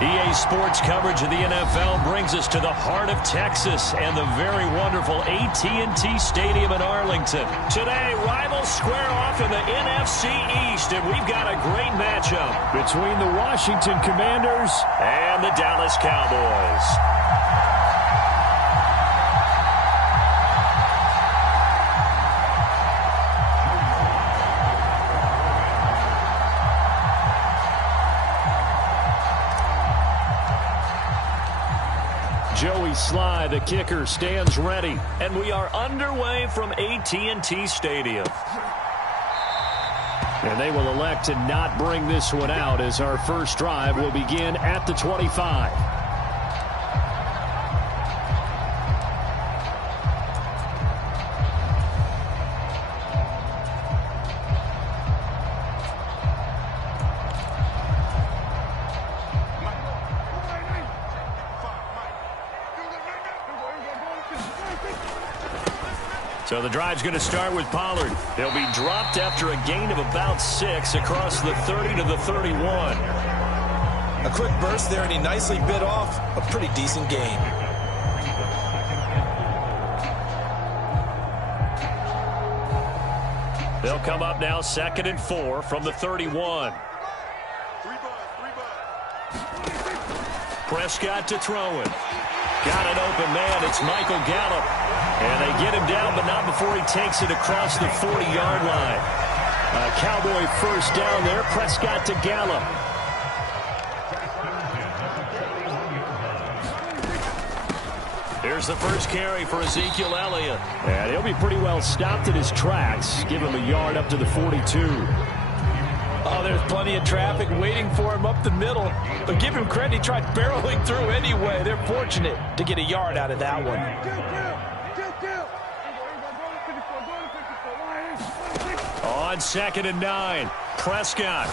EA Sports coverage of the NFL brings us to the heart of Texas and the very wonderful AT&T Stadium in Arlington. Today, rivals square off in the NFC East, and we've got a great matchup between the Washington Commanders and the Dallas Cowboys. Joey Sly, the kicker, stands ready. And we are underway from AT&T Stadium. And they will elect to not bring this one out as our first drive will begin at the 25. So the drive's going to start with Pollard. He'll be dropped after a gain of about 6 across the 30 to the 31. A quick burst there, and he nicely bit off a pretty decent gain. They'll come up now 2nd and 4 from the 31. Prescott to throw it. Got an open man. It's Michael Gallup. And they get him down, but not before he takes it across the 40-yard line. A Cowboy first down there. Prescott to Gallup. Here's the first carry for Ezekiel Elliott. And he'll be pretty well stopped in his tracks. Give him a yard up to the 42. Oh, there's plenty of traffic waiting for him up the middle. But give him credit, he tried barreling through anyway. They're fortunate to get a yard out of that one. On 2nd and 9, Prescott.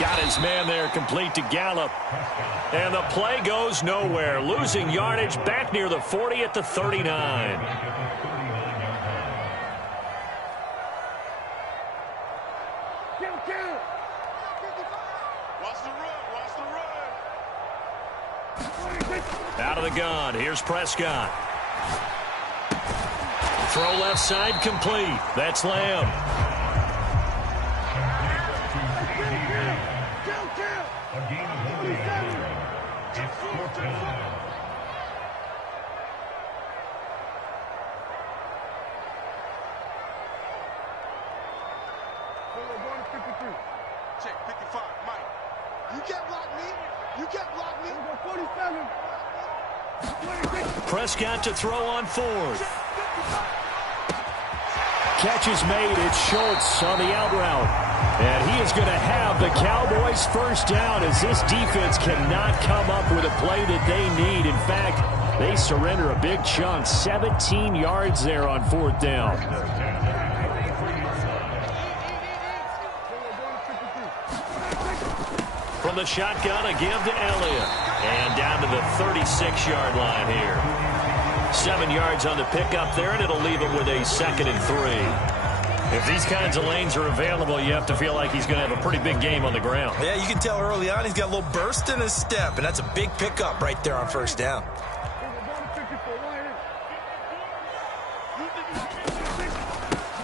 Got his man there, complete to Gallup. And the play goes nowhere. Losing yardage back near the 40 at the 39. Out of the gun. Here's Prescott. Throw left side complete. That's Lamb. Check 55, Mike. You can't block me. You can't block me. 47. Prescott to throw on 4th. Catch is made. It's Schultz on the out route. And he is going to have the Cowboys first down as this defense cannot come up with a play that they need. In fact, they surrender a big chunk. 17 yards there on 4th down. From the shotgun, a give to Elliott. And down to the 36-yard line here. 7 yards on the pickup there, and it'll leave him with a 2nd and 3. If these kinds of lanes are available, you have to feel like he's going to have a pretty big game on the ground. Yeah, you can tell early on he's got a little burst in his step, and that's a big pickup right there on first down.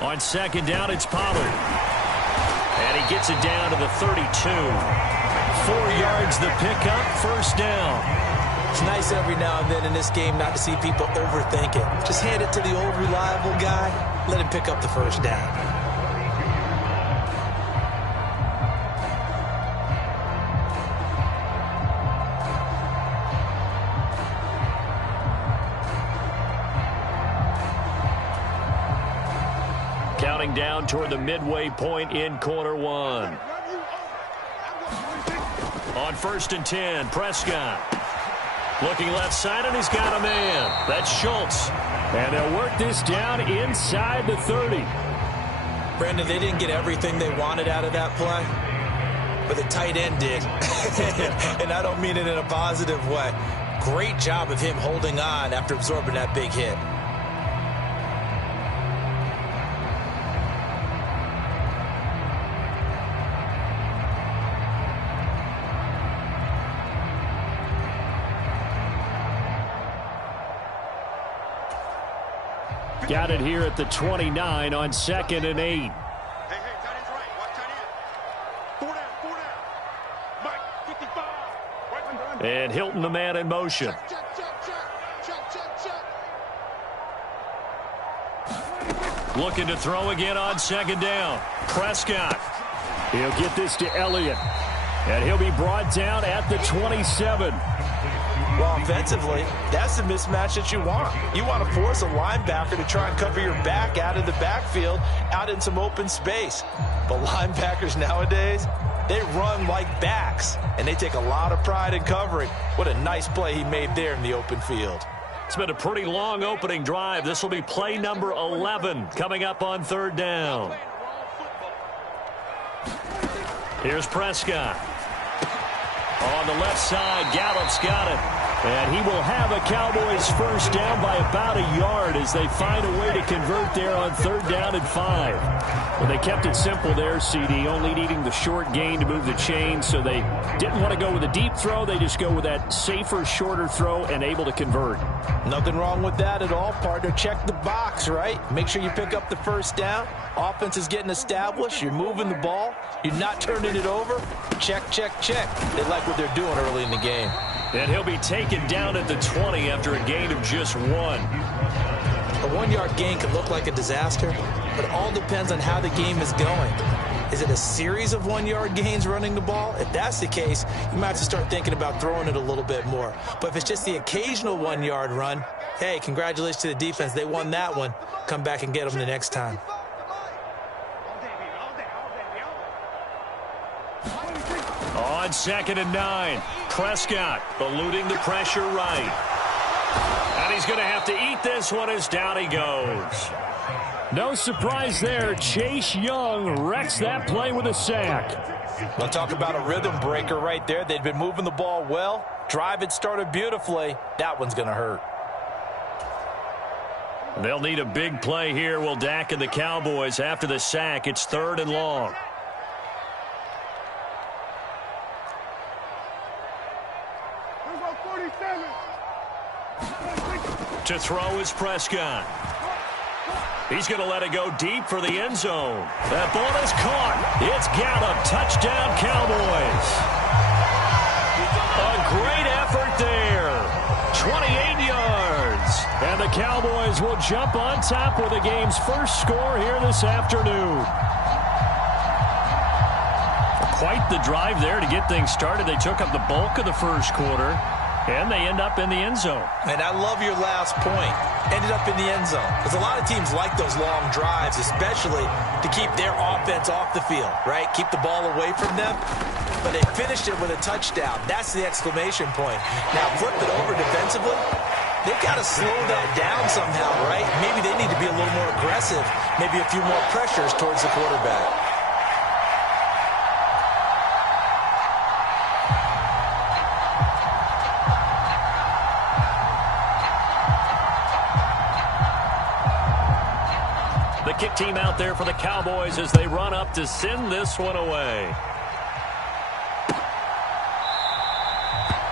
On 2nd down, it's Pollard. And he gets it down to the 32. 4 yards the pickup, first down. It's nice every now and then in this game not to see people overthink it. Just hand it to the old reliable guy. Let him pick up the first down. Counting down toward the midway point in quarter 1. On 1st and 10, Prescott. Looking left side, and he's got a man. That's Schultz. And they'll work this down inside the 30. Brandon, they didn't get everything they wanted out of that play, but the tight end did. And I don't mean it in a positive way. Great job of him holding on after absorbing that big hit. Got it here at the 29 on 2nd and 8. Hey, tight end's right. Watch tight end. 4 down. Mike, 55. Right. And Hilton, the man in motion. Check. Looking to throw again on 2nd down. Prescott. He'll get this to Elliott. And he'll be brought down at the 27. Well, offensively, that's the mismatch that you want. You want to force a linebacker to try and cover your back out of the backfield, out in some open space. But linebackers nowadays, they run like backs, and they take a lot of pride in covering. What a nice play he made there in the open field. It's been a pretty long opening drive. This will be play number 11 coming up on 3rd down. Here's Prescott. On the left side, Gallup's got it. And he will have a Cowboys first down by about a yard as they find a way to convert there on 3rd down and 5. Well, they kept it simple there, CD, only needing the short gain to move the chain, so they didn't want to go with a deep throw. They just go with that safer, shorter throw and able to convert. Nothing wrong with that at all, partner. Check the box, right? Make sure you pick up the first down. Offense is getting established. You're moving the ball. You're not turning it over. Check. They like what they're doing early in the game. And he'll be taken down at the 20 after a gain of just 1. A 1-yard gain could look like a disaster, but it all depends on how the game is going. Is it a series of 1-yard gains running the ball? If that's the case, you might have to start thinking about throwing it a little bit more. But if it's just the occasional 1-yard run, hey, congratulations to the defense. They won that one. Come back and get them the next time. On 2nd and 9, Prescott eluding the pressure right. And he's going to have to eat this one as down he goes. No surprise there. Chase Young wrecks that play with a sack. We'll talk about a rhythm breaker right there. They'd been moving the ball well. Drive had started beautifully. That one's going to hurt. They'll need a big play here. Will Dak and the Cowboys after the sack. It's 3rd and long. To throw is Prescott. He's going to let it go deep for the end zone. That ball is caught. It's Gallup. Touchdown, Cowboys. A great effort there. 28 yards. And the Cowboys will jump on top with the game's first score here this afternoon. Quite the drive there to get things started. They took up the bulk of the first quarter. And they end up in the end zone. And I love your last point. Ended up in the end zone. Because a lot of teams like those long drives, especially to keep their offense off the field, right? Keep the ball away from them. But they finished it with a touchdown. That's the exclamation point. Now flip it over defensively. They've got to slow that down somehow, right? Maybe they need to be a little more aggressive. Maybe a few more pressures towards the quarterback. The kick team out there for the Cowboys as they run up to send this one away.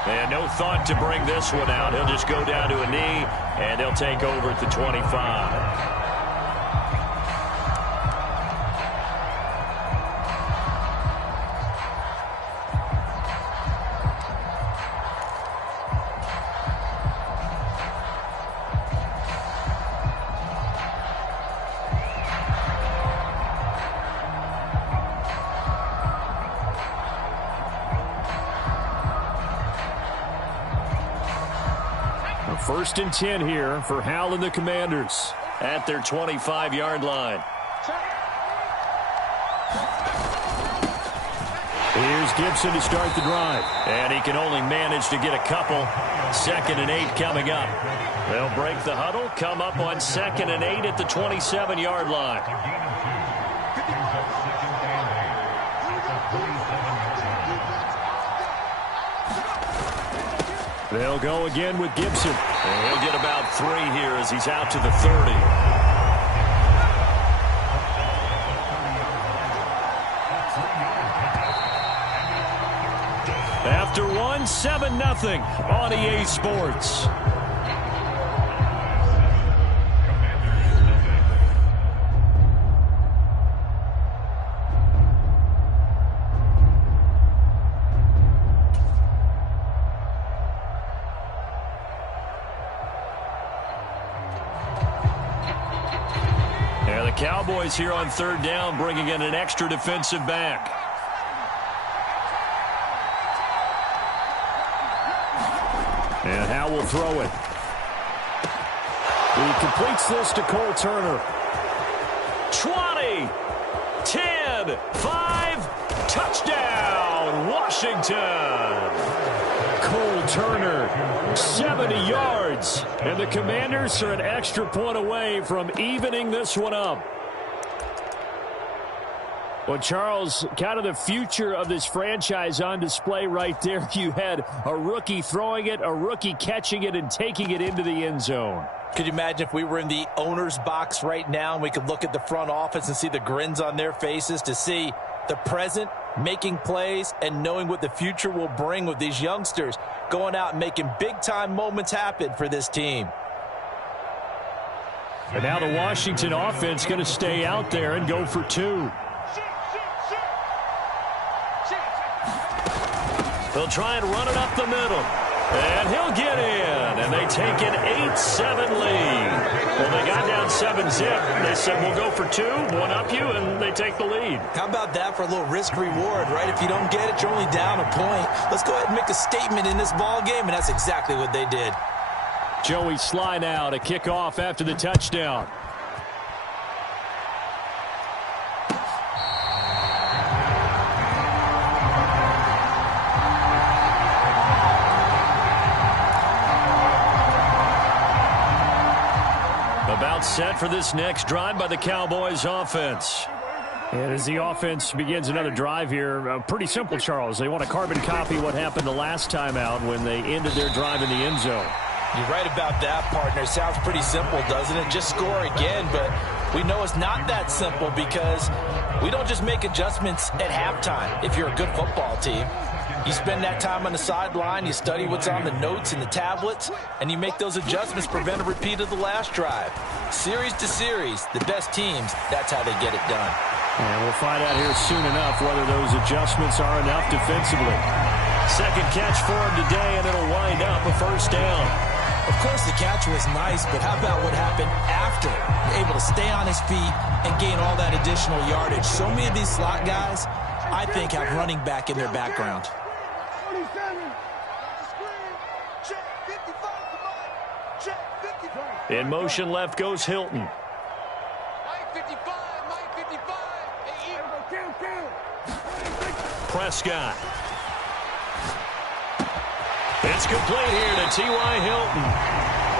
And no thought to bring this one out. He'll just go down to a knee, and they'll take over at the 25. First and 10 here for Hal and the Commanders at their 25-yard line. Here's Gibson to start the drive. And he can only manage to get a couple. 2nd and 8 coming up. They'll break the huddle, come up on 2nd and 8 at the 27-yard line. They'll go again with Gibson. And he'll get about 3 here as he's out to the 30. After one, 7-0 on EA Sports. Cowboys here on third down, bringing in an extra defensive back. And Howe will throw it. He completes this to Cole Turner. 20, 10, 5, touchdown, Washington. Cole Turner, 70 yards. And the Commanders are an extra point away from evening this one up. Well, Charles, kind of the future of this franchise on display right there. You had a rookie throwing it, a rookie catching it, and taking it into the end zone. Could you imagine if we were in the owner's box right now and we could look at the front office and see the grins on their faces, to see the present making plays and knowing what the future will bring with these youngsters going out and making big-time moments happen for this team. And now the Washington offense going to stay out there and go for 2. They'll try and run it up the middle. And he'll get in. And they take an 8-7 lead. Well, they got down 7-zip. They said, we'll go for 2, one up you, and they take the lead. How about that for a little risk-reward, right? If you don't get it, you're only down a point. Let's go ahead and make a statement in this ball game, and that's exactly what they did. Joey Sly now to kick off after the touchdown. About set for this next drive by the Cowboys offense. And as the offense begins another drive here, pretty simple, Charles. They want to carbon copy what happened the last time out when they ended their drive in the end zone. You're right about that, partner. It sounds pretty simple, doesn't it? Just score again, but we know it's not that simple because we don't just make adjustments at halftime if you're a good football team. You spend that time on the sideline, you study what's on the notes and the tablets, and you make those adjustments, prevent a repeat of the last drive. Series to series, the best teams, that's how they get it done. And we'll find out here soon enough whether those adjustments are enough defensively. Second catch for him today, and it'll wind up a first down. Of course, the catch was nice, but how about what happened after? Able to stay on his feet and gain all that additional yardage. So many of these slot guys, I think, have running back in their background. In motion left goes Hilton. Prescott. It's complete here to T.Y. Hilton.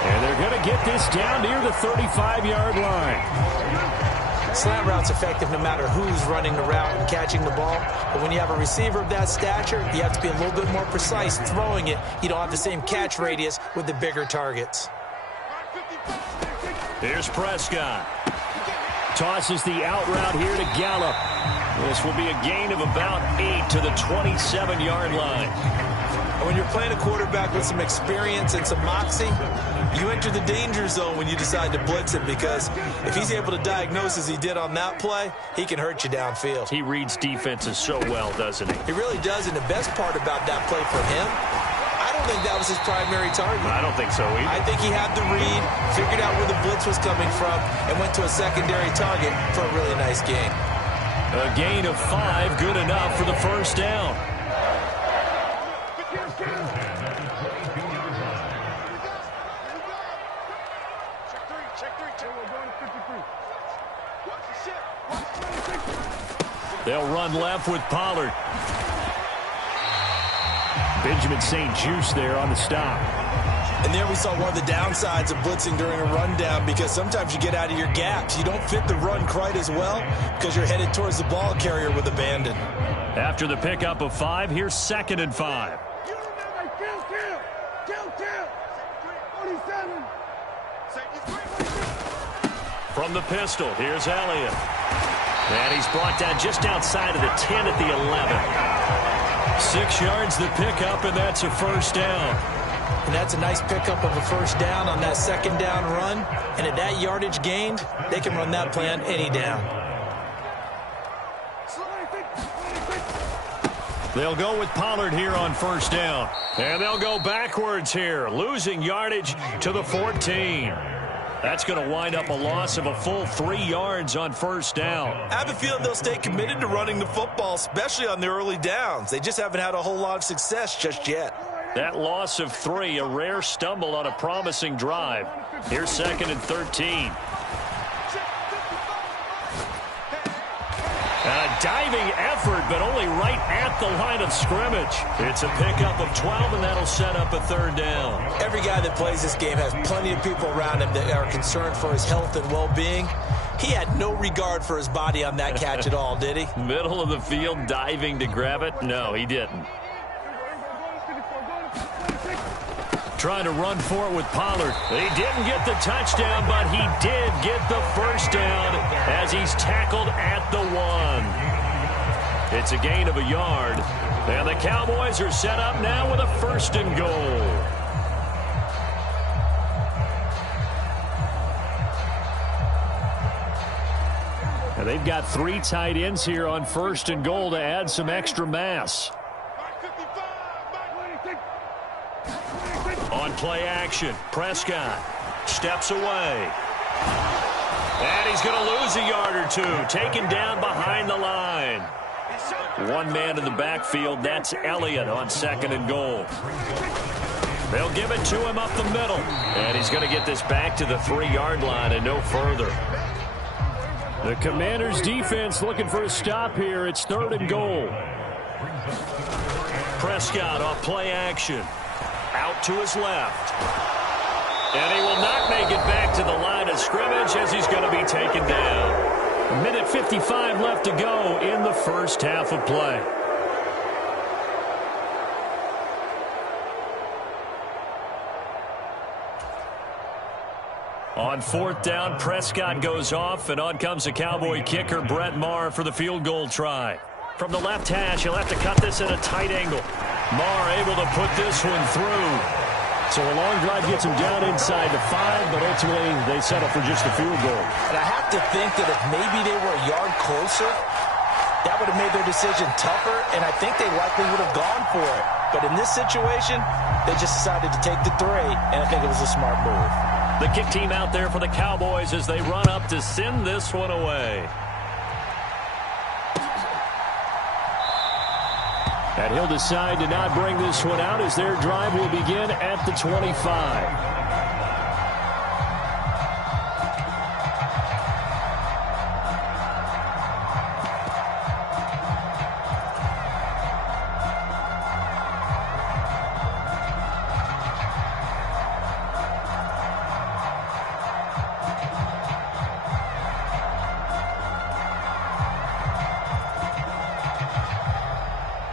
And they're going to get this down near the 35-yard line. Slant route's effective no matter who's running the route and catching the ball. But when you have a receiver of that stature, you have to be a little bit more precise throwing it. You don't have the same catch radius with the bigger targets. Here's Prescott. Tosses the out route here to Gallup. This will be a gain of about 8 to the 27-yard line. When you're playing a quarterback with some experience and some moxie, you enter the danger zone when you decide to blitz him, because if he's able to diagnose as he did on that play, he can hurt you downfield. He reads defenses so well, doesn't he? He really does, and the best part about that play for him, I don't think that was his primary target. I don't think so either. I think he had the read, figured out where the blitz was coming from, and went to a secondary target for a really nice gain. A gain of 5, good enough for the first down. They'll run left with Pollard. Benjamin St. Juste there on the stop. And there we saw one of the downsides of blitzing during a rundown, because sometimes you get out of your gaps. You don't fit the run quite as well because you're headed towards the ball carrier with abandon. After the pickup of 5, here's 2nd and 5. From the pistol, here's Elliott. And he's brought down just outside of the 10 at the 11. 6 yards the pickup, and that's a first down. And that's a nice pickup of a first down on that second down run. And at that yardage gained, they can run that play on any down. They'll go with Pollard here on first down. And they'll go backwards here, losing yardage to the 14. That's going to wind up a loss of a full 3 yards on first down. I have a feeling they'll stay committed to running the football, especially on the early downs. They just haven't had a whole lot of success just yet. That loss of 3, a rare stumble on a promising drive. Here's 2nd and 13. A diving effort, but only right at the line of scrimmage. It's a pickup of 12, and that'll set up a 3rd down. Every guy that plays this game has plenty of people around him that are concerned for his health and well-being. He had no regard for his body on that catch at all, did he? Middle of the field, diving to grab it? No, he didn't. Trying to run for it with Pollard. He didn't get the touchdown, but he did get the first down as he's tackled at the 1. It's a gain of a yard, and the Cowboys are set up now with a 1st and goal. Now they've got 3 tight ends here on 1st and goal to add some extra mass. On play action, Prescott steps away. And he's going to lose a yard or 2, taken down behind the line. 1 man in the backfield, that's Elliott on 2nd and goal. They'll give it to him up the middle. And he's going to get this back to the 3-yard line and no further. The Commanders' defense looking for a stop here. It's 3rd and goal. Prescott off play action. Out to his left. And he will not make it back to the line of scrimmage as he's going to be taken down. 1:55 left to go in the first half of play. On 4th down, Prescott goes off, and on comes the Cowboy kicker, Brett Maher, for the field goal try. From the left hash, he'll have to cut this at a tight angle. Maher able to put this one through. So a long drive gets him down inside the 5, but ultimately they settle for just a field goal. And I have to think that if maybe they were a yard closer, that would have made their decision tougher, and I think they likely would have gone for it. But in this situation, they just decided to take the 3, and I think it was a smart move. The kick team out there for the Cowboys as they run up to send this one away. And he'll decide to not bring this one out as their drive will begin at the 25.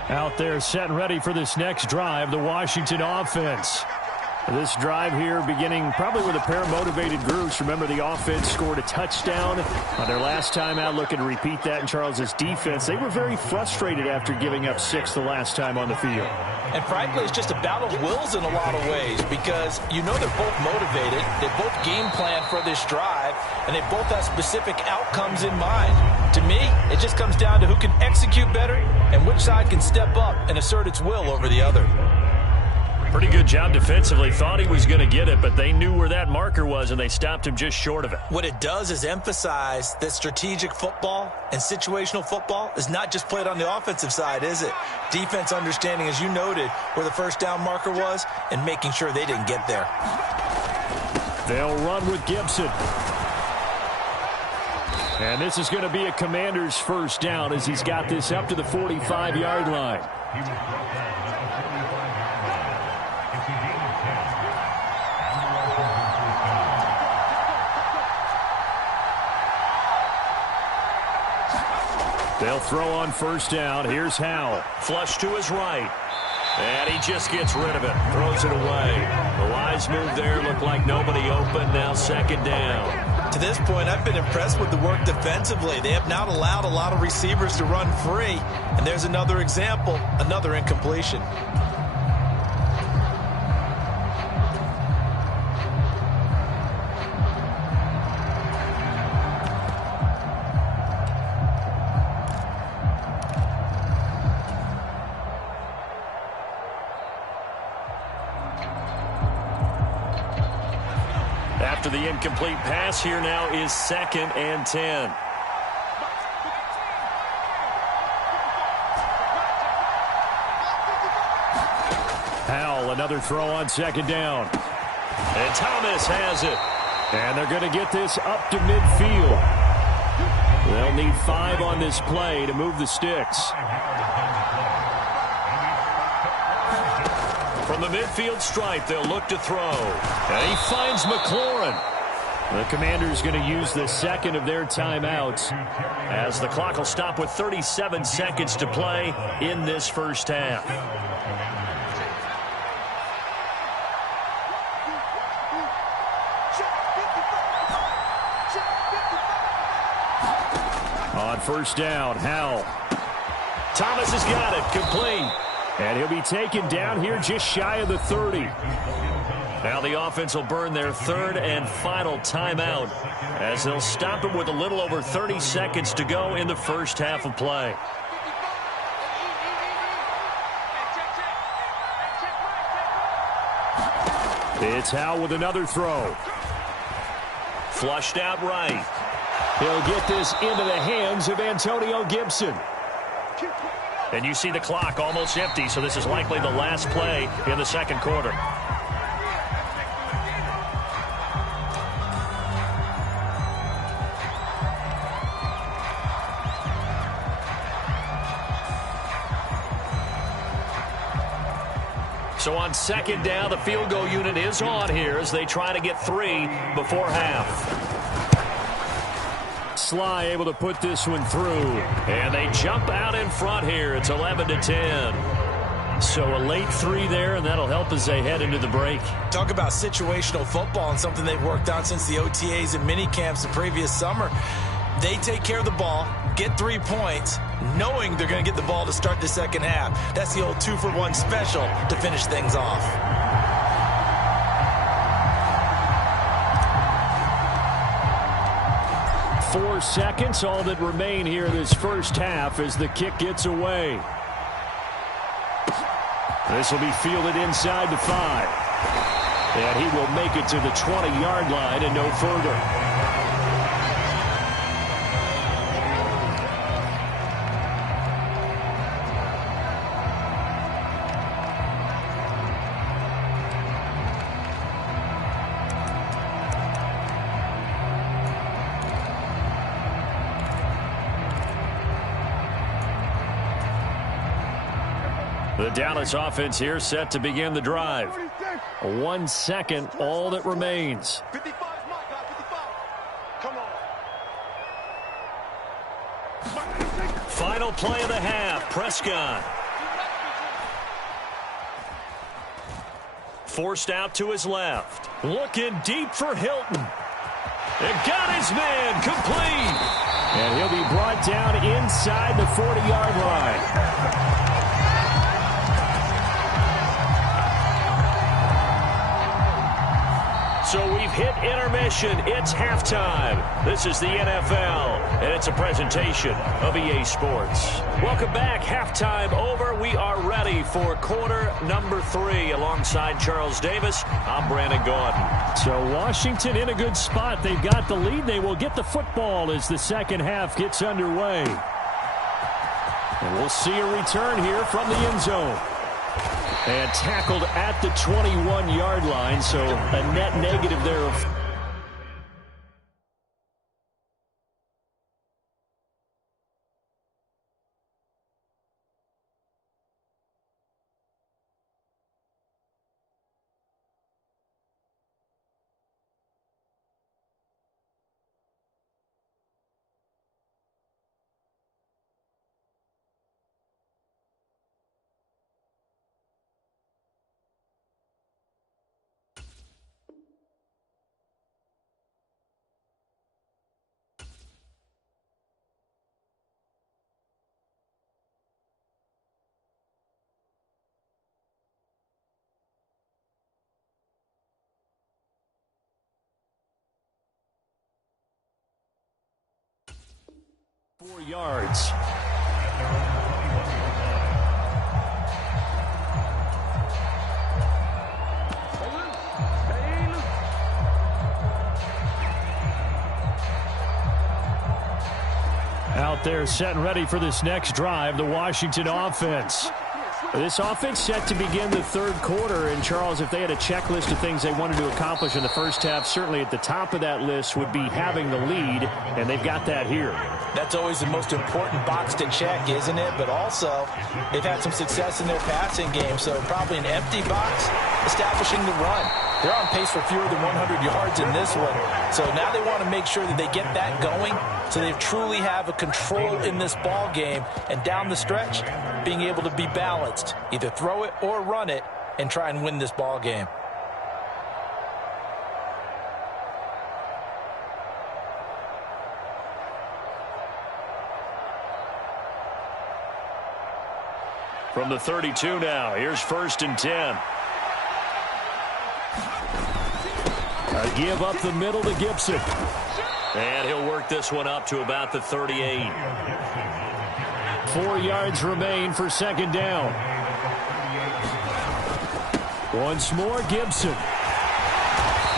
Out there set and ready for this next drive, the Washington offense. This drive here beginning probably with a pair of motivated groups. Remember, the offense scored a touchdown on their last time out. Looking to repeat that in Charles's defense. They were very frustrated after giving up 6 the last time on the field. And frankly, it's just a battle of wills in a lot of ways because you know they're both motivated. They both game plan for this drive, and they both have specific outcomes in mind. To me, it just comes down to who can execute better and which side can step up and assert its will over the other. Pretty good job defensively. Thought he was going to get it, but they knew where that marker was, and they stopped him just short of it. What it does is emphasize that strategic football and situational football is not just played on the offensive side, is it? Defense understanding, as you noted, where the first down marker was and making sure they didn't get there. They'll run with Gibson. And this is going to be a Commander's first down as he's got this up to the 45-yard line. They'll throw on first down. Here's Howell. Flush to his right. And he just gets rid of it. Throws it away. The wise move there. Looked like nobody open. Now 2nd down. To this point, I've been impressed with the work defensively. They have not allowed a lot of receivers to run free. And there's another example, another incompletion. after the incomplete pass. Here now is 2nd and 10. Howell, another throw on 2nd down. And Thomas has it. And they're going to get this up to midfield. They'll need 5 on this play to move the sticks. From the midfield stripe, they'll look to throw. And he finds McLaurin. The Commanders going to use the second of their timeouts as the clock will stop with 37 seconds to play in this first half. On first down, Howell. Thomas has got it, complete. And he'll be taken down here just shy of the 30. Now the offense will burn their 3rd and final timeout as they'll stop him with a little over 30 seconds to go in the first half of play. It's Howell with another throw. Flushed out right. He'll get this into the hands of Antonio Gibson. And you see the clock almost empty, so this is likely the last play in the second quarter. So on 2nd down, the field goal unit is on here as they try to get 3 before half. Sly able to put this one through. And they jump out in front here. It's 11-10. So a late 3 there, and that'll help as they head into the break. Talk about situational football and something they've worked on since the OTAs and mini camps the previous summer. They take care of the ball, get 3 points, knowing they're going to get the ball to start the second half. That's the old 2-for-1 special to finish things off. Four seconds, all that remain here this first half as the kick gets away. This will be fielded inside the 5. And he will make it to the 20-yard line and no further. The Dallas offense here set to begin the drive. 1 second, all that remains. 55 is my guy, 55. Come on. Final play of the half, Prescott. Forced out to his left. Looking deep for Hilton. And got his man complete. And he'll be brought down inside the 40-yard line. So we've hit intermission. It's halftime. This is the NFL, and it's a presentation of EA Sports. Welcome back. Halftime over. We are ready for quarter number 3. Alongside Charles Davis, I'm Brandon Gaudin. So Washington in a good spot. They've got the lead. They will get the football as the second half gets underway. And we'll see a return here from the end zone. And tackled at the 21-yard line, so a net negative there of... ...4 yards. there set and ready for this next drive, the Washington offense. This offense set to begin the third quarter, and Charles, if they had a checklist of things they wanted to accomplish in the first half, certainly at the top of that list would be having the lead, and they've got that here. That's always the most important box to check, isn't it? But also, they've had some success in their passing game, so probably an empty box establishing the run. They're on pace for fewer than 100 yards in this one, so now they want to make sure that they get that going so they truly have a control in this ball game, and down the stretch, being able to be balanced, either throw it or run it, and try and win this ball game. From the 32 now, here's 1st and 10. A give up the middle to Gibson. And he'll work this one up to about the 38. 4 yards remain for 2nd down. Once more, Gibson.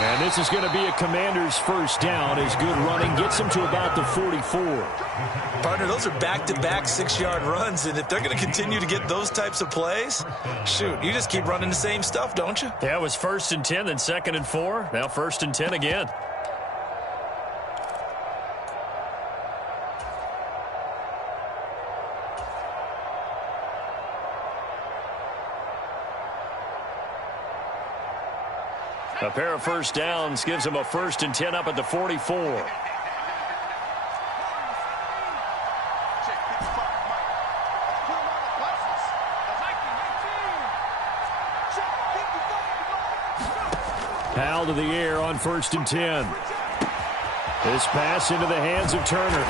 And this is going to be a Commander's 1st down as good running gets him to about the 44. Partner, those are back-to-back 6-yard runs, and if they're going to continue to get those types of plays, shoot, you just keep running the same stuff, don't you? Yeah, it was 1st and 10, then 2nd and 4. Now 1st and 10 again. A pair of 1st downs gives him a 1st and 10 up at the 44. Powell to the air on 1st and 10. This pass into the hands of Turner.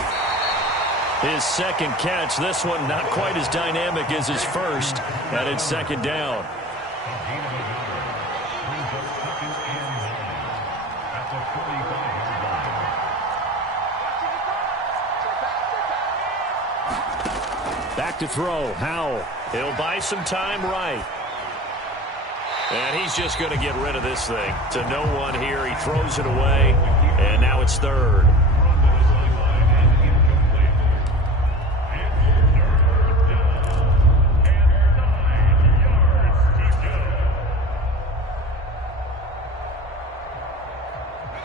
His 2nd catch. This one not quite as dynamic as his first. And it's 2nd down. Back to throw. Howell. He'll buy some time right. And he's just going to get rid of this thing. To no one here. He throws it away. And now it's 3rd.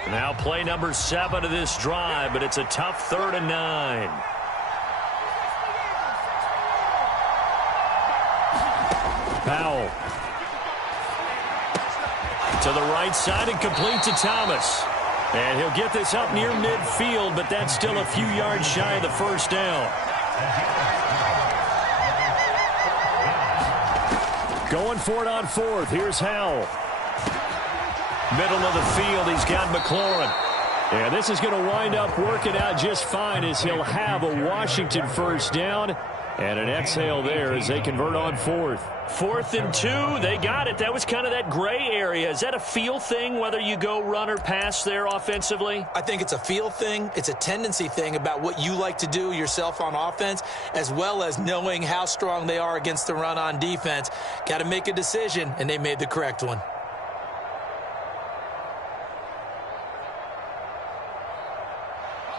Now play number 7 of this drive, but it's a tough 3rd and 9. Powell. To the right side and complete to Thomas. And he'll get this up near midfield, but that's still a few yards shy of the 1st down. Going for it on 4th. Here's Howell. Middle of the field, he's got McLaurin. And this is going to wind up working out just fine as he'll have a Washington 1st down. And an exhale there as they convert on 4th. 4th and 2, they got it. That was kind of that gray area. Is that a feel thing, whether you go run or pass there offensively? I think it's a feel thing. It's a tendency thing about what you like to do yourself on offense, as well as knowing how strong they are against the run on defense. Got to make a decision, and they made the correct one.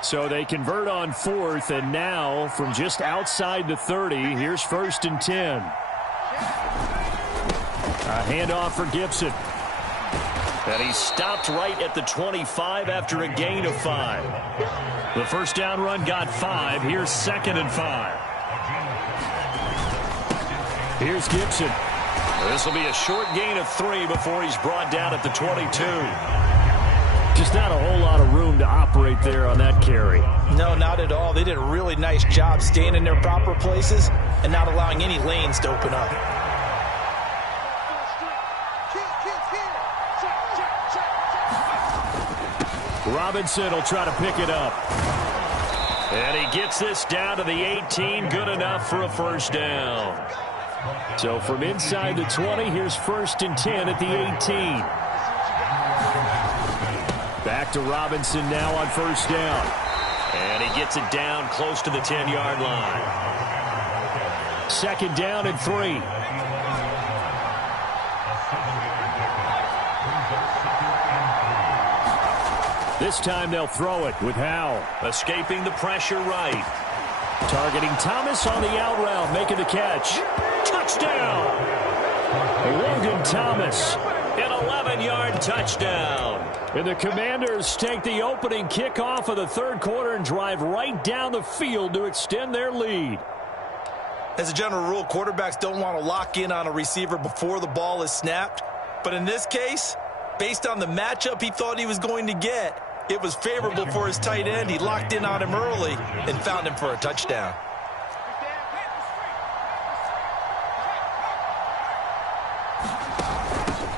So they convert on 4th, and now from just outside the 30, here's 1st and 10. A handoff for Gibson. And he's stopped right at the 25 after a gain of 5. The 1st down run got 5. Here's 2nd and 5. Here's Gibson. This will be a short gain of 3 before he's brought down at the 22. Just not a whole lot of room to operate there on that carry. No, not at all. They did a really nice job staying in their proper places and not allowing any lanes to open up. Robinson will try to pick it up. And he gets this down to the 18. Good enough for a 1st down. So from inside the 20, here's 1st and 10 at the 18. Back to Robinson now on 1st down. And he gets it down close to the 10-yard line. 2nd down and 3. This time they'll throw it with Howell. Escaping the pressure right. Targeting Thomas on the out route, making the catch. Touchdown! Logan Thomas, an 11-yard touchdown. And the Commanders take the opening kickoff of the third quarter and drive right down the field to extend their lead. As a general rule, quarterbacks don't want to lock in on a receiver before the ball is snapped. But in this case, based on the matchup he thought he was going to get, it was favorable for his tight end. He locked in on him early and found him for a touchdown.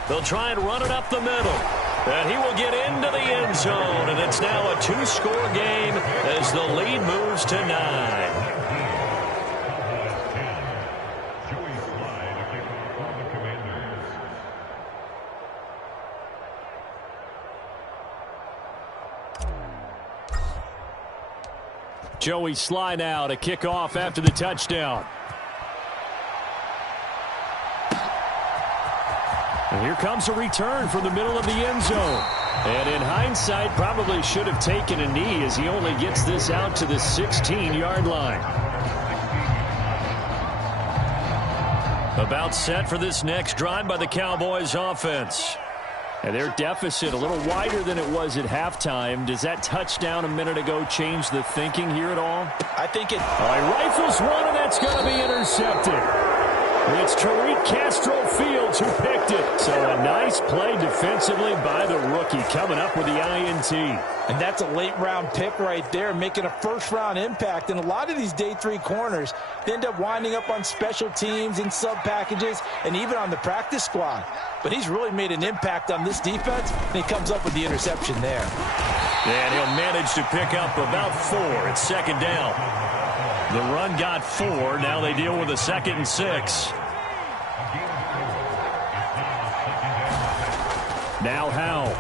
They'll try and run it up the middle. And he will get into the end zone. And it's now a two-score game as the lead moves to 9. Joey Sly now to kick off after the touchdown. And here comes a return from the middle of the end zone. And in hindsight, probably should have taken a knee as he only gets this out to the 16-yard line. About set for this next drive by the Cowboys offense. And their deficit a little wider than it was at halftime. Does that touchdown a minute ago change the thinking here at all? I think it... All right, rifles one, and that's going to be intercepted. It's Tariq Castro-Fields who picked it. So a nice play defensively by the rookie coming up with the INT. And that's a late-round pick right there, making a first-round impact. And a lot of these day 3 corners, they end up winding up on special teams and sub-packages and even on the practice squad. But he's really made an impact on this defense, and he comes up with the interception there. And he'll manage to pick up about 4. It's second down. The run got 4. Now they deal with a 2nd and 6. Now Howe.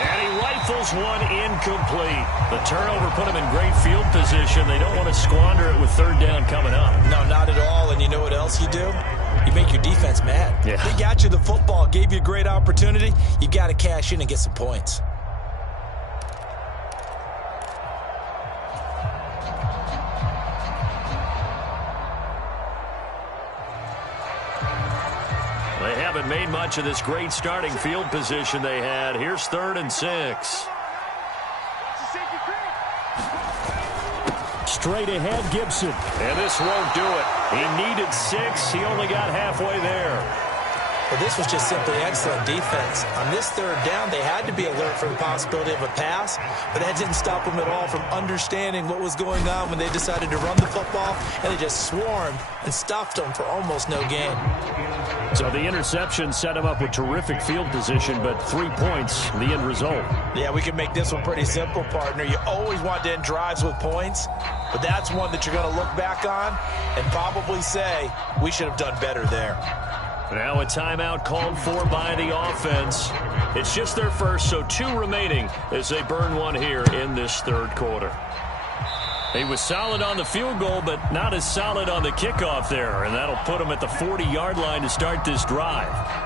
And he rifles one incomplete. The turnover put him in great field position. They don't want to squander it with third down coming up. No, not at all. And you know what else you do? You make your defense mad. Yeah. They got you the football, gave you a great opportunity. You got to cash in and get some points. They haven't made much of this great starting field position they had. Here's 3rd and 6. Straight ahead, Gibson. And this won't do it. He needed 6. He only got halfway there. Well, this was just simply excellent defense. On this third down, they had to be alert for the possibility of a pass, but that didn't stop them at all from understanding what was going on when they decided to run the football, and they just swarmed and stuffed them for almost no gain. So the interception set him up with terrific field position, but 3 points, the end result. Yeah, we can make this one pretty simple, partner. You always want to end drives with points, but that's one that you're going to look back on and probably say, we should have done better there. Now a timeout called for by the offense. It's just their first, so 2 remaining as they burn one here in this third quarter. He was solid on the field goal, but not as solid on the kickoff there, and that'll put him at the 40-yard line to start this drive.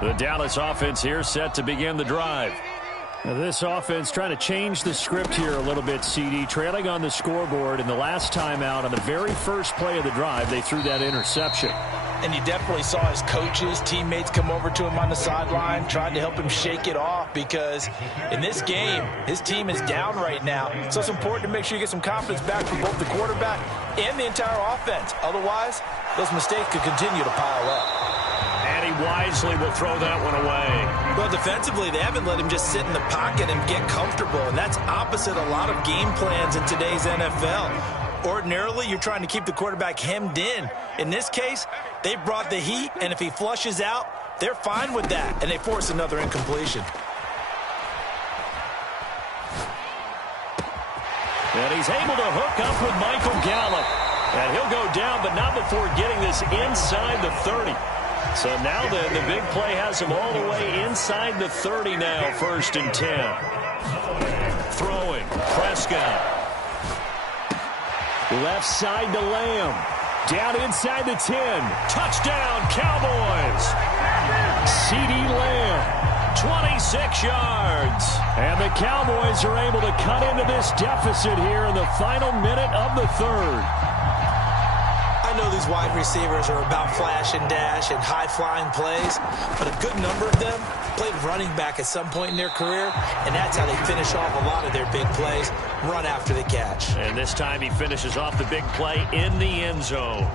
The Dallas offense here set to begin the drive. Now this offense trying to change the script here a little bit, CD. Trailing on the scoreboard, and the last time out on the very first play of the drive, they threw that interception. And you definitely saw his coaches, teammates come over to him on the sideline, trying to help him shake it off, because in this game, his team is down right now. So it's important to make sure you get some confidence back from both the quarterback and the entire offense. Otherwise, those mistakes could continue to pile up. And he wisely will throw that one away. Well, defensively, they haven't let him just sit in the pocket and get comfortable, and that's opposite a lot of game plans in today's NFL. Ordinarily, you're trying to keep the quarterback hemmed in. In this case, they brought the heat, and if he flushes out, they're fine with that, and they force another incompletion. And he's able to hook up with Michael Gallup. And he'll go down, but not before getting this inside the 30. So now then, the big play has him all the way inside the 30 now, 1st and 10. Throwing, Prescott. Left side to Lamb. Down inside the 10. Touchdown, Cowboys. CeeDee Lamb. 26 yards. And the Cowboys are able to cut into this deficit here in the final minute of the 3rd. I know these wide receivers are about flash and dash and high-flying plays, but a good number of them played running back at some point in their career, and that's how they finish off a lot of their big plays, run after the catch. And this time he finishes off the big play in the end zone.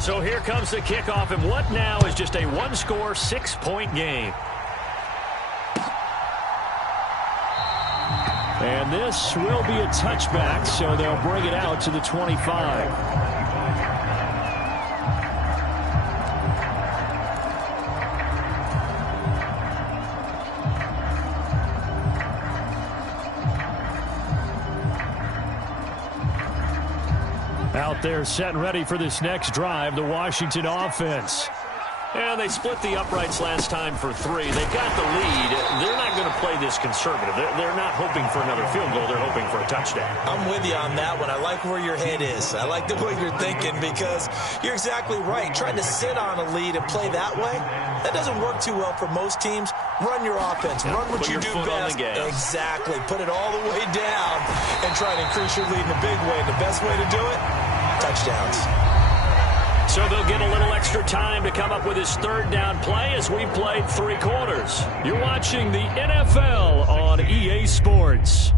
So here comes the kickoff, and what now is just a one-score, 6-point game. And this will be a touchback, so they'll bring it out to the 25. Out there set and ready for this next drive, the Washington offense. And they split the uprights last time for 3. They got the lead. They're not going to play this conservative. They're not hoping for another field goal. They're hoping for a touchdown. I'm with you on that one. I like where your head is. I like the way you're thinking because you're exactly right. Trying to sit on a lead and play that way, that doesn't work too well for most teams. Run your offense. Run what you do best. Exactly. Put it all the way down and try to increase your lead in a big way. And the best way to do it, touchdowns. So they'll get a little extra time to come up with his 3rd down play as we've played 3 quarters. You're watching the NFL on EA Sports.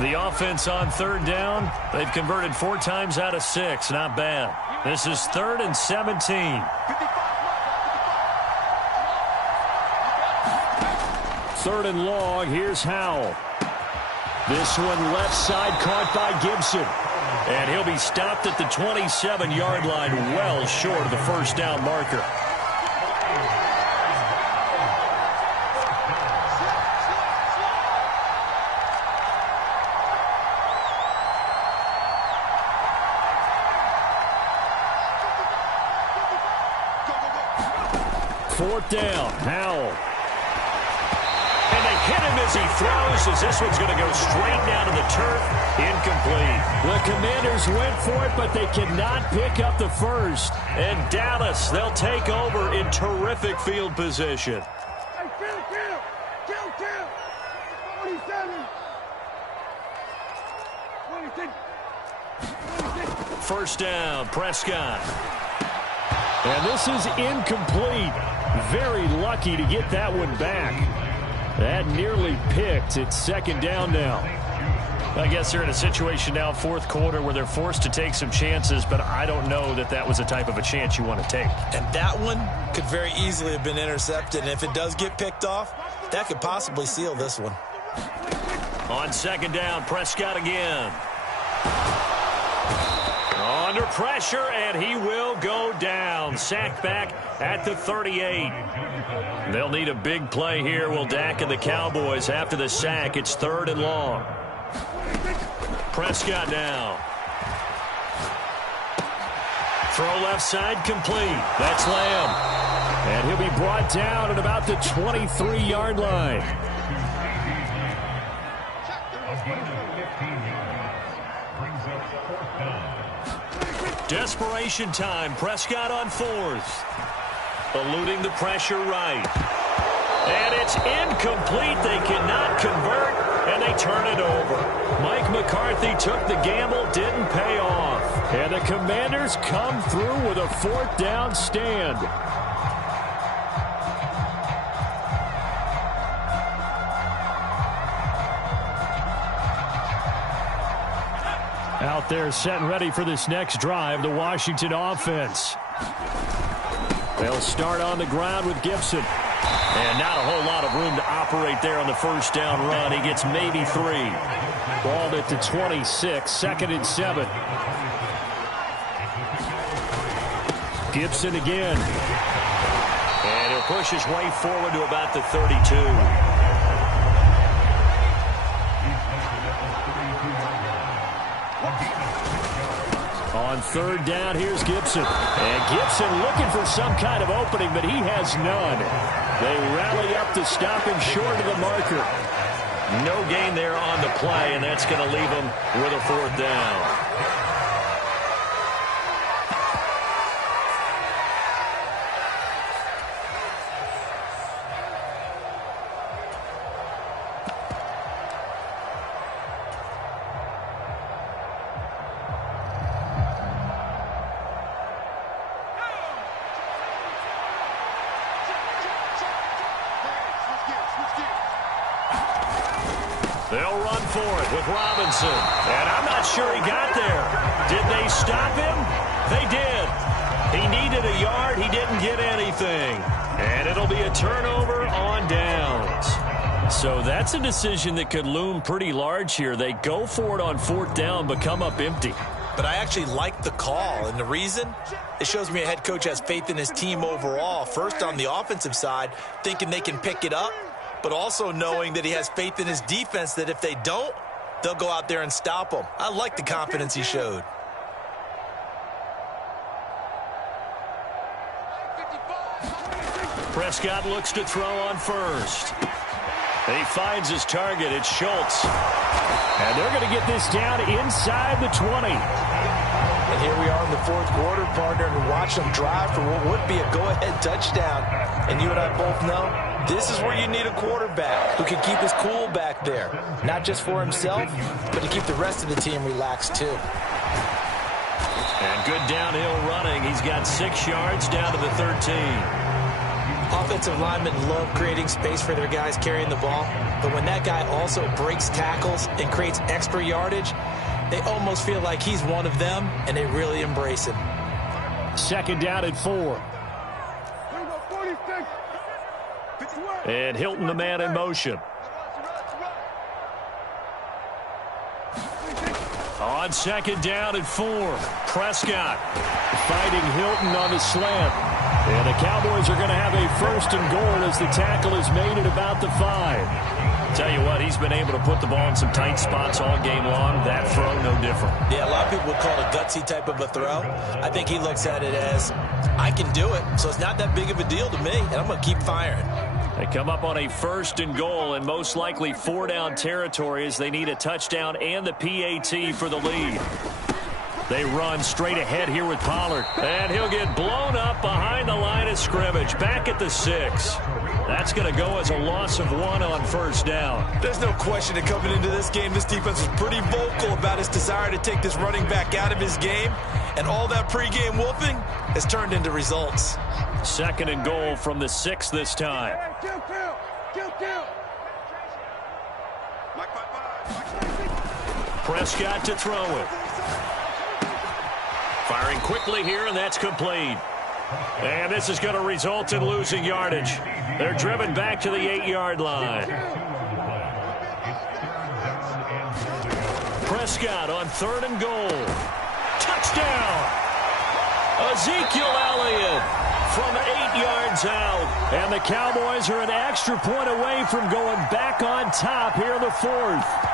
The offense on 3rd down, they've converted 4 times out of 6. Not bad. This is 3rd and 17. 3rd and long. Here's Howell. This one left side caught by Gibson. And he'll be stopped at the 27-yard line, well short of the 1st down marker. Fourth down, Howell. And they hit him as he throws, as this one's going to go straight down to the turf. Incomplete. The Commanders went for it, but they cannot pick up the first. And Dallas, they'll take over in terrific field position. Hey, kill. 27. 26. 1st down, Prescott. And this is incomplete. Very lucky to get that one back. That nearly picked. It's 2nd down now. I guess they're in a situation now, 4th quarter, where they're forced to take some chances, but I don't know that that was the type of a chance you want to take. And that one could very easily have been intercepted. And if it does get picked off, that could possibly seal this one. On 2nd down, Prescott again. Under pressure, and he will go down. Sacked back at the 38. They'll need a big play here, will Dak and the Cowboys after the sack. It's 3rd and long. Prescott now. Throw left side complete. That's Lamb. And he'll be brought down at about the 23-yard line. Desperation time. Prescott on 4th. Eluding the pressure right. And it's incomplete. They cannot convert, and they turn it over. Mike McCarthy took the gamble, didn't pay off. And the Commanders come through with a 4th down stand. Out there set and ready for this next drive, the Washington offense. They'll start on the ground with Gibson. And not a whole lot of room to operate there on the first down run. He gets maybe 3. Balled at the 26, 2nd and 7. Gibson again. And he'll push his way forward to about the 32. On 3rd down, here's Gibson. And Gibson looking for some kind of opening, but he has none. They rally up to stop him short of the marker. No gain there on the play, and that's going to leave him with a 4th down. They'll run for it with Robinson. And I'm not sure he got there. Did they stop him? They did. He needed a yard. He didn't get anything. And it'll be a turnover on downs. So that's a decision that could loom pretty large here. They go for it on 4th down, but come up empty. But I actually like the call, and the reason? It shows me a head coach has faith in his team overall. First, on the offensive side, thinking they can pick it up, but also knowing that he has faith in his defense that if they don't, they'll go out there and stop them. I like the confidence he showed. Prescott looks to throw on first. He finds his target. It's Schultz. And they're going to get this down inside the 20. And here we are in the 4th quarter, partner, and watch them drive for what would be a go-ahead touchdown. And you and I both know this is where you need a quarterback who can keep his cool back there. Not just for himself, but to keep the rest of the team relaxed too. And good downhill running. He's got 6 yards down to the 13. Offensive linemen love creating space for their guys carrying the ball, but when that guy also breaks tackles and creates extra yardage, they almost feel like he's one of them, and they really embrace him. 2nd down and 4. And Hilton, the man in motion. On 2nd down and 4, Prescott fighting Hilton on the slant. And the Cowboys are going to have a 1st and goal as the tackle is made at about the 5. Tell you what, he's been able to put the ball in some tight spots all game long. That throw, no different. Yeah, a lot of people would call it a gutsy type of a throw. I think he looks at it as, I can do it, so it's not that big of a deal to me, and I'm going to keep firing. They come up on a 1st and goal and most likely 4-down territory as they need a touchdown and the PAT for the lead. They run straight ahead here with Pollard. And he'll get blown up behind the line of scrimmage. Back at the 6. That's going to go as a loss of 1 on 1st down. There's no question that coming into this game, this defense was pretty vocal about his desire to take this running back out of his game. And all that pregame wolfing has turned into results. 2nd and goal from the 6 this time. Prescott to throw it. Firing quickly here, and that's complete. And this is going to result in losing yardage. They're driven back to the 8-yard line. Prescott on 3rd and goal. Touchdown! Ezekiel Elliott from 8 yards out. And the Cowboys are an extra point away from going back on top here in the 4th.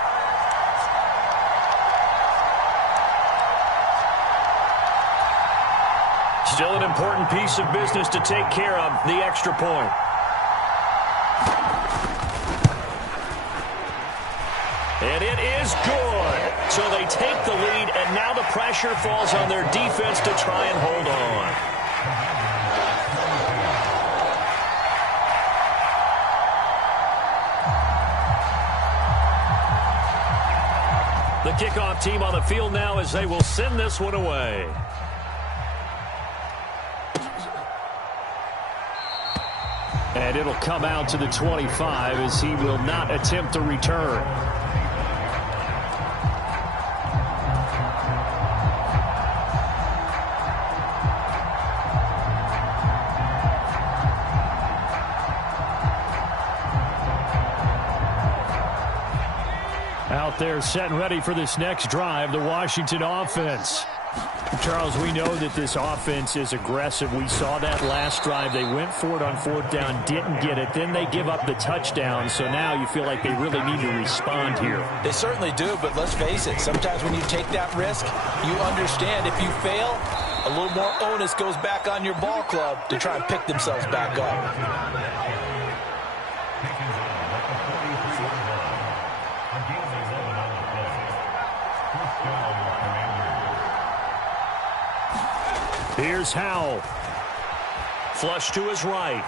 Still an important piece of business to take care of, the extra point. And it is good. So they take the lead, and now the pressure falls on their defense to try and hold on. The kickoff team on the field now as they will send this one away. And it'll come out to the 25 as he will not attempt to return. Out there set and ready for this next drive, the Washington offense. Charles, we know that this offense is aggressive. We saw that last drive. They went for it on fourth down, didn't get it. Then they give up the touchdown. So now you feel like they really need to respond here. They certainly do, but let's face it. Sometimes when you take that risk, you understand if you fail, a little more onus goes back on your ball club to try and pick themselves back up. Here's Howell. Flush to his right.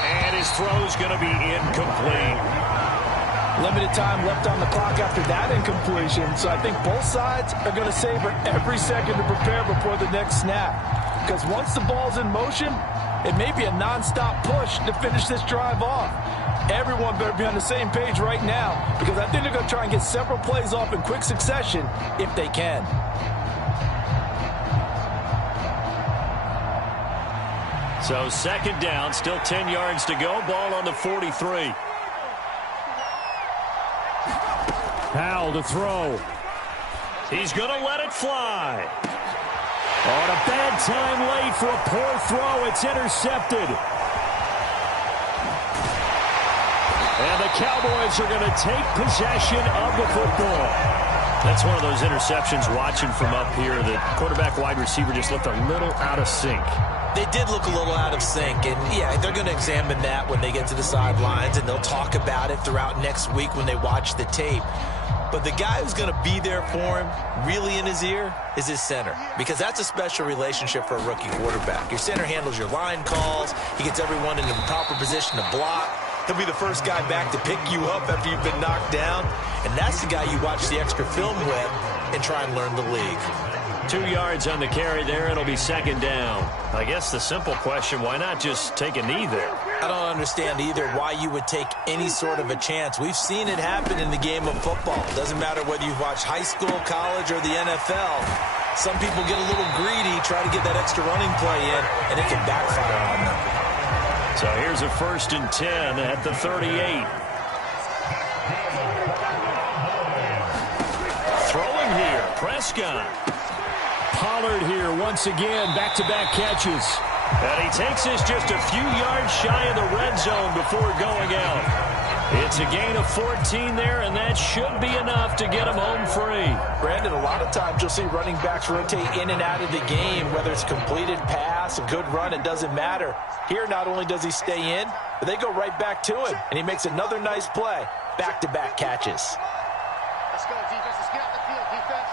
And his throw's going to be incomplete. Limited time left on the clock after that incompletion, so I think both sides are going to savor every second to prepare before the next snap. Because once the ball's in motion, it may be a nonstop push to finish this drive off. Everyone better be on the same page right now, because I think they're going to try and get several plays off in quick succession if they can. So second down, still 10 yards to go. Ball on the 43. Howell to throw. He's going to let it fly. On a bad time late for a poor throw. It's intercepted. And the Cowboys are going to take possession of the football. That's one of those interceptions watching from up here. The quarterback wide receiver just looked a little out of sync. They did look a little out of sync, and yeah, they're going to examine that when they get to the sidelines, and they'll talk about it throughout next week when they watch the tape. But the guy who's going to be there for him, really in his ear, is his center, because that's a special relationship for a rookie quarterback. Your center handles your line calls. He gets everyone in the proper position to block. He'll be the first guy back to pick you up after you've been knocked down, and that's the guy you watch the extra film with and try and learn the league. 2 yards on the carry there. It'll be second down. I guess the simple question, why not just take a knee there? I don't understand either why you would take any sort of a chance. We've seen it happen in the game of football. Doesn't matter whether you've watched high school, college, or the NFL. Some people get a little greedy, try to get that extra running play in, and it can backfire on them. So here's a 1st and 10 at the 38. Throwing here, Prescott. Pollard here once again, back-to-back catches. And he takes this just a few yards shy of the red zone before going out. It's a gain of 14 there, and that should be enough to get him home free. Brandon, a lot of times you'll see running backs rotate in and out of the game, whether it's completed pass, a good run, it doesn't matter. Here, not only does he stay in, but they go right back to him, and he makes another nice play. Back-to-back catches. Let's go, defense. Let's get out the field, defense.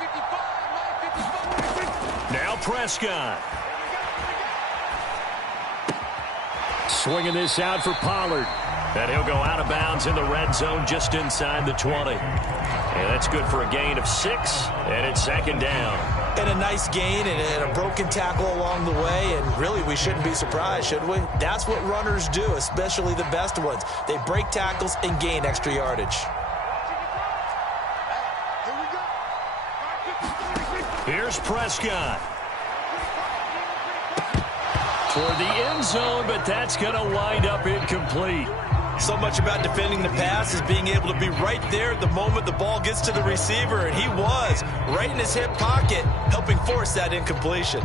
9:55. Now Prescott. Swinging this out for Pollard. And he'll go out of bounds in the red zone just inside the 20. And that's good for a gain of 6, and it's second down. And a nice gain and a broken tackle along the way, and really we shouldn't be surprised, should we? That's what runners do, especially the best ones. They break tackles and gain extra yardage. Here's Prescott. Toward the end zone, but that's going to wind up incomplete. So much about defending the pass is being able to be right there at the moment the ball gets to the receiver, and he was right in his hip pocket, helping force that incompletion.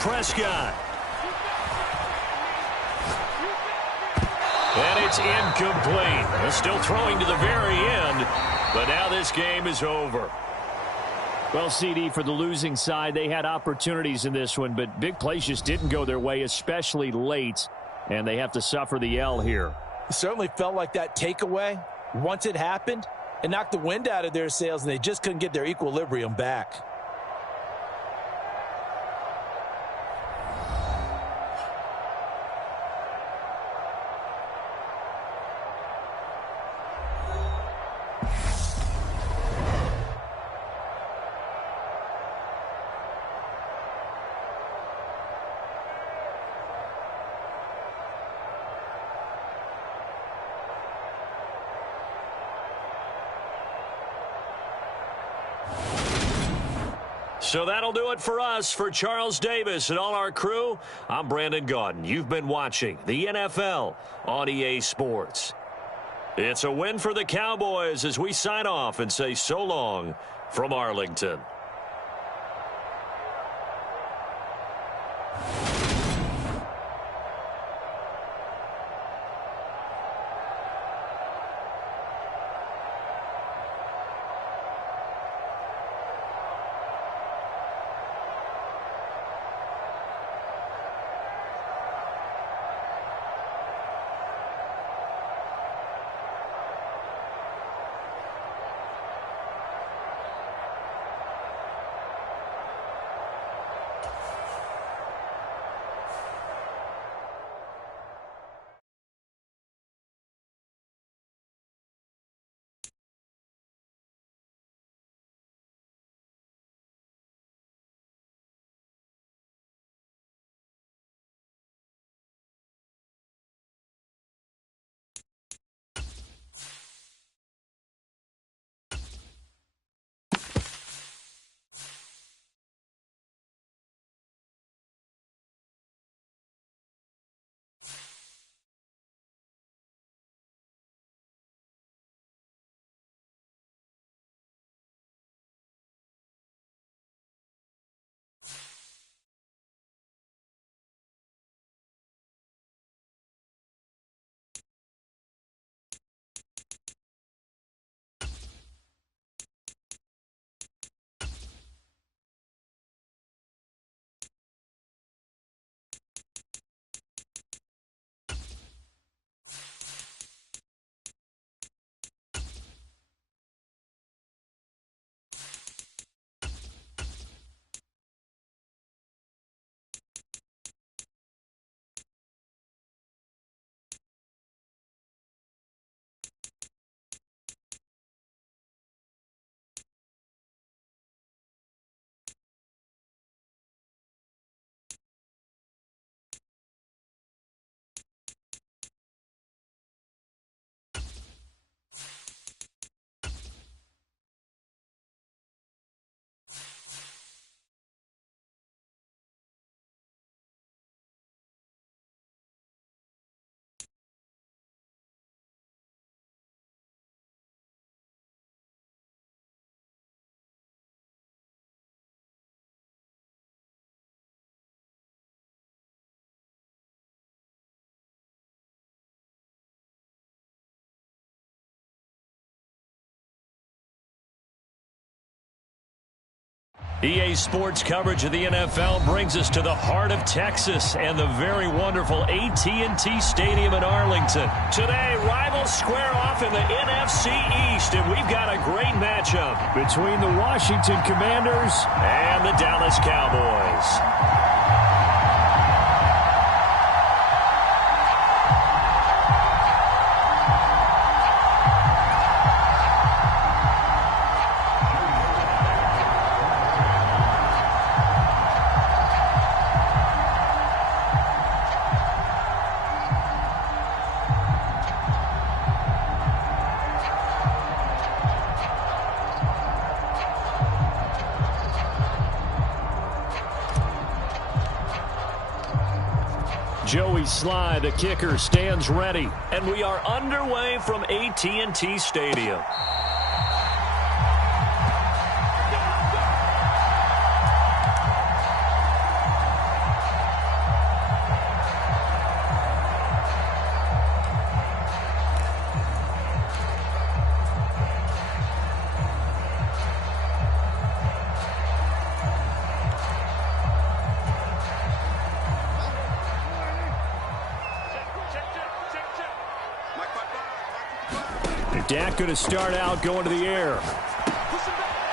Prescott. And it's incomplete. They're still throwing to the very end, but now this game is over. Well, CD, for the losing side, they had opportunities in this one, but big plays just didn't go their way, especially late, and they have to suffer the L here. It certainly felt like that takeaway, once it happened, it knocked the wind out of their sails, and they just couldn't get their equilibrium back. So that'll do it for us. For Charles Davis and all our crew, I'm Brandon Gaudin. You've been watching the NFL on EA Sports. It's a win for the Cowboys as we sign off and say so long from Arlington. EA Sports coverage of the NFL brings us to the heart of Texas and the very wonderful AT&T Stadium in Arlington. Today, rivals square off in the NFC East, and we've got a great matchup between the Washington Commanders and the Dallas Cowboys. Joey Sly, the kicker, stands ready, and we are underway from AT&T Stadium. Dak going to start out going to the air.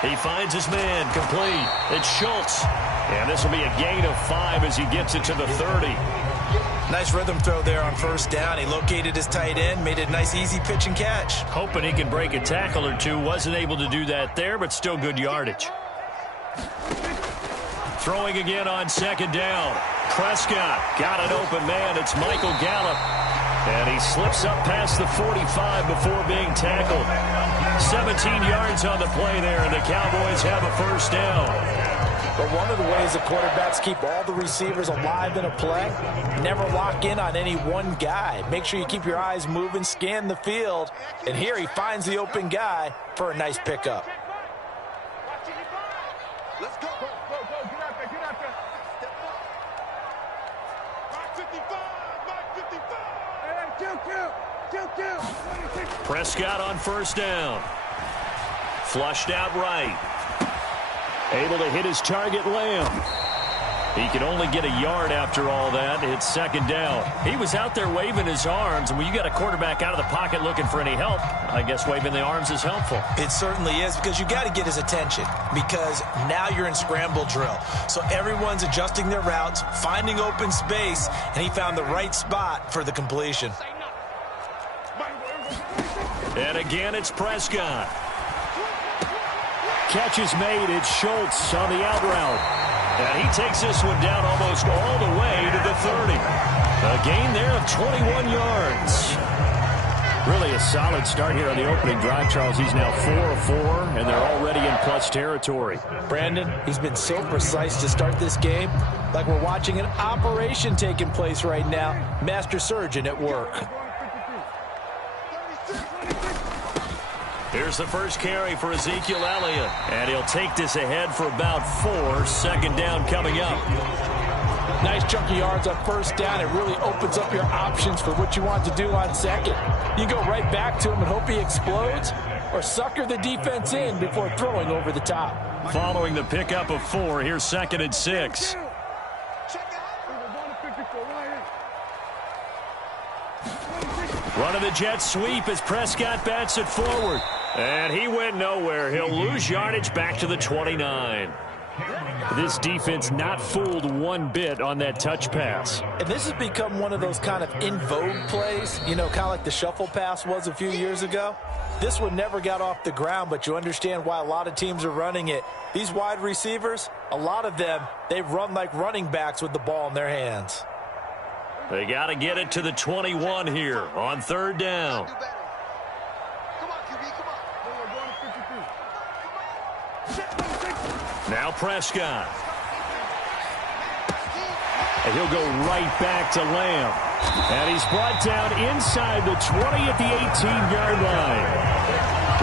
He finds his man complete. It's Schultz. And this will be a gain of 5 as he gets it to the 30. Nice rhythm throw there on first down. He located his tight end, made it a nice easy pitch and catch. Hoping he can break a tackle or two. Wasn't able to do that there, but still good yardage. Throwing again on second down. Prescott got an open man. It's Michael Gallup. And he slips up past the 45 before being tackled. 17 yards on the play there, and the Cowboys have a first down. But one of the ways the quarterbacks keep all the receivers alive in a play, never lock in on any one guy. Make sure you keep your eyes moving, scan the field, and here he finds the open guy for a nice pickup. Let's go. Go, go, go. Get out there. Get out there. Step up. Mike 55. Mike 55. Hey, kill. Prescott on first down. Flushed out right. Able to hit his target, Lamb. He can only get a yard after all that. It's second down. He was out there waving his arms, and when you got a quarterback out of the pocket looking for any help, I guess waving the arms is helpful. It certainly is, because you got to get his attention, because now you're in scramble drill. So everyone's adjusting their routes, finding open space, and he found the right spot for the completion. And again, it's Prescott. Catch is made. It's Schultz on the out route. And he takes this one down almost all the way to the 30. A gain there of 21 yards. Really a solid start here on the opening drive, Charles. He's now 4 of 4, and they're already in plus territory. Brandon, he's been so precise to start this game, like we're watching an operation taking place right now. Master surgeon at work. Here's the first carry for Ezekiel Elliott, and he'll take this ahead for about 4. Second down coming up. Nice chunky yards on first down. It really opens up your options for what you want to do on second. You go right back to him and hope he explodes, or sucker the defense in before throwing over the top. Following the pickup of 4, here's 2nd and 6. Run of the jet sweep as Prescott bats it forward. And he went nowhere. He'll lose yardage back to the 29. This defense not fooled one bit on that touch pass. And this has become one of those kind of in vogue plays, you know, kind of like the shuffle pass was a few years ago. This one never got off the ground, but you understand why a lot of teams are running it. These wide receivers, a lot of them, they run like running backs with the ball in their hands. They got to get it to the 21 here on third down. Now Prescott. And he'll go right back to Lamb. And he's brought down inside the 20 at the 18-yard line.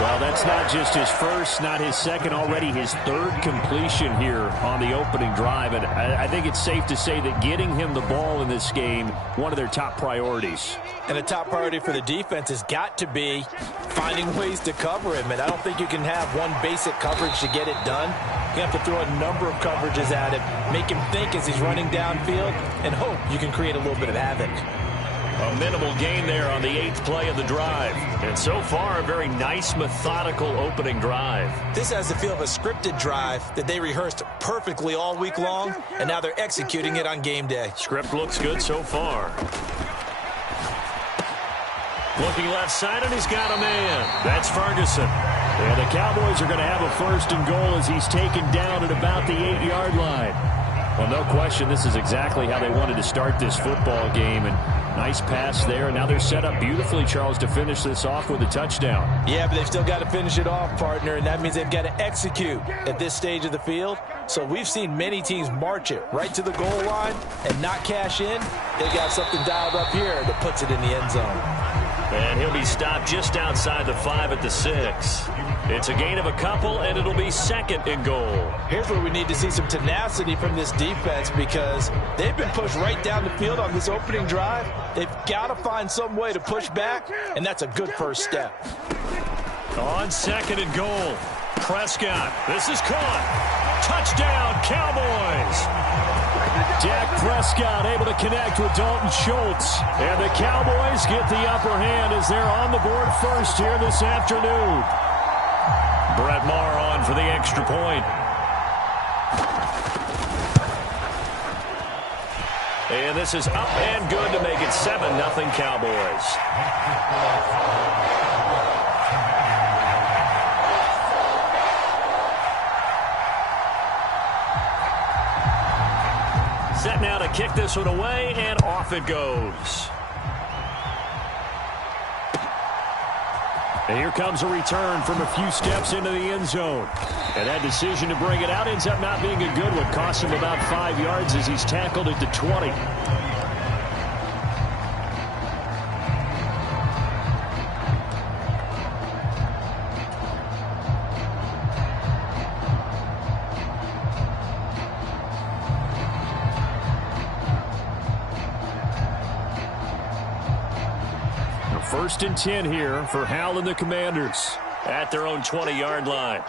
Well, that's not just his first, not his second, already his 3rd completion here on the opening drive. And I think it's safe to say that getting him the ball in this game, one of their top priorities. And a top priority for the defense has got to be finding ways to cover him. And I don't think you can have one basic coverage to get it done. You have to throw a number of coverages at him, make him think as he's running downfield, and hope you can create a little bit of havoc. A minimal gain there on the 8th play of the drive. And so far, a very nice, methodical opening drive. This has the feel of a scripted drive that they rehearsed perfectly all week long, and now they're executing it on game day. Script looks good so far. Looking left side, and he's got a man. That's Ferguson. And the Cowboys are going to have a 1st and goal as he's taken down at about the 8-yard line. Well, no question, this is exactly how they wanted to start this football game. And nice pass there. And now they're set up beautifully, Charles, to finish this off with a touchdown. Yeah, but they've still got to finish it off, partner, and that means they've got to execute at this stage of the field. So we've seen many teams march it right to the goal line and not cash in. They got something dialed up here that puts it in the end zone. And he'll be stopped just outside the 5 at the 6. It's a gain of a couple, and it'll be 2nd and goal. Here's where we need to see some tenacity from this defense, because they've been pushed right down the field on this opening drive. They've got to find some way to push back, and that's a good first step. On 2nd and goal, Prescott. This is caught. Touchdown, Cowboys. Dak Prescott able to connect with Dalton Schultz. And the Cowboys get the upper hand as they're on the board first here this afternoon. Brett Maher on for the extra point. And this is up and good to make it 7-0 Cowboys. Set now to kick this one away, and off it goes. And here comes a return from a few steps into the end zone. And that decision to bring it out ends up not being a good one. Costs him about 5 yards as he's tackled at the 20. First and 10 here for Howell and the Commanders at their own 20-yard line.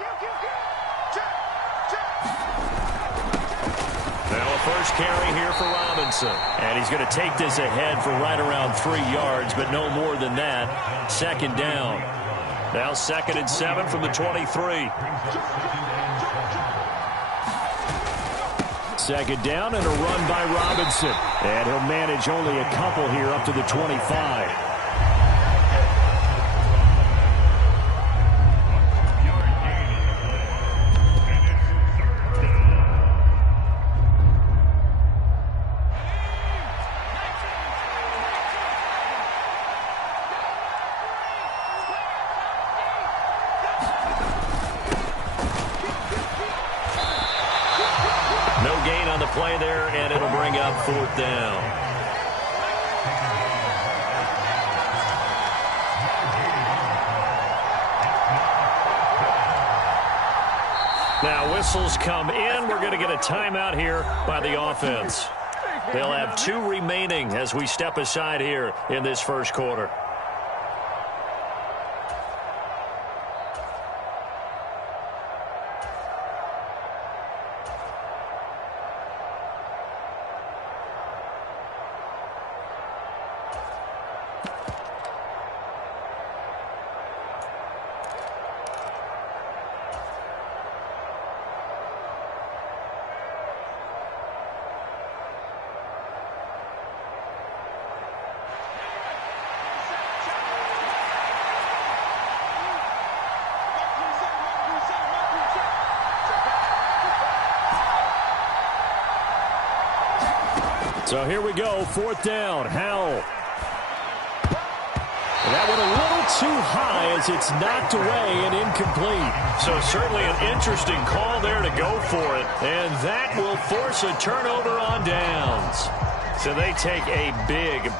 Now a first carry here for Robinson. And he's going to take this ahead for right around 3 yards, but no more than that. Second down. Now 2nd and 7 from the 23. Second down and a run by Robinson. And he'll manage only a couple here up to the 25. No gain on the play there, and it'll bring up 4th down. Now whistles come in. We're going to get a timeout here by the offense. They'll have 2 remaining as we step aside here in this first quarter. So here we go, 4th down, Howell. That one a little too high as it's knocked away and incomplete. So certainly an interesting call there to go for it. And that will force a turnover on downs. So they take a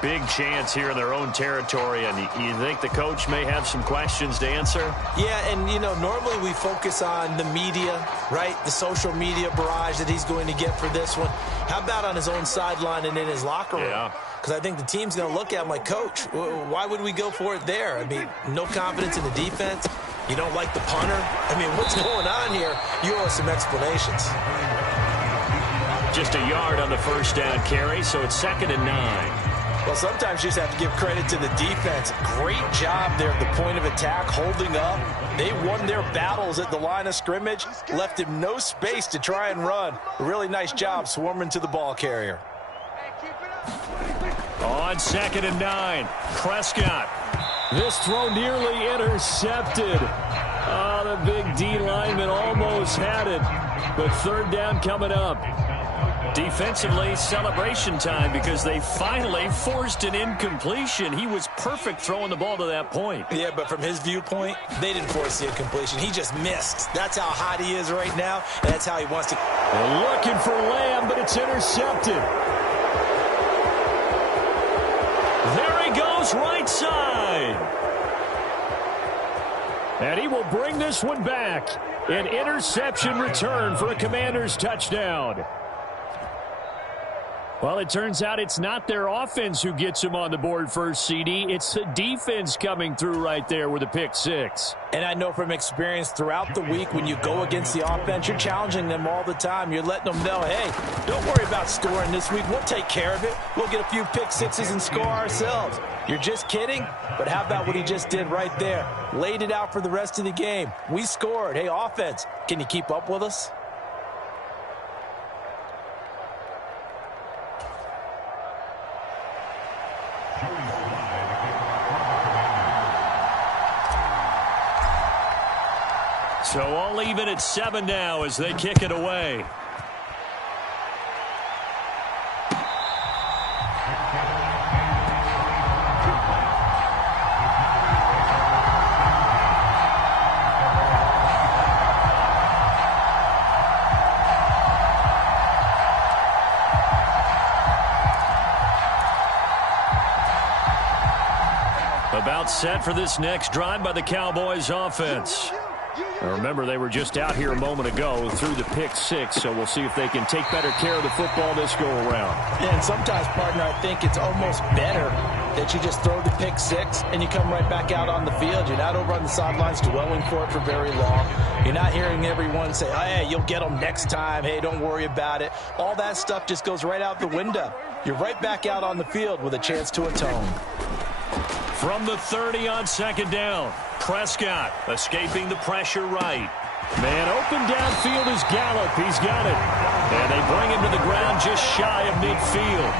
big chance here in their own territory. And you think the coach may have some questions to answer? Yeah, and, you know, normally we focus on the media, right? The social media barrage that he's going to get for this one. How about on his own sideline and in his locker room? Yeah. Because I think the team's going to look at him like, Coach, why would we go for it there? I mean, no confidence in the defense. You don't like the punter. I mean, what's going on here? You owe us some explanations. Just a yard on the first down carry, so it's 2nd and 9. Well, sometimes you just have to give credit to the defense. Great job there at the point of attack, holding up. They won their battles at the line of scrimmage, left him no space to try and run. A really nice job swarming to the ball carrier. On 2nd and 9, Prescott. This throw nearly intercepted. Oh, the big D lineman almost had it, but 3rd down coming up. Defensively, celebration time because they finally forced an incompletion. He was perfect throwing the ball to that point. Yeah, but from his viewpoint, they didn't force the incompletion. He just missed. That's how hot he is right now, and that's how he wants to. They're looking for Lamb, but it's intercepted. There he goes, right side. And he will bring this one back. An interception return for a Commanders touchdown. Well, it turns out it's not their offense who gets him on the board first, CD. It's the defense coming through right there with a pick 6. And I know from experience throughout the week when you go against the offense, you're challenging them all the time. You're letting them know, hey, don't worry about scoring this week. We'll take care of it. We'll get a few pick 6s and score ourselves. You're just kidding? But how about what he just did right there? Laid it out for the rest of the game. We scored. Hey, offense, can you keep up with us? So all even at 7 now as they kick it away. About set for this next drive by the Cowboys offense. Now remember, they were just out here a moment ago through the pick six, so we'll see if they can take better care of the football this go-around. Yeah, and sometimes, partner, I think it's almost better that you just throw the pick six and you come right back out on the field. You're not over on the sidelines dwelling for it for very long. You're not hearing everyone say, oh, hey, you'll get them next time. Hey, don't worry about it. All that stuff just goes right out the window. You're right back out on the field with a chance to atone. From the 30 on second down, Prescott escaping the pressure right. Man open downfield is Gallup. He's got it. And they bring him to the ground just shy of midfield.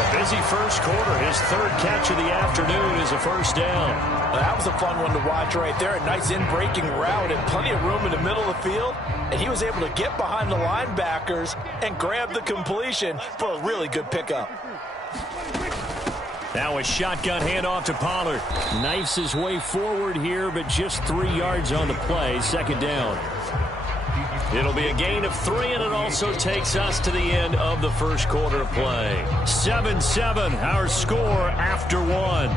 A busy first quarter. His third catch of the afternoon is a first down. Well, that was a fun one to watch right there. A nice in-breaking route and plenty of room in the middle of the field. And he was able to get behind the linebackers and grab the completion for a really good pickup. Now a shotgun handoff to Pollard. Knifes his way forward here, but just 3 yards on the play. Second down. It'll be a gain of 3, and it also takes us to the end of the first quarter of play. 7-7, our score after 1.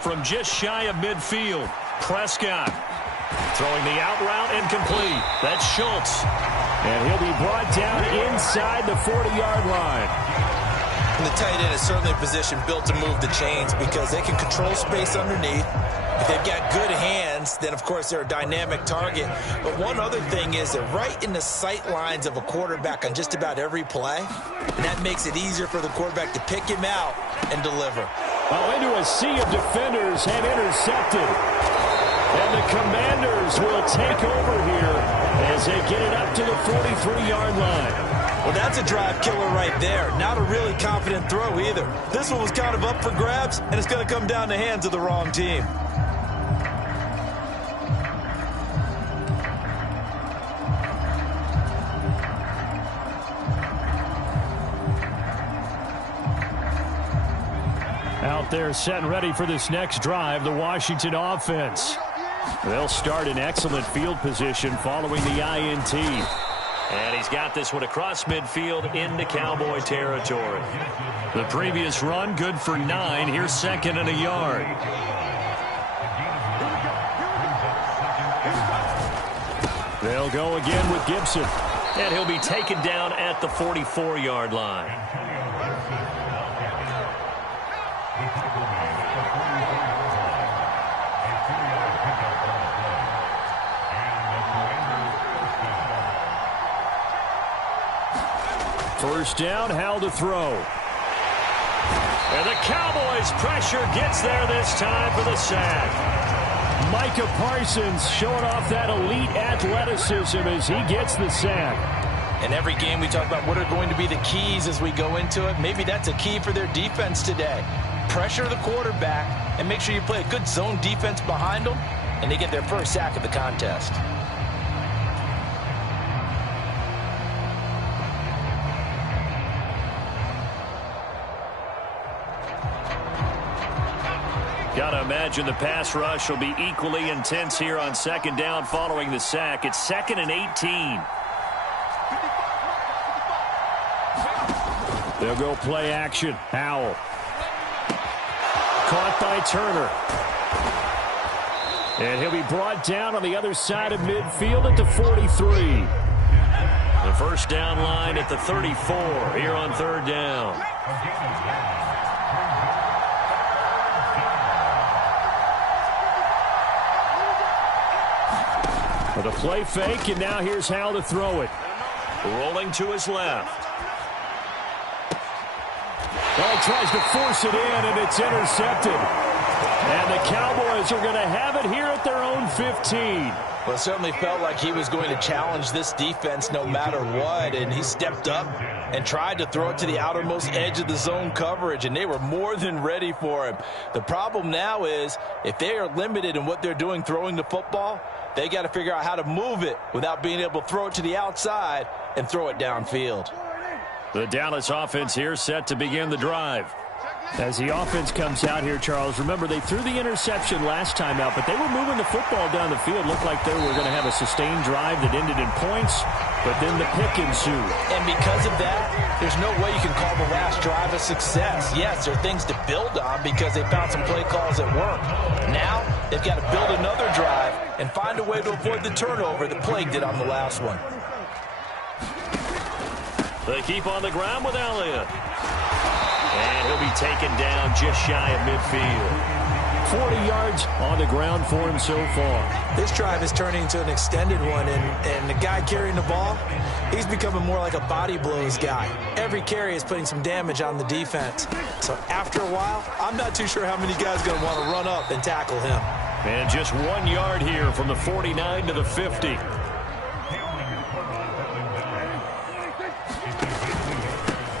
From just shy of midfield, Prescott throwing the out route incomplete. That's Schultz. And he'll be brought down inside the 40-yard line. And the tight end is certainly a position built to move the chains because they can control space underneath. If they've got good hands, then, of course, they're a dynamic target. But one other thing is they're right in the sight lines of a quarterback on just about every play. And that makes it easier for the quarterback to pick him out and deliver. Oh, into a sea of defenders and intercepted. And the Commanders will take over here as they get it up to the 43-yard line. Well, that's a drive killer right there. Not a really confident throw either. This one was kind of up for grabs, and it's going to come down the hands of the wrong team. Out there set and ready for this next drive, the Washington offense. They'll start in excellent field position following the INT. And he's got this one across midfield into Cowboy territory. The previous run good for 9. Here's second and a yard. They'll go again with Gibson. And he'll be taken down at the 44-yard line. First down, Howell to throw. And the Cowboys' pressure gets there this time for the sack. Micah Parsons showing off that elite athleticism as he gets the sack. In every game we talk about what are going to be the keys as we go into it. Maybe that's a key for their defense today. Pressure the quarterback and make sure you play a good zone defense behind them, and they get their first sack of the contest. Got to imagine the pass rush will be equally intense here on second down following the sack. It's 2nd and 18. They'll go play action. Howell. Caught by Turner. And he'll be brought down on the other side of midfield at the 43. The first down line at the 34 here on third down. The play fake, and now here's Howell to throw it. Rolling to his left. Well, he tries to force it in, and it's intercepted. And the Cowboys are going to have it here at their own 15. Well, it certainly felt like he was going to challenge this defense no matter what, and he stepped up and tried to throw it to the outermost edge of the zone coverage, and they were more than ready for him. The problem now is if they are limited in what they're doing throwing the football, They got to figure out how to move it without being able to throw it to the outside and throw it downfield. The Dallas offense here set to begin the drive. As the offense comes out here, Charles, remember they threw the interception last time out, but they were moving the football down the field. Looked like they were going to have a sustained drive that ended in points, but then the pick ensued. And because of that, there's no way you can call the last drive a success. Yes, there are things to build on because they found some play calls that work. Now, they've got to build another drive and find a way to avoid the turnover that plagued it on the last one. They keep on the ground with Elliott. And he'll be taken down just shy of midfield. 40 yards on the ground for him so far. This drive is turning into an extended one, and the guy carrying the ball, he's becoming more like a body blows guy. Every carry is putting some damage on the defense. So after a while, I'm not too sure how many guys are going to want to run up and tackle him. And just 1 yard here from the 49 to the 50.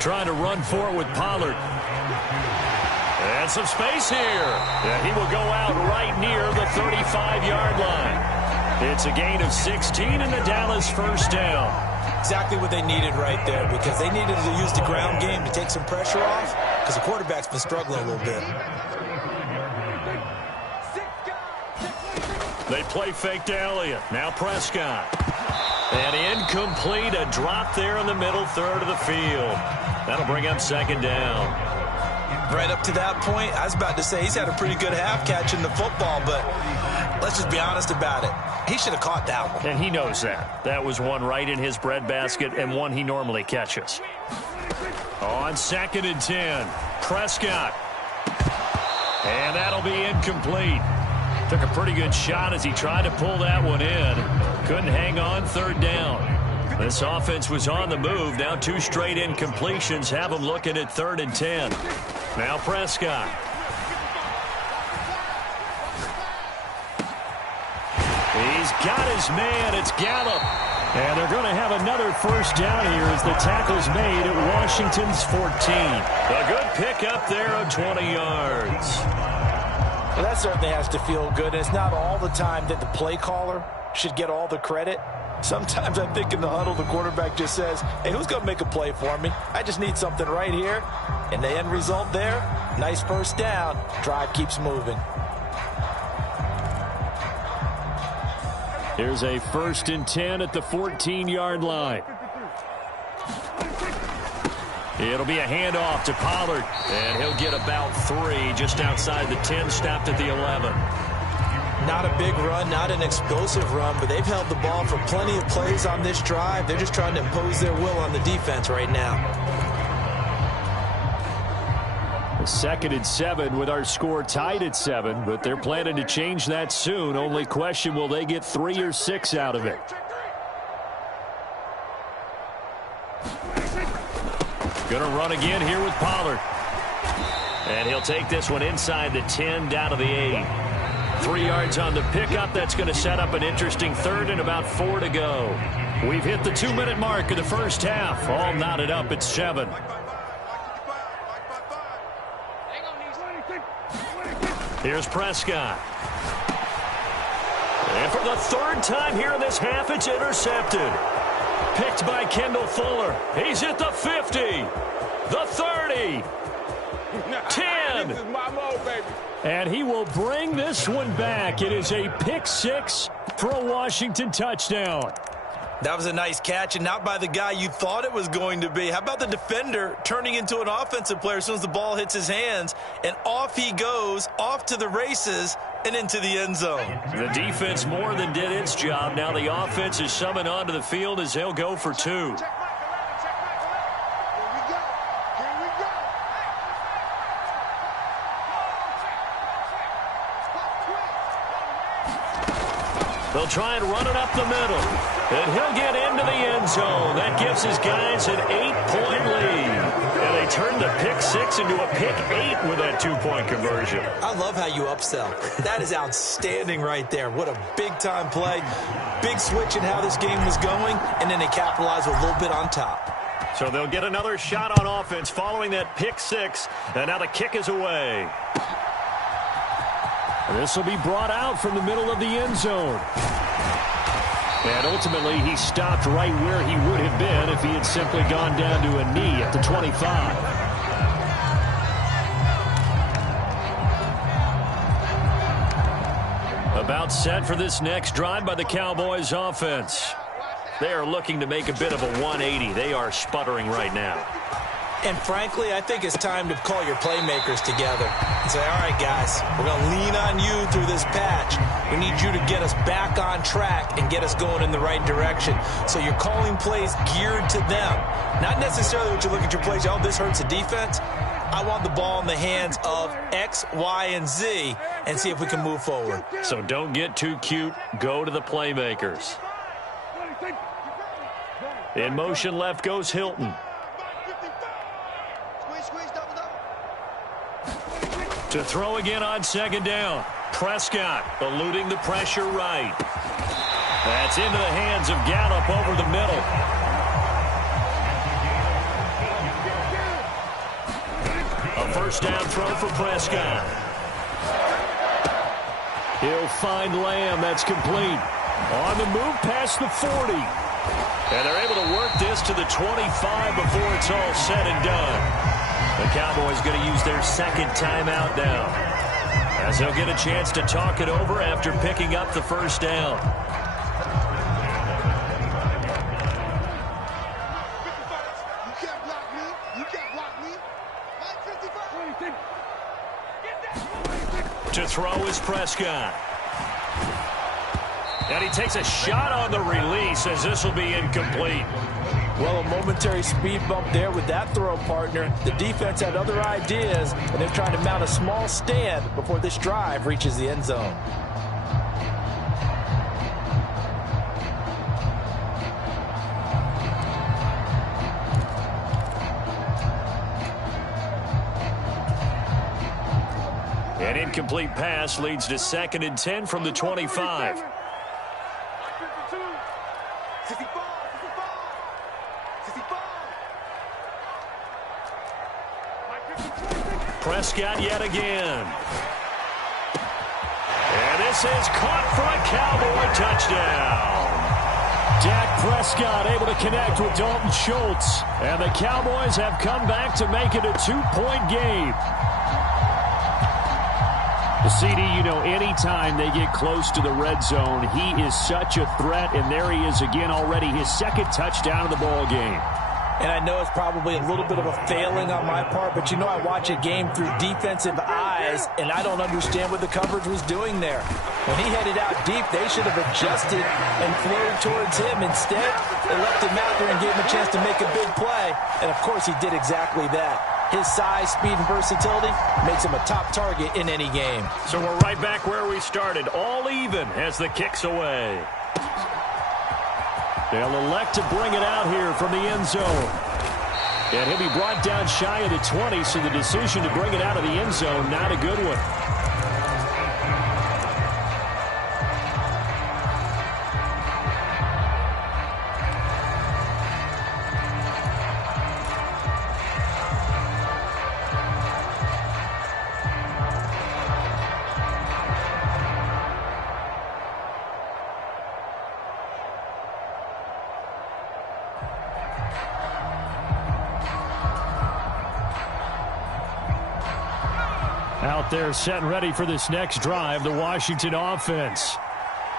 Trying to run for it with Pollard. And some space here. And he will go out right near the 35-yard line. It's a gain of 16 and the Dallas first down. Exactly what they needed right there, because they needed to use the ground game to take some pressure off, because the quarterback's been struggling a little bit. They play fake to Elliott. Now Prescott. And incomplete. A drop there in the middle third of the field. That'll bring up second down. Right up to that point, I was about to say he's had a pretty good half catching the football, but let's just be honest about it. He should have caught that one. And he knows that. That was one right in his breadbasket and one he normally catches. On 2nd and 10, Prescott. And that'll be incomplete. Took a pretty good shot as he tried to pull that one in. Couldn't hang on, third down. This offense was on the move. Now 2 straight incompletions have them looking at 3rd and 10. Now Prescott. He's got his man. It's Gallup. And they're going to have another first down here as the tackle's made at Washington's 14. A good pickup there of 20 yards. Well, that certainly has to feel good. And it's not all the time that the play caller should get all the credit. Sometimes I think in the huddle, the quarterback just says, hey, who's going to make a play for me? I just need something right here. And the end result there, nice first down. Drive keeps moving. Here's a 1st and 10 at the 14-yard line. It'll be a handoff to Pollard. And he'll get about 3 just outside the 10, stopped at the 11. Not a big run, not an explosive run, but they've held the ball for plenty of plays on this drive. They're just trying to impose their will on the defense right now. 2nd and 7 with our score tied at 7, but they're planning to change that soon. Only question, will they get 3 or 6 out of it? Gonna run again here with Pollard. And he'll take this one inside the 10, down to the 8. 3 yards on the pickup. That's going to set up an interesting 3rd and about 4 to go. We've hit the 2-minute mark of the first half. All knotted up at 7. Here's Prescott. And for the 3rd time here in this half, it's intercepted. Picked by Kendall Fuller. He's at the 50. The 30. 10. This is my mode, baby. And he will bring this one back. It is a pick 6 for a Washington touchdown. That was a nice catch, and not by the guy you thought it was going to be. How about the defender turning into an offensive player as soon as the ball hits his hands, and off he goes, off to the races, and into the end zone. The defense more than did its job. Now the offense is summoned onto the field as they'll go for 2. They'll try and run it up the middle. And he'll get into the end zone. That gives his guys an 8-point lead. And they turn the pick 6 into a pick 8 with that 2-point conversion. I love how you upsell. That is outstanding right there. What a big-time play. Big switch in how this game was going, and then they capitalized with a little bit on top. So they'll get another shot on offense following that pick 6. And now the kick is away. This will be brought out from the middle of the end zone. And ultimately, he stopped right where he would have been if he had simply gone down to a knee at the 25. About set for this next drive by the Cowboys offense. They are looking to make a bit of a 180. They are sputtering right now. And frankly, I think it's time to call your playmakers together and say, all right, guys, we're going to lean on you through this patch. We need you to get us back on track and get us going in the right direction. So you're calling plays geared to them. Not necessarily what you look at your plays, oh, this hurts the defense. I want the ball in the hands of X, Y, and Z and see if we can move forward. So don't get too cute. Go to the playmakers. In motion left goes Hilton. To throw again on second down. Prescott eluding the pressure right. That's into the hands of Gallup over the middle. A first down throw for Prescott. He'll find Lamb. That's complete. On the move past the 40. And they're able to work this to the 25 before it's all said and done. The Cowboys going to use their second timeout now, as they'll get a chance to talk it over after picking up the first down. You can't block me. You can't block me. 55. To throw is Prescott. And he takes a shot on the release as this will be incomplete. Well, a momentary speed bump there with that throw, partner. The defense had other ideas, and they're trying to mount a small stand before this drive reaches the end zone. An incomplete pass leads to 2nd and 10 from the 25. Prescott yet again. And this is caught for a Cowboy touchdown. Dak Prescott able to connect with Dalton Schultz. And the Cowboys have come back to make it a 2-point game. The CD, you know, anytime they get close to the red zone, he is such a threat. And there he is again already, his second touchdown of the ball game. And I know it's probably a little bit of a failing on my part, but you know I watch a game through defensive eyes, and I don't understand what the coverage was doing there. When he headed out deep, they should have adjusted and flowed towards him. Instead, they left him out there and gave him a chance to make a big play. And, of course, he did exactly that. His size, speed, and versatility makes him a top target in any game. So we're right back where we started, all even as the kick's away. They'll elect to bring it out here from the end zone. And he'll be brought down shy of the 20, so the decision to bring it out of the end zone, not a good one. Out there set and ready for this next drive, the Washington offense,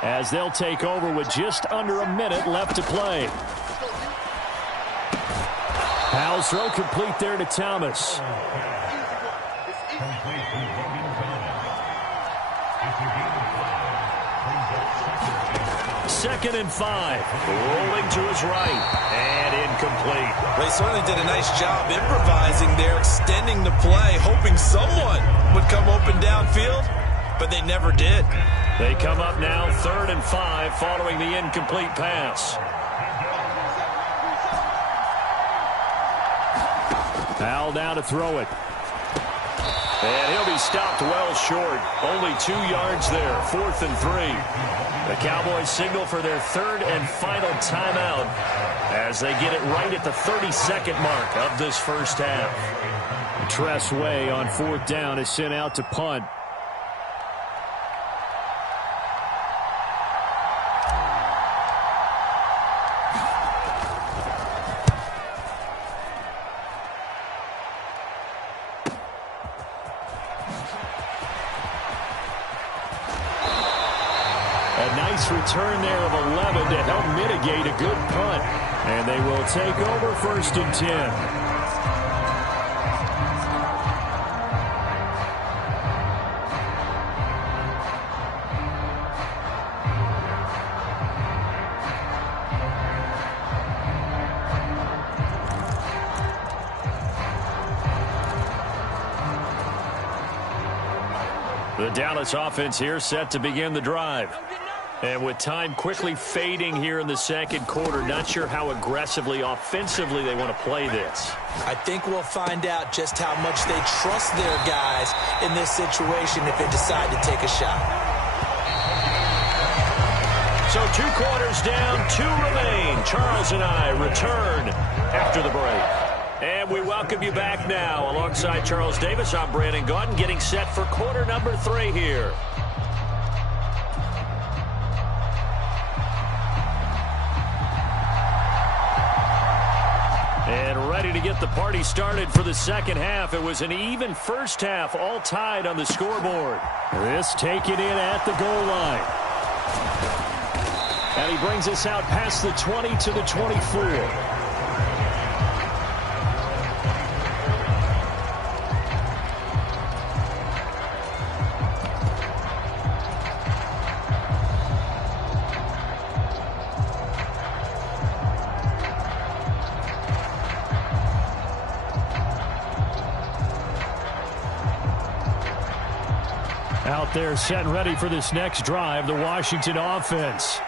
as they'll take over with just under a minute left to play. Powell's throw complete there to Thomas. Second and 5. Rolling to his right. And incomplete. They certainly did a nice job improvising there, extending the play, hoping someone would come open downfield, but they never did. They come up now 3rd and 5 following the incomplete pass. Powell now to throw it. And he'll be stopped well short. Only 2 yards there. 4th and 3. The Cowboys signal for their 3rd and final timeout as they get it right at the 32nd mark of this first half. Tress Way on 4th down is sent out to punt. nice return there of 11 to help mitigate a good punt. And they will take over 1st and 10. The Dallas offense here set to begin the drive. And with time quickly fading here in the second quarter, not sure how aggressively, offensively they want to play this. I think we'll find out just how much they trust their guys in this situation if they decide to take a shot. So 2 quarters down, 2 remain. Charles and I return after the break. And we welcome you back now. Alongside Charles Davis, I'm Brandon Gaudin, getting set for quarter number 3 here. And ready to get the party started for the second half. It was an even first half, all tied on the scoreboard. This taken in at the goal line. And he brings us out past the 20 to the 24. Out there set and ready for this next drive, the Washington offense.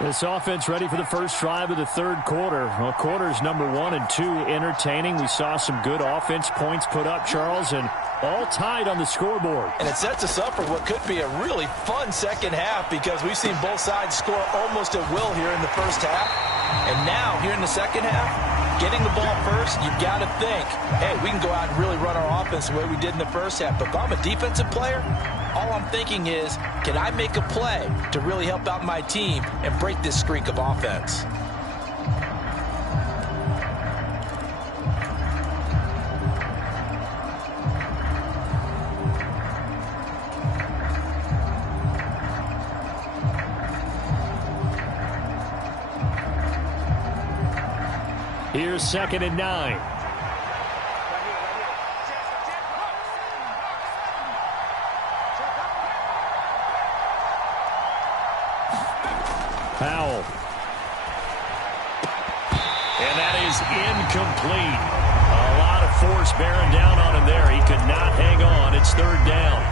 This offense ready for the first drive of the third quarter. Well, quarters number 1 and 2 entertaining. We saw some good offense points put up, Charles, and all tied on the scoreboard. And it sets us up for what could be a really fun second half because we've seen both sides score almost at will here in the first half. And now, here in the second half, getting the ball first, you've got to think, hey, we can go out and really run our offense the way we did in the first half. But if I'm a defensive player, all I'm thinking is, can I make a play to really help out my team and break this streak of offense? Here's 2nd and 9. Powell. And that is incomplete. A lot of force bearing down on him there. He could not hang on. It's 3rd down.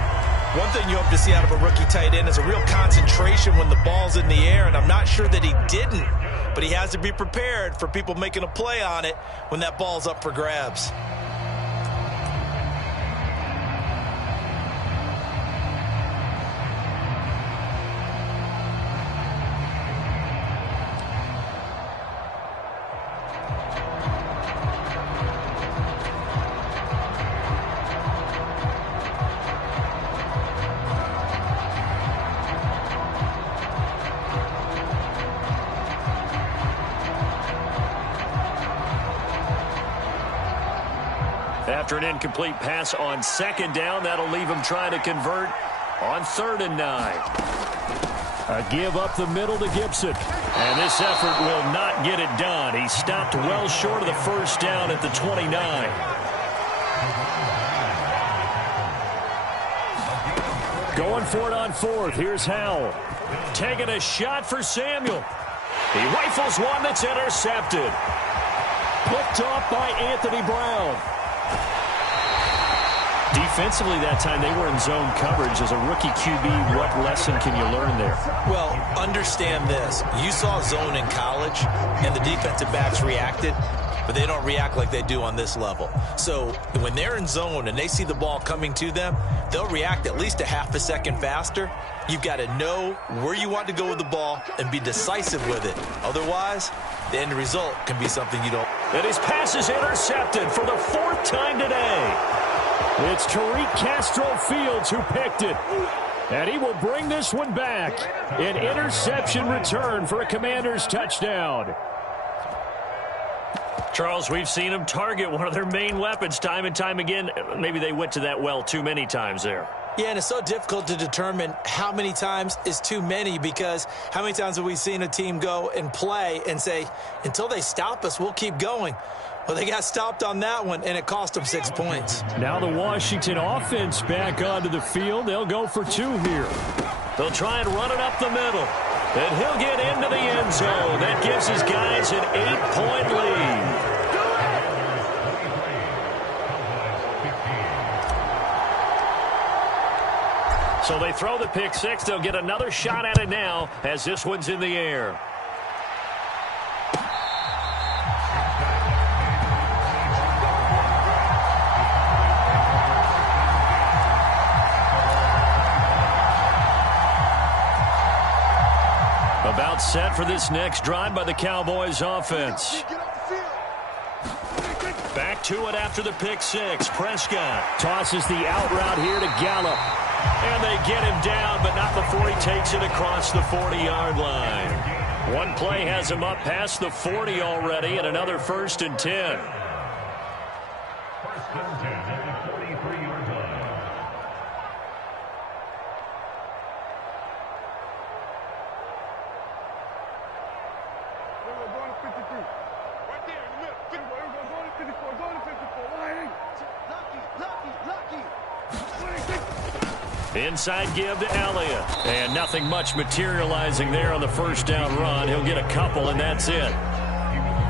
One thing you hope to see out of a rookie tight end is a real concentration when the ball's in the air, and I'm not sure that he didn't, but he has to be prepared for people making a play on it when that ball's up for grabs. After an incomplete pass on 2nd down, that'll leave him trying to convert on 3rd and 9. A give up the middle to Gibson. And this effort will not get it done. He stopped well short of the first down at the 29. Going for it on 4th. Here's Howell. Taking a shot for Samuel. He rifles one that's intercepted. Picked off by Anthony Brown. Defensively that time, they were in zone coverage. As a rookie QB, what lesson can you learn there? Well, understand this. You saw zone in college, and the defensive backs reacted, but they don't react like they do on this level. So when they're in zone and they see the ball coming to them, they'll react at least a half a second faster. You've got to know where you want to go with the ball and be decisive with it. Otherwise, the end result can be something you don't. And his pass is intercepted for the 4th time today. It's Tariq Castro-Fields who picked it. And he will bring this one back. An interception return for a Commanders touchdown. Charles, we've seen them target one of their main weapons time and time again. Maybe they went to that well too many times there. Yeah, and it's so difficult to determine how many times is too many, because how many times have we seen a team go and play and say, until they stop us, we'll keep going. Well, they got stopped on that one, and it cost them 6 points. Now the Washington offense back onto the field. They'll go for 2 here. They'll try and run it up the middle. And he'll get into the end zone. That gives his guys an 8-point lead. So they throw the pick six. They'll get another shot at it now as this one's in the air. About set for this next drive by the Cowboys offense. Back to it after the pick six. Prescott tosses the out route here to Gallup. And they get him down, but not before he takes it across the 40-yard line. One play has him up past the 40 already, and another 1st and 10. 1st and 10 at the 43-yard line. We're going to 53. Right there in the middle. 54. We're going to 54. Going to 54. Lucky. Inside give to Elliott. And nothing much materializing there on the first down run. He'll get a couple, and that's it.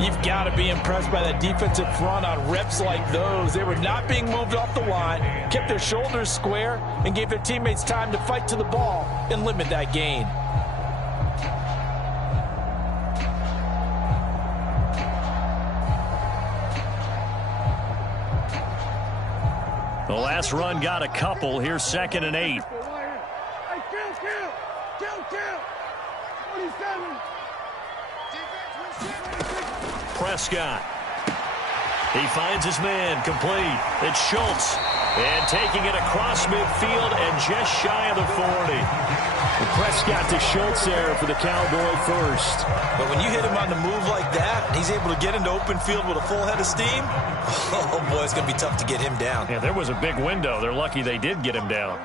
You've got to be impressed by that defensive front on reps like those. They were not being moved off the line, kept their shoulders square, and gave their teammates time to fight to the ball and limit that gain. The last run got a couple. Here's 2nd and 8. Prescott. He finds his man complete. It's Schultz. And taking it across midfield and just shy of the 40. And Prescott to Schultz there for the Cowboy first. But when you hit him on the move like that, he's able to get into open field with a full head of steam. Oh, boy, it's going to be tough to get him down. Yeah, there was a big window. They're lucky they did get him down.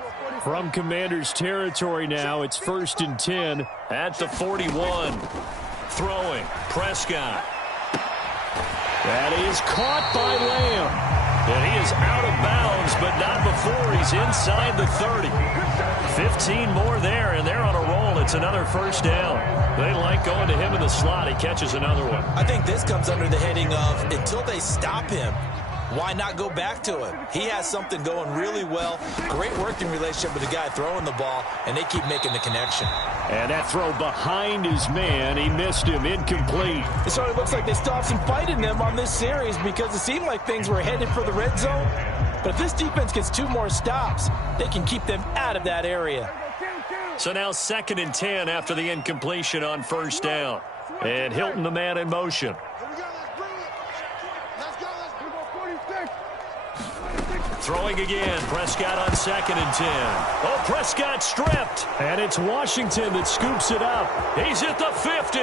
From Commanders territory now, it's 1st and 10. At the 41. Throwing. Prescott. That is caught by Lamb. And he is out of bounds, but not before he's inside the 30. 15 more there, and they're on a roll. It's another first down. They like going to him in the slot. He catches another one. I think this comes under the heading of, until they stop him, why not go back to him? He has something going really well. Great working relationship with the guy throwing the ball, and they keep making the connection. And that throw behind his man. He missed him. Incomplete. It sort of looks like they still have some fight in them on this series, because it seemed like things were headed for the red zone. But if this defense gets 2 more stops, they can keep them out of that area. So now 2nd and 10 after the incompletion on first down. And Hilton, the man in motion. Throwing again. Prescott on 2nd and 10. Oh, Prescott stripped. And it's Washington that scoops it up. He's at the 50.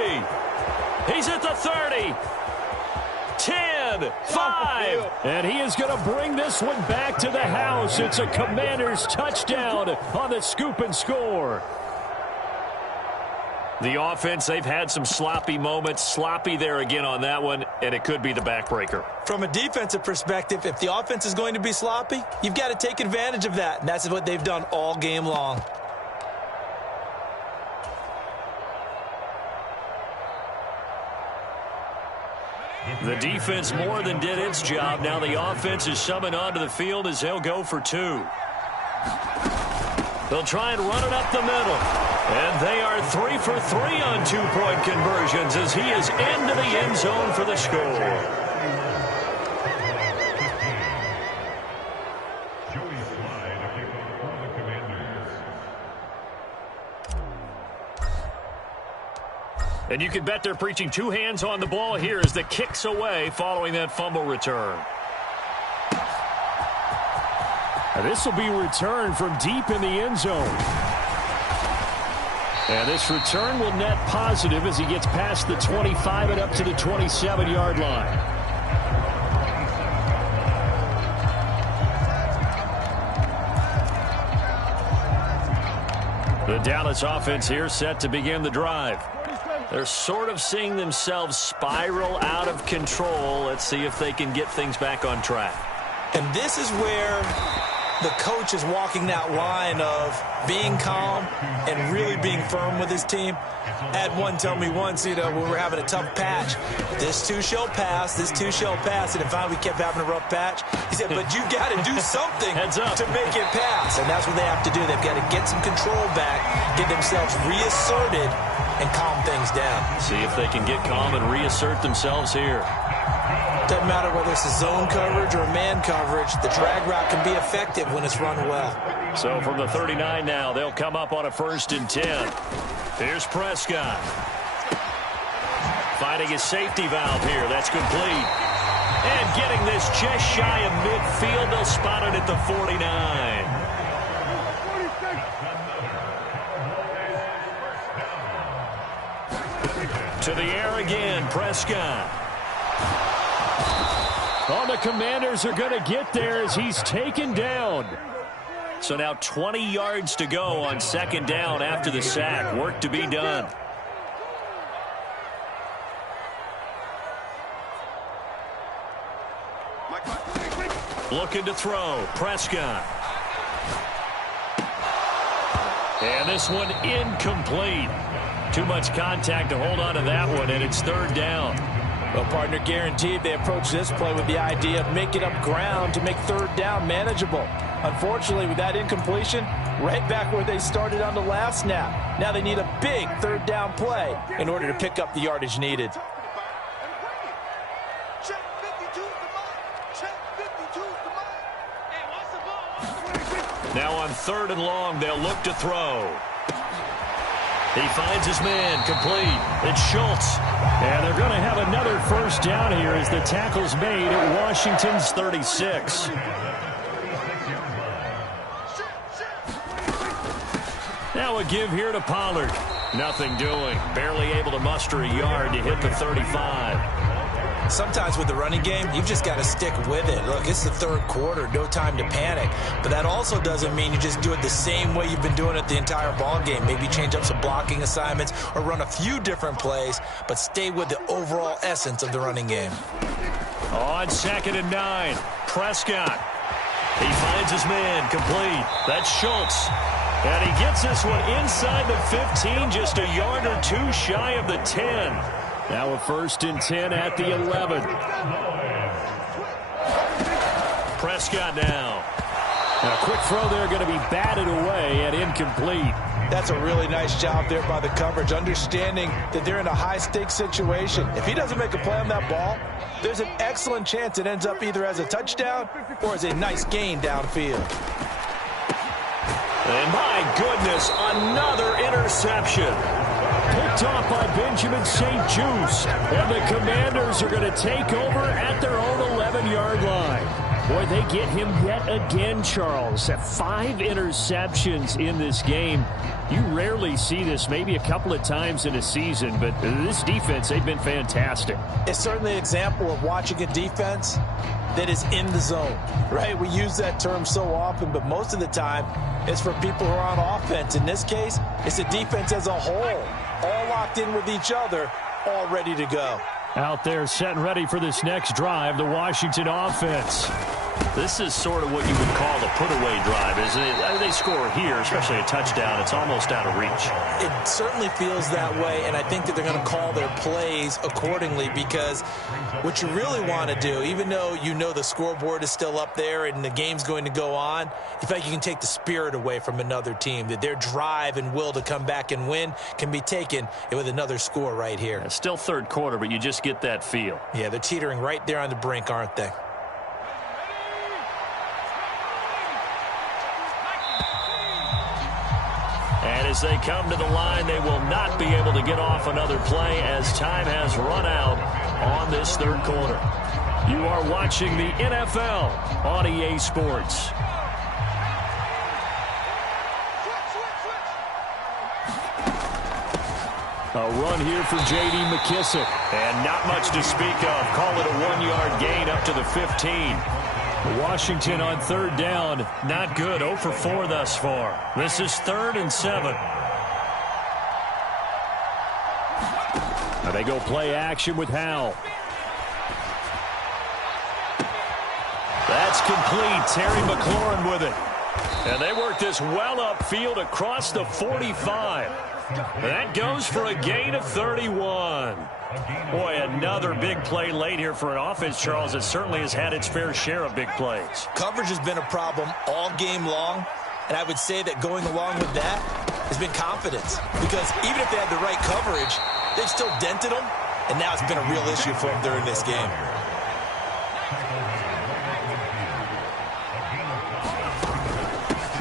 He's at the 30. 10, 5. And he is going to bring this one back to the house. It's a Commanders touchdown on the scoop and score. The offense, they've had some sloppy moments. Sloppy there again on that one, and it could be the backbreaker. From a defensive perspective, if the offense is going to be sloppy, you've got to take advantage of that, and that's what they've done all game long. The defense more than did its job. Now the offense is summoned onto the field as they'll go for 2. They'll try and run it up the middle. And they are 3 for 3 on 2-point conversions as he is into the end zone for the score. And you can bet they're preaching 2 hands on the ball here as the kick's away following that fumble return. Now this will be returned from deep in the end zone. And this return will net positive as he gets past the 25 and up to the 27-yard line. The Dallas offense here set to begin the drive. They're sort of seeing themselves spiral out of control. Let's see if they can get things back on track. And this is where the coach is walking that line of being calm and really being firm with his team. I had one tell me once, when we were having a tough patch, this too shall pass, this too shall pass. And finally we kept having a rough patch. He said, but you got to do something to make it pass. And that's what they have to do. They've got to get some control back, get themselves reasserted, and calm things down. See if they can get calm and reassert themselves here. Doesn't matter whether it's a zone coverage or a man coverage. The drag route can be effective when it's run well. So from the 39 now, they'll come up on a 1st and 10. Here's Prescott. Finding his safety valve here. That's complete. And getting this just shy of midfield. They'll spot it at the 49. To the air again, Prescott. Oh, the Commanders are going to get there as he's taken down. So now 20 yards to go on 2nd down after the sack. Work to be done. Looking to throw. Prescott. And this one incomplete. Too much contact to hold on to that one, and it's 3rd down. Well, partner, guaranteed they approach this play with the idea of making up ground to make 3rd down manageable. Unfortunately, with that incompletion, right back where they started on the last snap. Now they need a big 3rd down play in order to pick up the yardage needed. Now on 3rd and long, they'll look to throw. He finds his man, complete. It's Schultz. And they're going to have another 1st down here as the tackle's made at Washington's 36. Now a give here to Pollard. Nothing doing. Barely able to muster a yard to hit the 35. Sometimes with the running game, you've just got to stick with it. Look, it's the 3rd quarter, no time to panic. But that also doesn't mean you just do it the same way you've been doing it the entire ball game. Maybe change up some blocking assignments or run a few different plays, but stay with the overall essence of the running game. On 2nd and 9, Prescott. He finds his man, complete. That's Schultz. And he gets this one inside the 15, just a yard or 2 shy of the 10. Now a 1st and 10 at the 11. Prescott now. A quick throw there going to be batted away and incomplete. That's a really nice job there by the coverage, understanding that they're in a high-stakes situation. If he doesn't make a play on that ball, there's an excellent chance it ends up either as a touchdown or as a nice gain downfield. And my goodness, another interception. Picked off by Benjamin St-Juste. And the Commanders are going to take over at their own 11-yard line. Boy, they get him yet again, Charles. 5 interceptions in this game. You rarely see this, maybe a couple of times in a season, but this defense, they've been fantastic. It's certainly an example of watching a defense that is in the zone, right? We use that term so often, but most of the time it's for people who are on offense. In this case, it's a defense as a whole, all locked in with each other, all ready to go. Out there set and ready for this next drive, the Washington offense. This is sort of what you would call a put-away drive, isn't it? They score here, especially a touchdown. It's almost out of reach. It certainly feels that way, and I think that they're going to call their plays accordingly, because what you really want to do, even though you know the scoreboard is still up there and the game's going to go on, you feel like you can take the spirit away from another team, that their drive and will to come back and win can be taken with another score right here. It's still 3rd quarter, but you just get that feel. Yeah, they're teetering right there on the brink, aren't they? And as they come to the line, they will not be able to get off another play as time has run out on this 3rd quarter. You are watching the NFL on EA Sports. A run here for J.D. McKissic. And not much to speak of. Call it a 1-yard gain up to the 15. Washington on 3rd down. Not good. 0 for 4 thus far. This is 3rd and 7. They go play action with Howell. That's complete. Terry McLaurin with it. And they work this well upfield across the 45. That goes for a gain of 31. Boy, another big play late here for an offense, Charles, that certainly has had its fair share of big plays. Coverage has been a problem all game long, and I would say that going along with that has been confidence. Because even if they had the right coverage, they've still dented them, and now it's been a real issue for them during this game.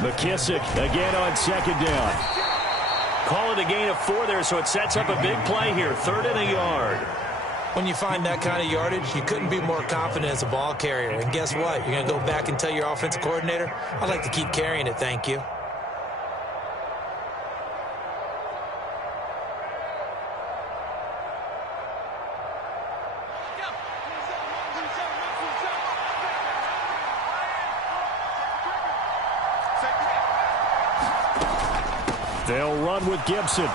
McKissick again on second down. Call it a gain of 4 there, so it sets up a big play here. 3rd and a yard. When you find that kind of yardage, you couldn't be more confident as a ball carrier. And guess what? You're going to go back and tell your offensive coordinator, I'd like to keep carrying it, thank you. They'll run with Gibson.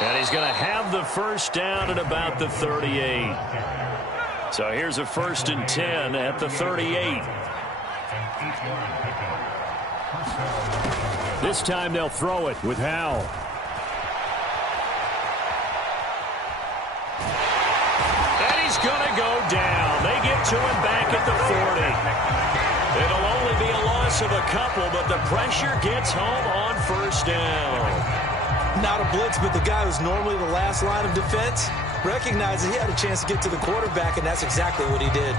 And he's going to have the first down at about the 38. So here's a 1st and 10 at the 38. This time they'll throw it with Howell. And he's going to go down. They get to him back at the 40. It'll only be a loss of a couple, but the pressure gets home on 1st down. Not a blitz, but the guy who's normally the last line of defense recognized that he had a chance to get to the quarterback, and that's exactly what he did.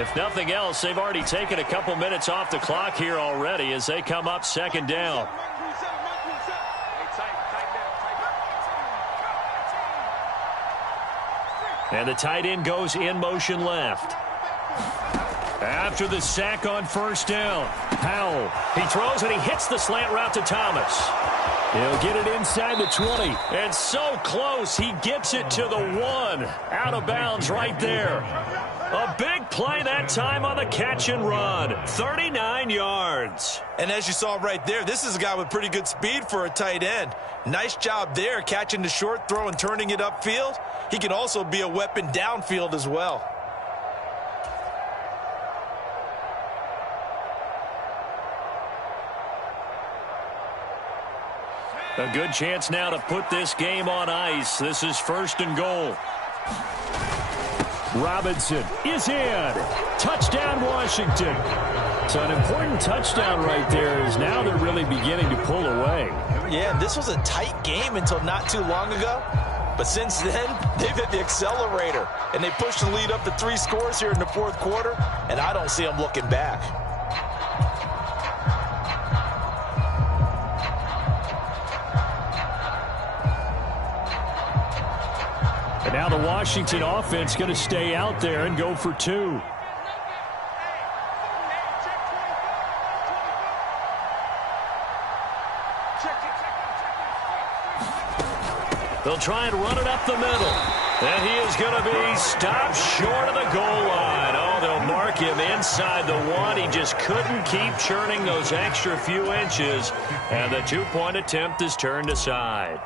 If nothing else, they've already taken a couple minutes off the clock here already as they come up 2nd down. And the tight end goes in motion left. After the sack on 1st down, Howell. He throws and he hits the slant route to Thomas. He'll get it inside the 20. And so close, he gets it to the 1. Out of bounds right there. A big play that time on the catch and run. 39 yards. And as you saw right there, this is a guy with pretty good speed for a tight end. Nice job there, catching the short throw and turning it upfield. He can also be a weapon downfield as well. A good chance now to put this game on ice. This is 1st and goal. Robinson is in. Touchdown, Washington. So an important touchdown right there is now they're really beginning to pull away. Yeah, and this was a tight game until not too long ago. But since then, they've hit the accelerator. And they pushed the lead up to 3 scores here in the 4th quarter. And I don't see them looking back. And now the Washington offense going to stay out there and go for 2. They'll try and run it up the middle. And he is going to be stopped short of the goal line. Oh, they'll mark him inside the 1. He just couldn't keep churning those extra few inches. And the 2-point attempt is turned aside.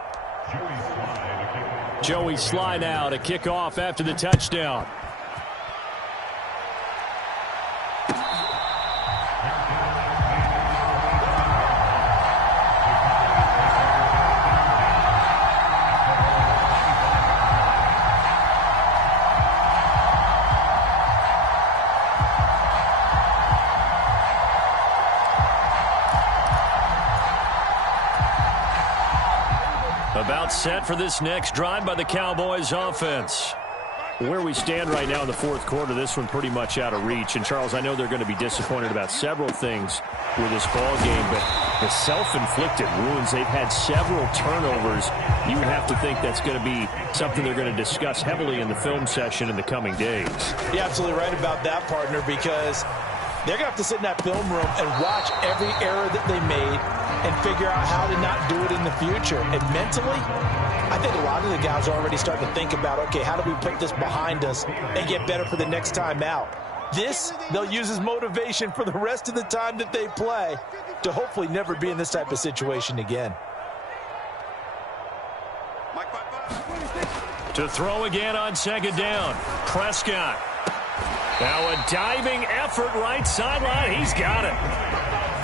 Joey Slye now to kick off after the touchdown. About set for this next drive by the Cowboys offense. Where we stand right now in the 4th quarter, this one pretty much out of reach. And, Charles, I know they're going to be disappointed about several things with this ball game, but the self-inflicted wounds, they've had several turnovers. You would have to think that's going to be something they're going to discuss heavily in the film session in the coming days. You're absolutely right about that, partner, because they're going to have to sit in that film room and watch every error that they made and figure out how to not do it in the future. And mentally, I think a lot of the guys are already starting to think about, okay, how do we put this behind us and get better for the next time out? This, they'll use as motivation for the rest of the time that they play to hopefully never be in this type of situation again. To throw again on second down. Prescott. Now a diving effort right sideline. He's got it.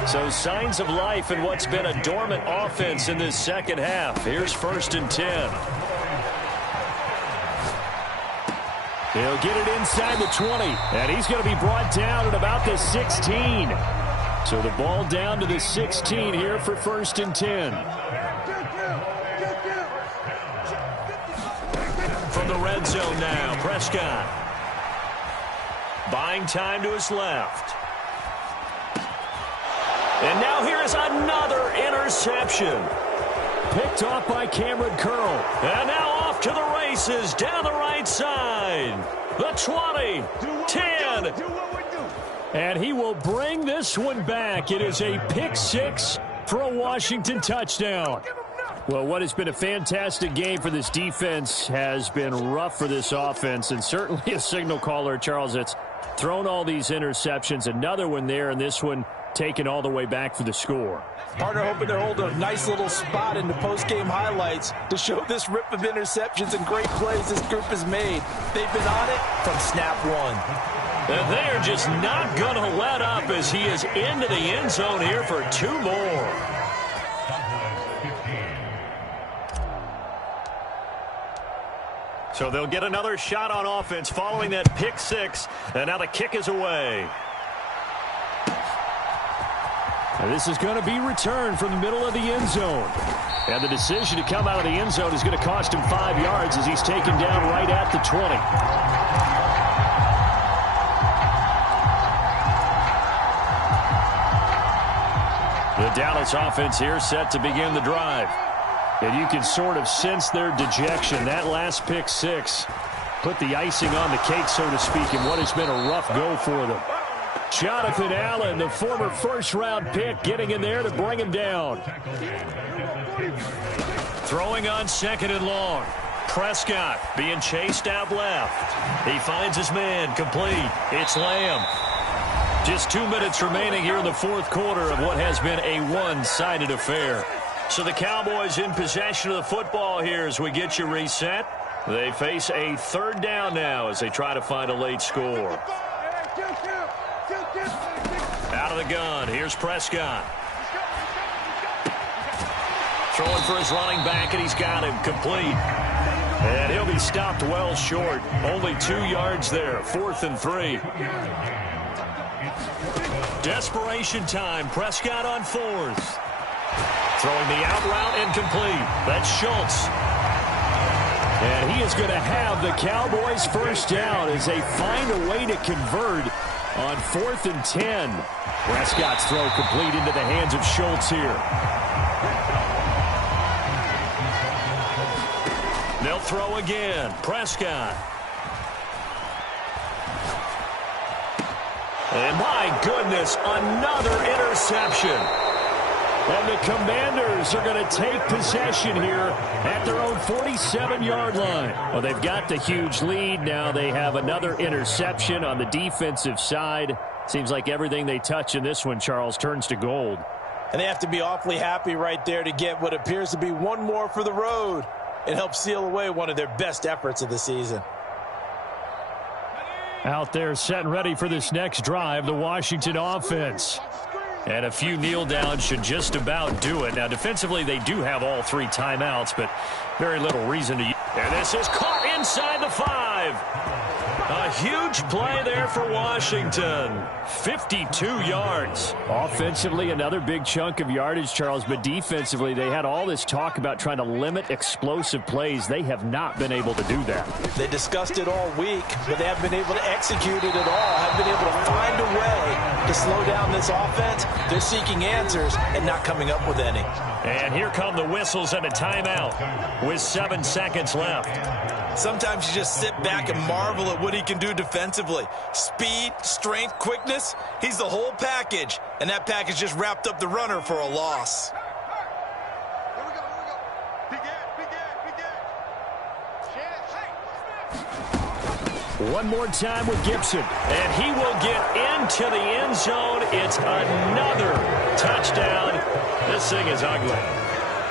So signs of life in what's been a dormant offense in this second half. Here's 1st and 10. He'll get it inside the 20. And he's going to be brought down at about the 16. So the ball down to the 16 here for 1st and 10. From the red zone now, Prescott. Buying time to his left. And now here is another interception. Picked off by Cameron Curl. And now off to the races down the right side. The 20, 10. And he will bring this one back. It is a pick six for a Washington touchdown. Well, what has been a fantastic game for this defense has been rough for this offense, and certainly a signal caller, Charles, that's thrown all these interceptions. Another one there, and this one taken all the way back for the score. Partner hoping to hold a nice little spot in the post-game highlights to show this rip of interceptions and great plays this group has made. They've been on it from snap one. And they are just not going to let up as he is into the end zone here for 2 more. So they'll get another shot on offense following that pick six. And now the kick is away. And this is going to be returned from the middle of the end zone. And the decision to come out of the end zone is going to cost him 5 yards as he's taken down right at the 20. The Dallas offense here set to begin the drive. And you can sort of sense their dejection. That last pick six put the icing on the cake, so to speak, in what has been a rough go for them. Jonathan Allen, the former first-round pick, getting in there to bring him down. Throwing on 2nd and long. Prescott being chased out left. He finds his man complete. It's Lamb. Just 2 minutes remaining here in the fourth quarter of what has been a one-sided affair. So the Cowboys in possession of the football here as we get you reset. They face a 3rd down now as they try to find a late score. Out of the gun, here's Prescott. Throwing for his running back, and he's got him complete. And he'll be stopped well short. Only 2 yards there, 4th and 3. Desperation time, Prescott on 4th. Throwing the out route incomplete. That's Schultz. And he is going to have the Cowboys' first down as they find a way to convert on 4th and 10. Prescott's throw complete into the hands of Schultz here. They'll throw again. Prescott. And my goodness, another interception. And the Commanders are going to take possession here at their own 47-yard line. Well, they've got the huge lead. Now they have another interception on the defensive side. Seems like everything they touch in this one, Charles, turns to gold. And they have to be awfully happy right there to get what appears to be one more for the road. It helps seal away one of their best efforts of the season. Out there set and ready for this next drive, the Washington offense. And a few kneel downs should just about do it. Now, defensively, they do have all 3 timeouts, but very little reason to use. And this is caught inside the 5. A huge play there for Washington. 52 yards. Offensively, another big chunk of yardage, Charles, but defensively, they had all this talk about trying to limit explosive plays. They have not been able to do that. They discussed it all week, but they haven't been able to execute it at all. Haven't been able to find a way to slow down this offense. They're seeking answers and not coming up with any. And here come the whistles and a timeout with 7 seconds left. Sometimes you just sit back and marvel at what he can do defensively. Speed, strength, quickness, he's the whole package. And that package just wrapped up the runner for a loss. Here we go. Big One more time with Gibson. And he will get into the end zone. It's another touchdown. This thing is ugly.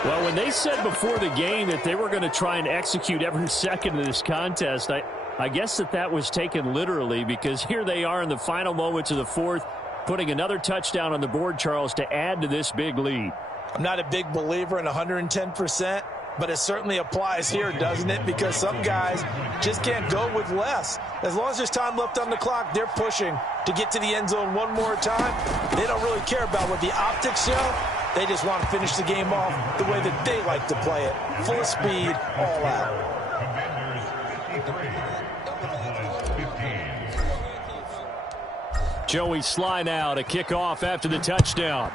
Well, when they said before the game that they were going to try and execute every second of this contest, I guess that was taken literally, because here they are in the final moments of the fourth, putting another touchdown on the board, Charles, to add to this big lead. I'm not a big believer in 110%, but it certainly applies here, doesn't it? Because some guys just can't go with less. As long as there's time left on the clock, they're pushing to get to the end zone one more time. They don't really care about what the optics show. They just want to finish the game off the way that they like to play it. Full speed, all out. Joey Sly now to kick off after the touchdown.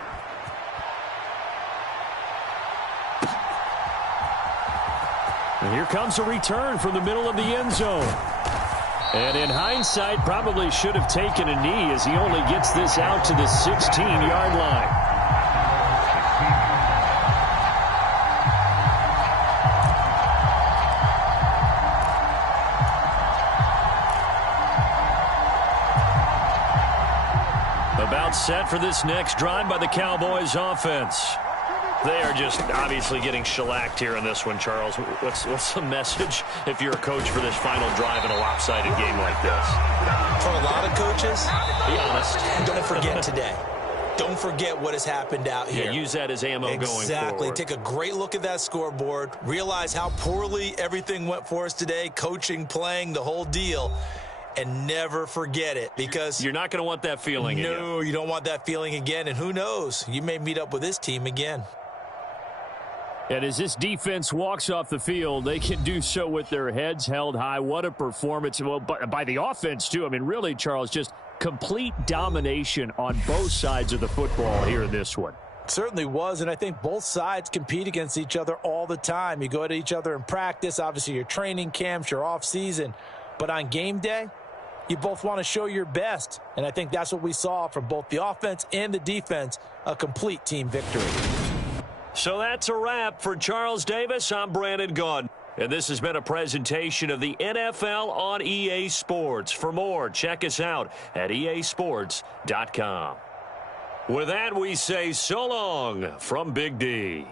And here comes a return from the middle of the end zone. And in hindsight, probably should have taken a knee, as he only gets this out to the 16-yard line. About set for this next drive by the Cowboys offense. They are just obviously getting shellacked here in this one, Charles. What's the message if you're a coach for this final drive in a lopsided game like this? For a lot of coaches, be honest. Don't forget today. Don't forget what has happened out here. Yeah, use that as ammo going forward. Exactly. Take a great look at that scoreboard. Realize how poorly everything went for us today. Coaching, playing, the whole deal. And never forget it, because you're not going to want that feeling again. No, you don't want that feeling again. And who knows? You may meet up with this team again. And as this defense walks off the field, they can do so with their heads held high. What a performance. Well, by the offense, too. I mean, really, Charles, just complete domination on both sides of the football here in this one. Certainly was, and I think both sides compete against each other all the time. You go at each other in practice, obviously your training camps, your off-season. But on game day, you both want to show your best. And I think that's what we saw from both the offense and the defense, a complete team victory. So that's a wrap for Charles Davis. I'm Brandon Gaudin. And this has been a presentation of the NFL on EA Sports. For more, check us out at easports.com. With that, we say so long from Big D.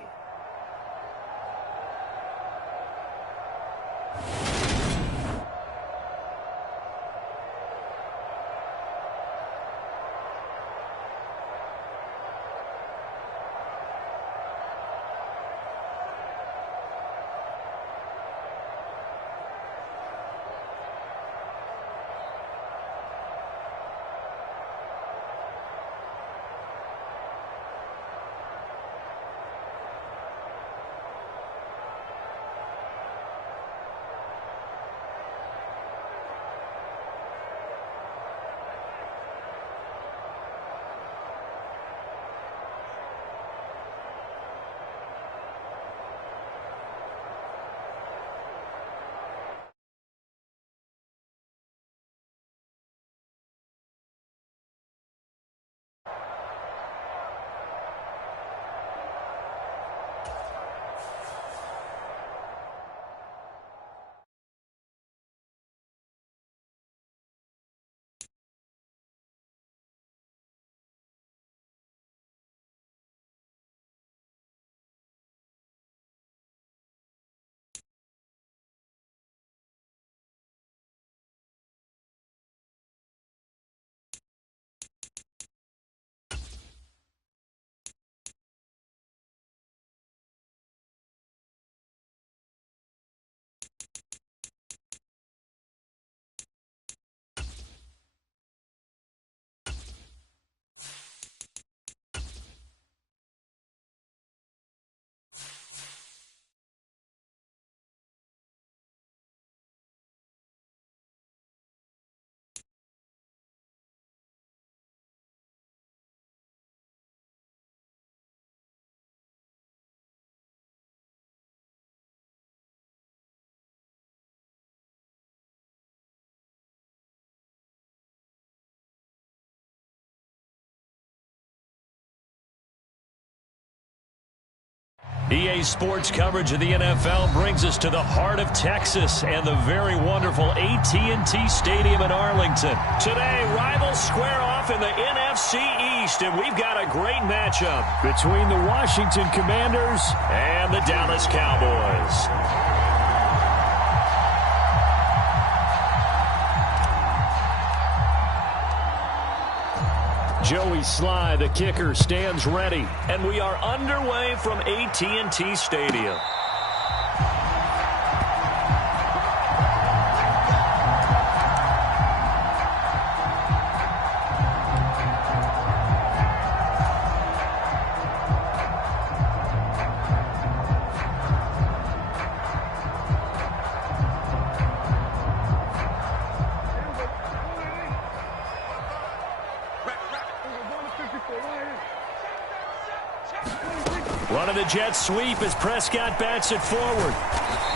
EA Sports coverage of the NFL brings us to the heart of Texas and the very wonderful AT&T Stadium in Arlington. Today, rivals square off in the NFC East, and we've got a great matchup between the Washington Commanders and the Dallas Cowboys. Joey Sly, the kicker, stands ready. And we are underway from AT&T Stadium. Running the jet sweep as Prescott bats it forward.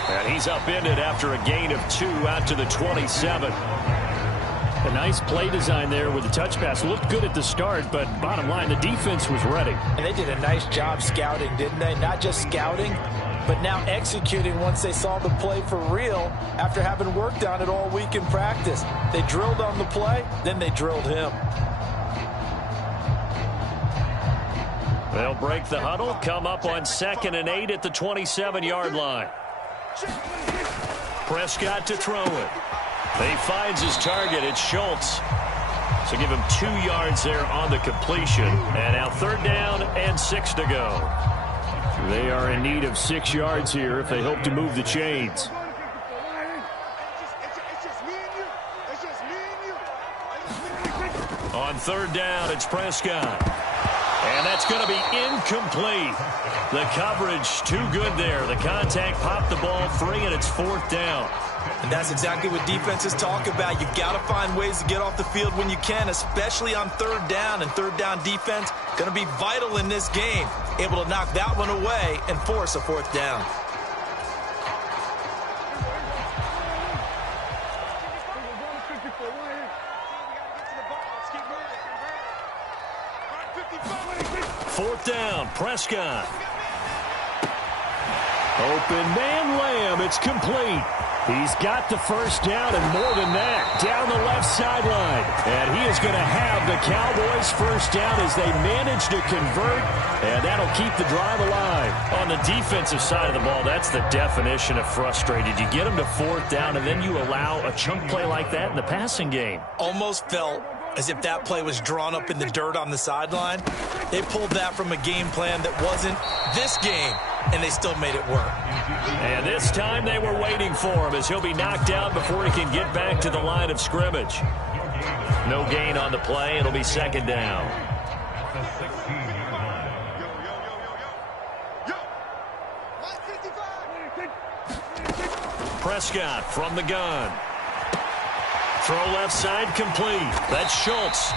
And he's upended after a gain of 2 out to the 27. A nice play design there with the touch pass. Looked good at the start, but bottom line, the defense was ready. And they did a nice job scouting, didn't they? Not just scouting, but now executing once they saw the play for real after having worked on it all week in practice. They drilled on the play, then they drilled him. They'll break the huddle, come up on 2nd and 8 at the 27-yard line. Prescott to throw it. He finds his target. It's Schultz. So give him 2 yards there on the completion. And now 3rd down and 6 to go. They are in need of 6 yards here if they hope to move the chains. On 3rd down, it's Prescott. And that's going to be incomplete. The coverage too good there. The contact popped the ball free, and it's 4th down. And that's exactly what defenses talk about. You've got to find ways to get off the field when you can, especially on 3rd down. And 3rd down defense going to be vital in this game. Able to knock that one away and force a 4th down. Fourth down, Prescott. Open man, Lamb. It's complete. He's got the 1st down and more than that. Down the left sideline. And he is going to have the Cowboys' 1st down as they manage to convert. And that'll keep the drive alive. On the defensive side of the ball, that's the definition of frustrated. You get them to 4th down, and then you allow a chunk play like that in the passing game. Almost felt as if that play was drawn up in the dirt on the sideline. They pulled that from a game plan that wasn't this game, and they still made it work. And this time they were waiting for him as he'll be knocked out before he can get back to the line of scrimmage. No gain on the play. It'll be 2nd down. Prescott from the gun. Throw left side complete. That's Schultz.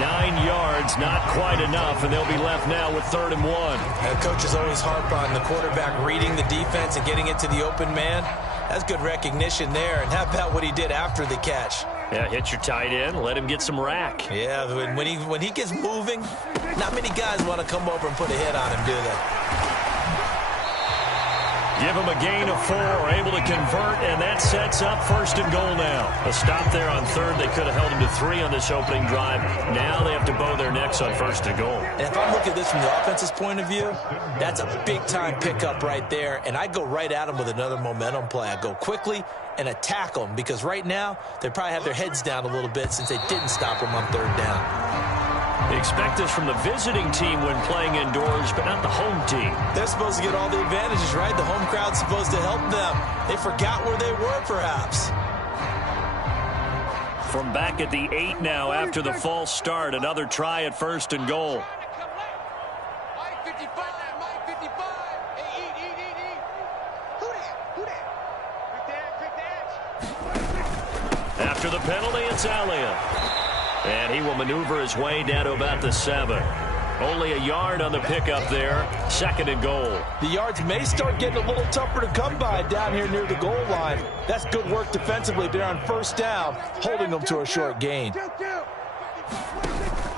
9 yards, not quite enough, and they'll be left now with 3rd and 1. And coaches always harp on the quarterback reading the defense and getting it to the open man. That's good recognition there. And how about what he did after the catch? Yeah, hit your tight end, let him get some rack. Yeah, when he gets moving, not many guys want to come over and put a hit on him, do they? Give him a gain of 4, able to convert, and that sets up 1st and goal now. A stop there on 3rd. They could have held him to 3 on this opening drive. Now they have to bow their necks on 1st and goal. And if I look at this from the offense's point of view, that's a big-time pickup right there, and I go right at him with another momentum play. I go quickly and attack them because right now they probably have their heads down a little bit since they didn't stop him on 3rd down. Expect this from the visiting team when playing indoors, but not the home team. They're supposed to get all the advantages, right? The home crowd's supposed to help them. They forgot where they were, perhaps. From back at the 8 now after the false start, another try at 1st and goal. After the penalty, it's Elliott. And he will maneuver his way down to about the 7. Only a yard on the pickup there. 2nd and goal. The yards may start getting a little tougher to come by down here near the goal line. That's good work defensively there on 1st down, holding them to a short gain.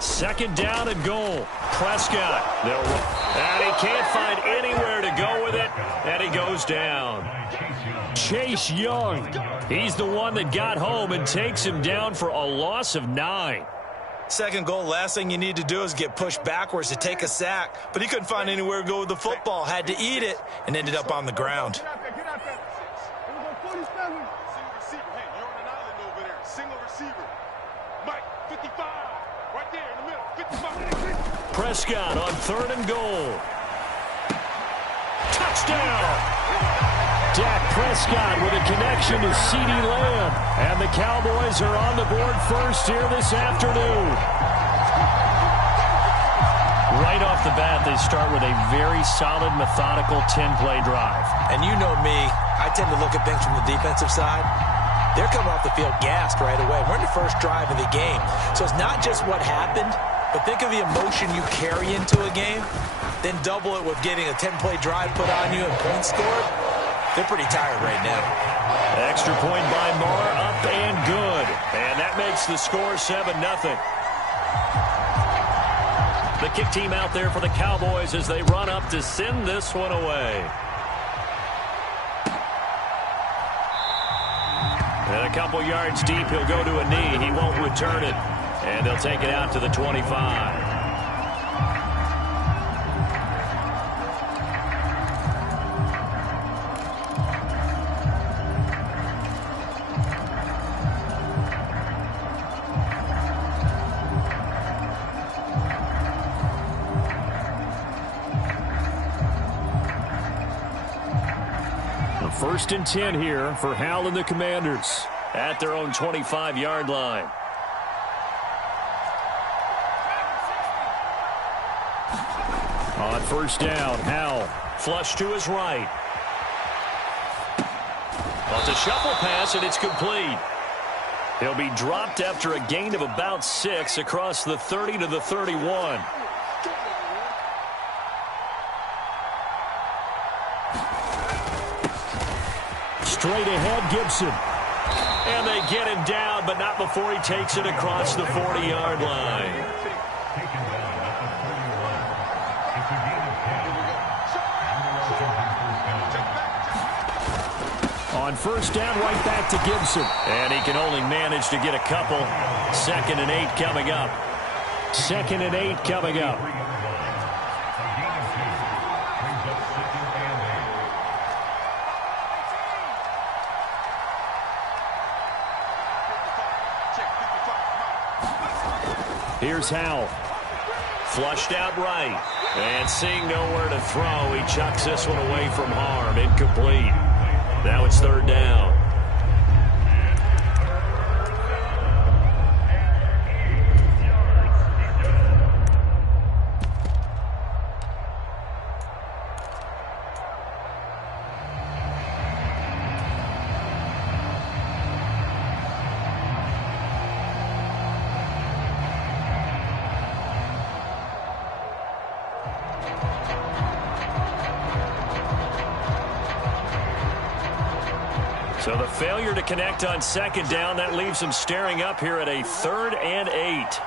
2nd down and goal. Prescott. And he can't find anywhere to go with it. And he goes down. Chase Young. He's the one that got home and takes him down for a loss of 9. 2nd goal, last thing you need to do is get pushed backwards to take a sack. But he couldn't find anywhere to go with the football. Had to eat it and ended up on the ground. Prescott on 3rd and goal. Touchdown! Dak Prescott with a connection to CeeDee Lamb. And the Cowboys are on the board first here this afternoon. Right off the bat, they start with a very solid, methodical 10-play drive. And you know me, I tend to look at things from the defensive side. They're coming off the field gassed right away. We're in the first drive of the game. So it's not just what happened, but think of the emotion you carry into a game, then double it with getting a 10-play drive put on you and points scored. They're pretty tired right now. Extra point by Marr, up and good. And that makes the score 7-0. The kick team out there for the Cowboys as they run up to send this one away. And a couple yards deep, he'll go to a knee. He won't return it. And they'll take it out to the 25. First and 10 here for Hal and the Commanders at their own 25-yard line. On 1st down, Hal flush to his right. Well, it's a shuffle pass, and it's complete. He'll be dropped after a gain of about 6 across the 30 to the 31. Straight ahead, Gibson. And they get him down, but not before he takes it across the 40-yard line. On 1st down, right back to Gibson. And he can only manage to get a couple. 2nd and 8 coming up. 2nd and 8 coming up. Here's Howell. Flushed out right. And seeing nowhere to throw, he chucks this one away from harm. Incomplete. Now it's 3rd down. So the failure to connect on 2nd down, that leaves him staring up here at a 3rd and 8.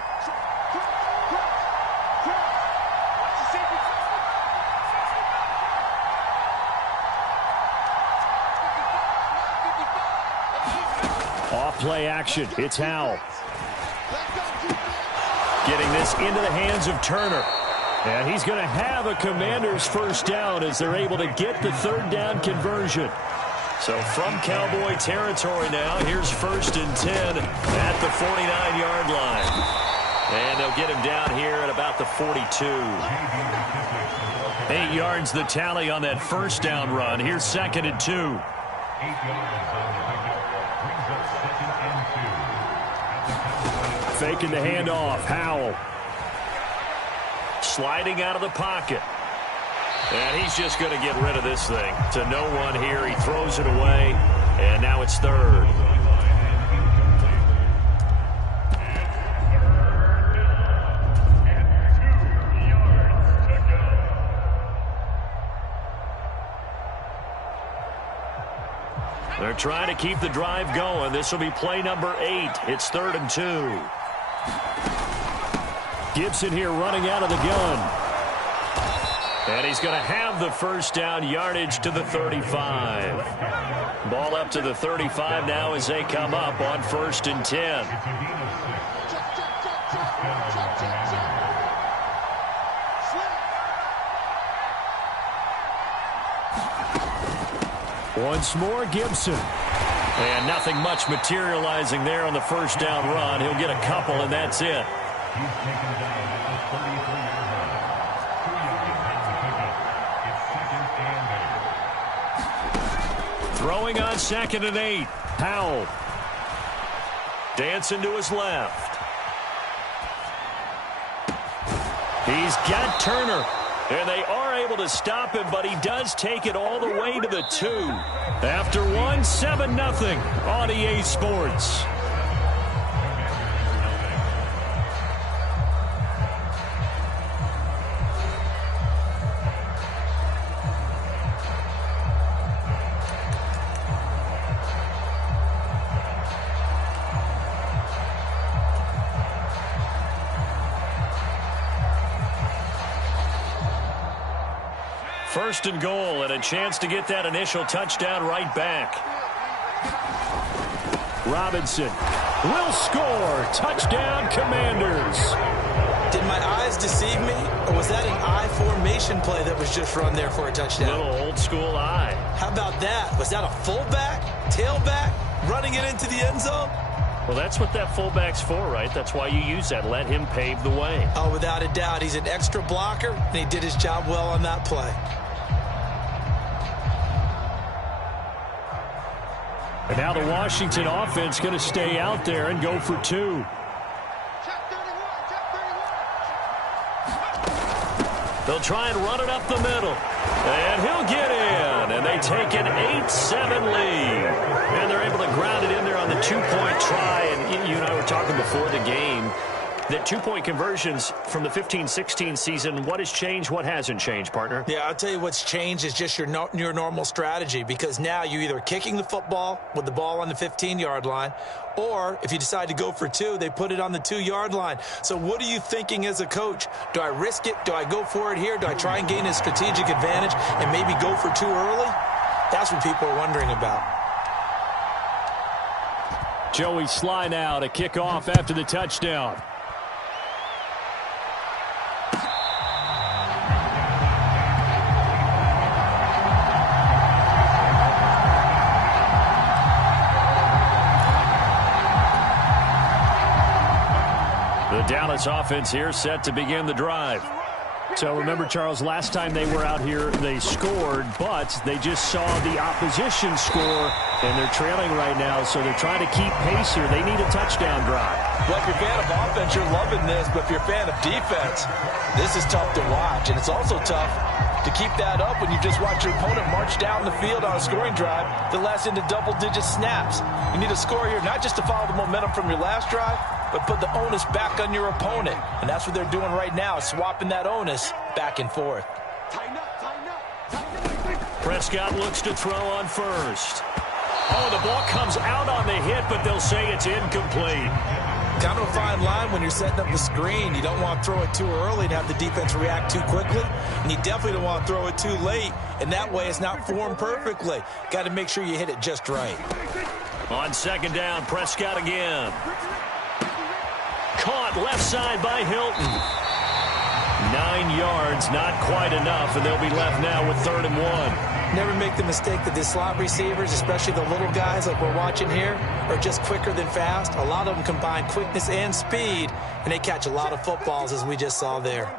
Off play action. It's Howell. Getting this into the hands of Turner. And he's going to have a Commander's 1st down as they're able to get the 3rd down conversion. So from Cowboy territory now, here's 1st and 10 at the 49-yard line. And they'll get him down here at about the 42. 8 yards the tally on that 1st down run. Here's 2nd and 2. Faking the handoff. Howell. Sliding out of the pocket. And he's just going to get rid of this thing. To no one here. He throws it away. And now it's 3rd. They're trying to keep the drive going. This will be play number 8. It's 3rd and 2. Gibson here running out of the gun. And he's going to have the first down, yardage to the 35. Ball up to the 35 now as they come up on 1st and 10. Once more, Gibson. And nothing much materializing there on the first down run. He'll get a couple, and that's it. Throwing on 2nd and 8. Powell. Dancing to his left. He's got Turner. And they are able to stop him, but he does take it all the way to the 2. After 7-0 on EA Sports. First and goal, and a chance to get that initial touchdown right back. Robinson will score. Touchdown, Commanders. Did my eyes deceive me, or was that an I formation play that was just run there for a touchdown? Little old school I. How about that? Was that a fullback, tailback, running it into the end zone? Well, that's what that fullback's for, right? That's why you use that. Let him pave the way. Oh, without a doubt. He's an extra blocker, and he did his job well on that play. And now the Washington offense going to stay out there and go for 2. They'll try and run it up the middle. And he'll get in. And they take an 8-7 lead. And they're able to ground it in there on the 2-point try. And you and I were talking before the game that 2-point conversions from the 15-16 season, what has changed, what hasn't changed, partner? Yeah, I'll tell you what's changed is just your normal strategy, because now you're either kicking the football with the ball on the 15-yard line, or if you decide to go for 2, they put it on the 2-yard line. So what are you thinking as a coach? Do I risk it? Do I go for it here? Do I try and gain a strategic advantage and maybe go for 2 early? That's what people are wondering about. Joey Sly now to kick off after the touchdown. The Dallas offense here set to begin the drive. So remember, Charles, last time they were out here, they scored, but they just saw the opposition score, and they're trailing right now, so they're trying to keep pace here. They need a touchdown drive. Well, if you're a fan of offense, you're loving this, but if you're a fan of defense, this is tough to watch, and it's also tough to keep that up when you just watch your opponent march down the field on a scoring drive that lasts into double-digit snaps. You need a score here, not just to follow the momentum from your last drive, but put the onus back on your opponent. And that's what they're doing right now, swapping that onus back and forth. Prescott looks to throw on first. Oh, the ball comes out on the hit, but they'll say it's incomplete. Kind of a fine line when you're setting up the screen. You don't want to throw it too early and have the defense react too quickly. And you definitely don't want to throw it too late. And that way it's not formed perfectly. Got to make sure you hit it just right. On 2nd down, Prescott again. Caught left side by Hilton. 9 yards, not quite enough, and they'll be left now with 3rd and 1. Never make the mistake that the slot receivers, especially the little guys like we're watching here, are just quicker than fast. A lot of them combine quickness and speed, and they catch a lot of footballs, as we just saw there.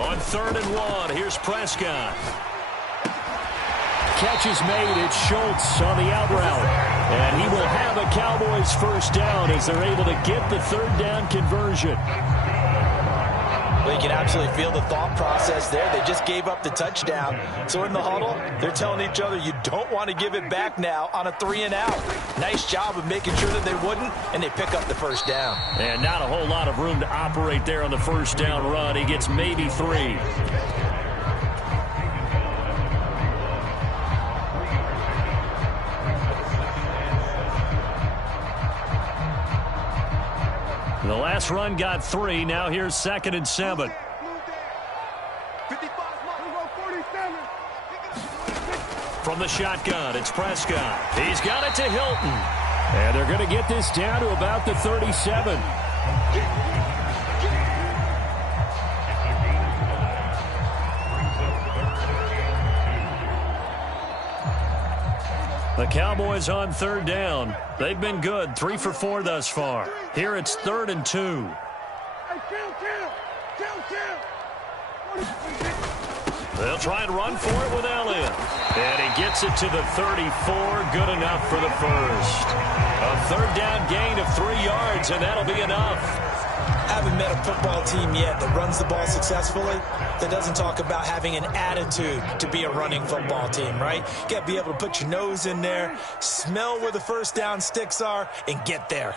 On 3rd and 1, here's Prescott. Catch is made. It's Schultz on the out route. And he will have a Cowboys first down as they're able to get the 3rd down conversion. Well, you can absolutely feel the thought process there. They just gave up the touchdown. So in the huddle, they're telling each other, you don't want to give it back now on a 3-and-out. Nice job of making sure that they wouldn't, and they pick up the first down. And not a whole lot of room to operate there on the first down run. He gets maybe 3. The last run got 3. Now here's 2nd and 7. From the shotgun, it's Prescott. He's got it to Hilton. And they're going to get this down to about the 37. The Cowboys on 3rd down. They've been good, 3 for 4 thus far. Here it's 3rd and 2. They'll try and run for it with Elliott. And he gets it to the 34. Good enough for the first. A 3rd down gain of 3 yards, and that'll be enough. I haven't met a football team yet that runs the ball successfully that doesn't talk about having an attitude to be a running football team, right? You got to be able to put your nose in there, smell where the first down sticks are, and get there.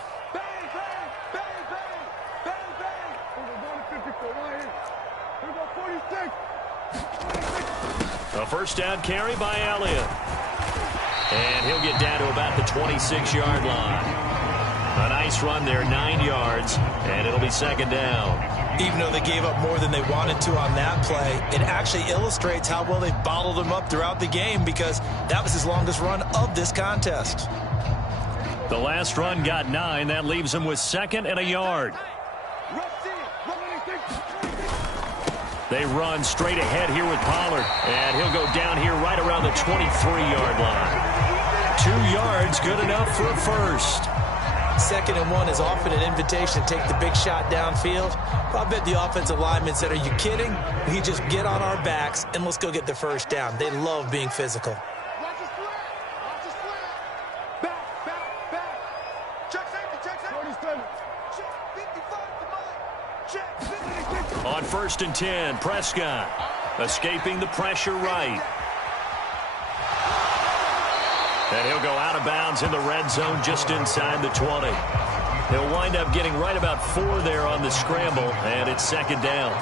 A first down carry by Elliott. And he'll get down to about the 26-yard line. A nice run there, 9 yards, and it'll be 2nd down. Even though they gave up more than they wanted to on that play, it actually illustrates how well they bottled him up throughout the game because that was his longest run of this contest. The last run got 9. That leaves him with 2nd and a yard. They run straight ahead here with Pollard, and he'll go down here right around the 23-yard line. 2 yards, good enough for a first. 2nd and 1 is often an invitation to take the big shot downfield. I bet the offensive lineman said, are you kidding? We just get on our backs and let's go get the first down. They love being physical. On 1st and 10, Prescott escaping the pressure right. And he'll go out of bounds in the red zone just inside the 20. He'll wind up getting right about 4 there on the scramble, and it's 2nd down.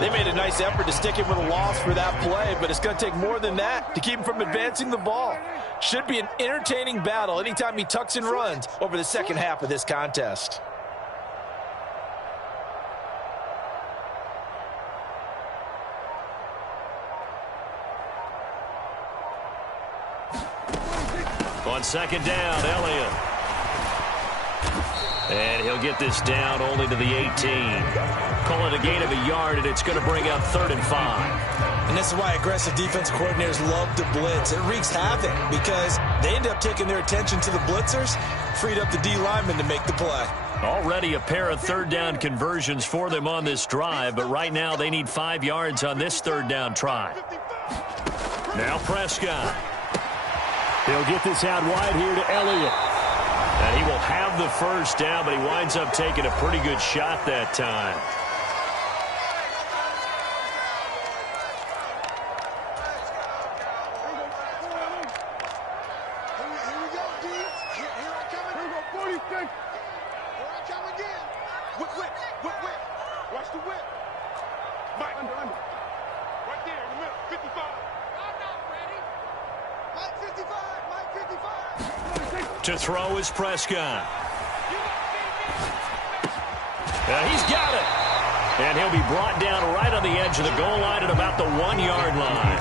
They made a nice effort to stick him with a loss for that play, but it's going to take more than that to keep him from advancing the ball. Should be an entertaining battle anytime he tucks and runs over the second half of this contest. On 2nd down, Elliott. And he'll get this down only to the 18. Call it a gain of a yard, and it's going to bring up 3rd and 5. And this is why aggressive defensive coordinators love to blitz. It wreaks havoc because they end up taking their attention to the blitzers, freed up the D lineman to make the play. Already a pair of 3rd down conversions for them on this drive, but right now they need 5 yards on this 3rd down try. Now Prescott. He'll get this out wide here to Elliott. And he will have the first down, but he winds up taking a pretty good shot that time. Watch the whip. Mike. Right there in the middle. 55. I'm not ready. Mike 55. Mike 55. To throw is Prescott. He's got it. And he'll be brought down right on the edge of the goal line at about the 1-yard line.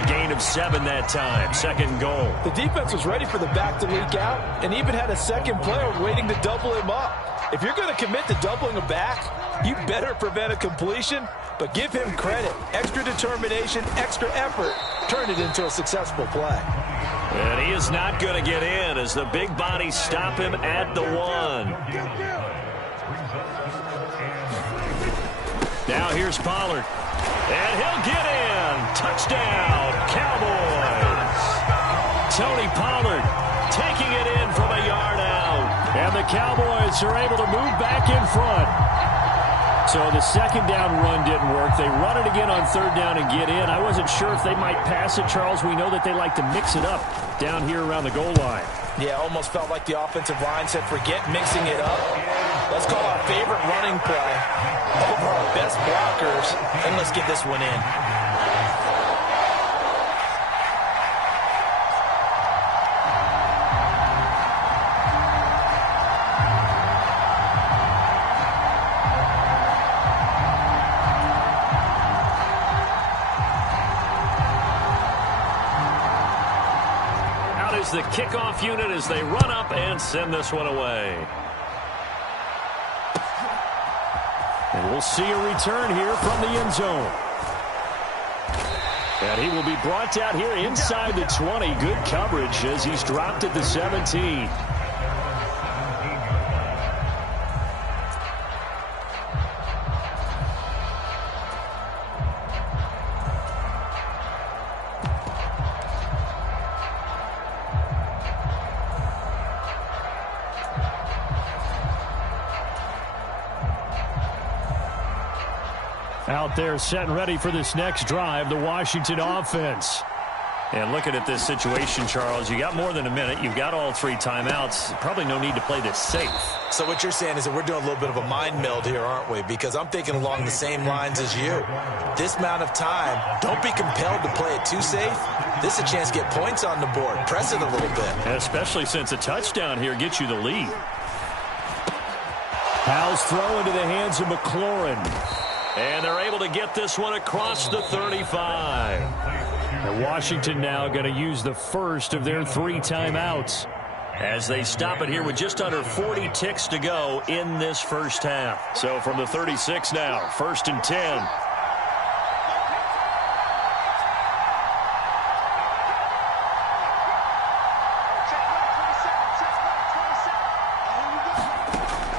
A gain of 7 that time. 2nd goal. The defense was ready for the back to leak out and even had a second player waiting to double him up. If you're going to commit to doubling a back, you better prevent a completion, but give him credit. Extra determination, extra effort, turn it into a successful play. And he is not going to get in as the big bodies stop him at the 1. Now here's Pollard. And he'll get in. Touchdown, Cowboys. Tony Pollard taking it in from a yard out. And the Cowboys are able to move back in front. So the second down run didn't work. They run it again on third down and get in. I wasn't sure if they might pass it, Charles. We know that they like to mix it up down here around the goal line. Yeah, almost felt like the offensive line said, forget mixing it up. Let's call our favorite running play over our best blockers, and let's get this one in. The kickoff unit as they run up and send this one away. And we'll see a return here from the end zone. And he will be brought out here inside the 20. Good coverage as he's dropped at the 17. Out there set and ready for this next drive, the Washington offense. And looking at this situation, Charles, you got more than a minute. You've got all 3 timeouts. Probably no need to play this safe. So what you're saying is that we're doing a little bit of a mind meld here, aren't we? Because I'm thinking along the same lines as you. This amount of time, don't be compelled to play it too safe. This is a chance to get points on the board. Press it a little bit. Especially since a touchdown here gets you the lead. Powell's throw into the hands of McLaurin. And they're able to get this one across the 35. And Washington now going to use the first of their 3 timeouts as they stop it here with just under 40 ticks to go in this first half. So from the 36 now, 1st and 10.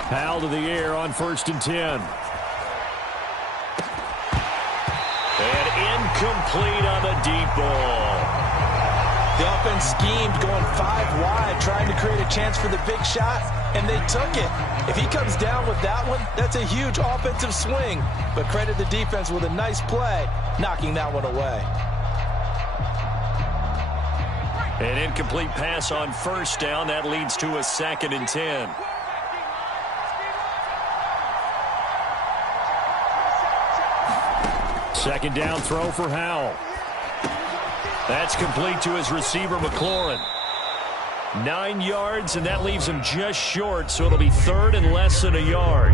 Powell to the air on 1st and 10. Incomplete on the deep ball. The offense schemed going 5 wide, trying to create a chance for the big shot, and they took it. If he comes down with that one, that's a huge offensive swing. But credit the defense with a nice play, knocking that one away. An incomplete pass on 1st down. That leads to a 2nd and 10. Second down throw for Howell. That's complete to his receiver, McLaurin. 9 yards, and that leaves him just short, so it'll be 3rd and less than a yard.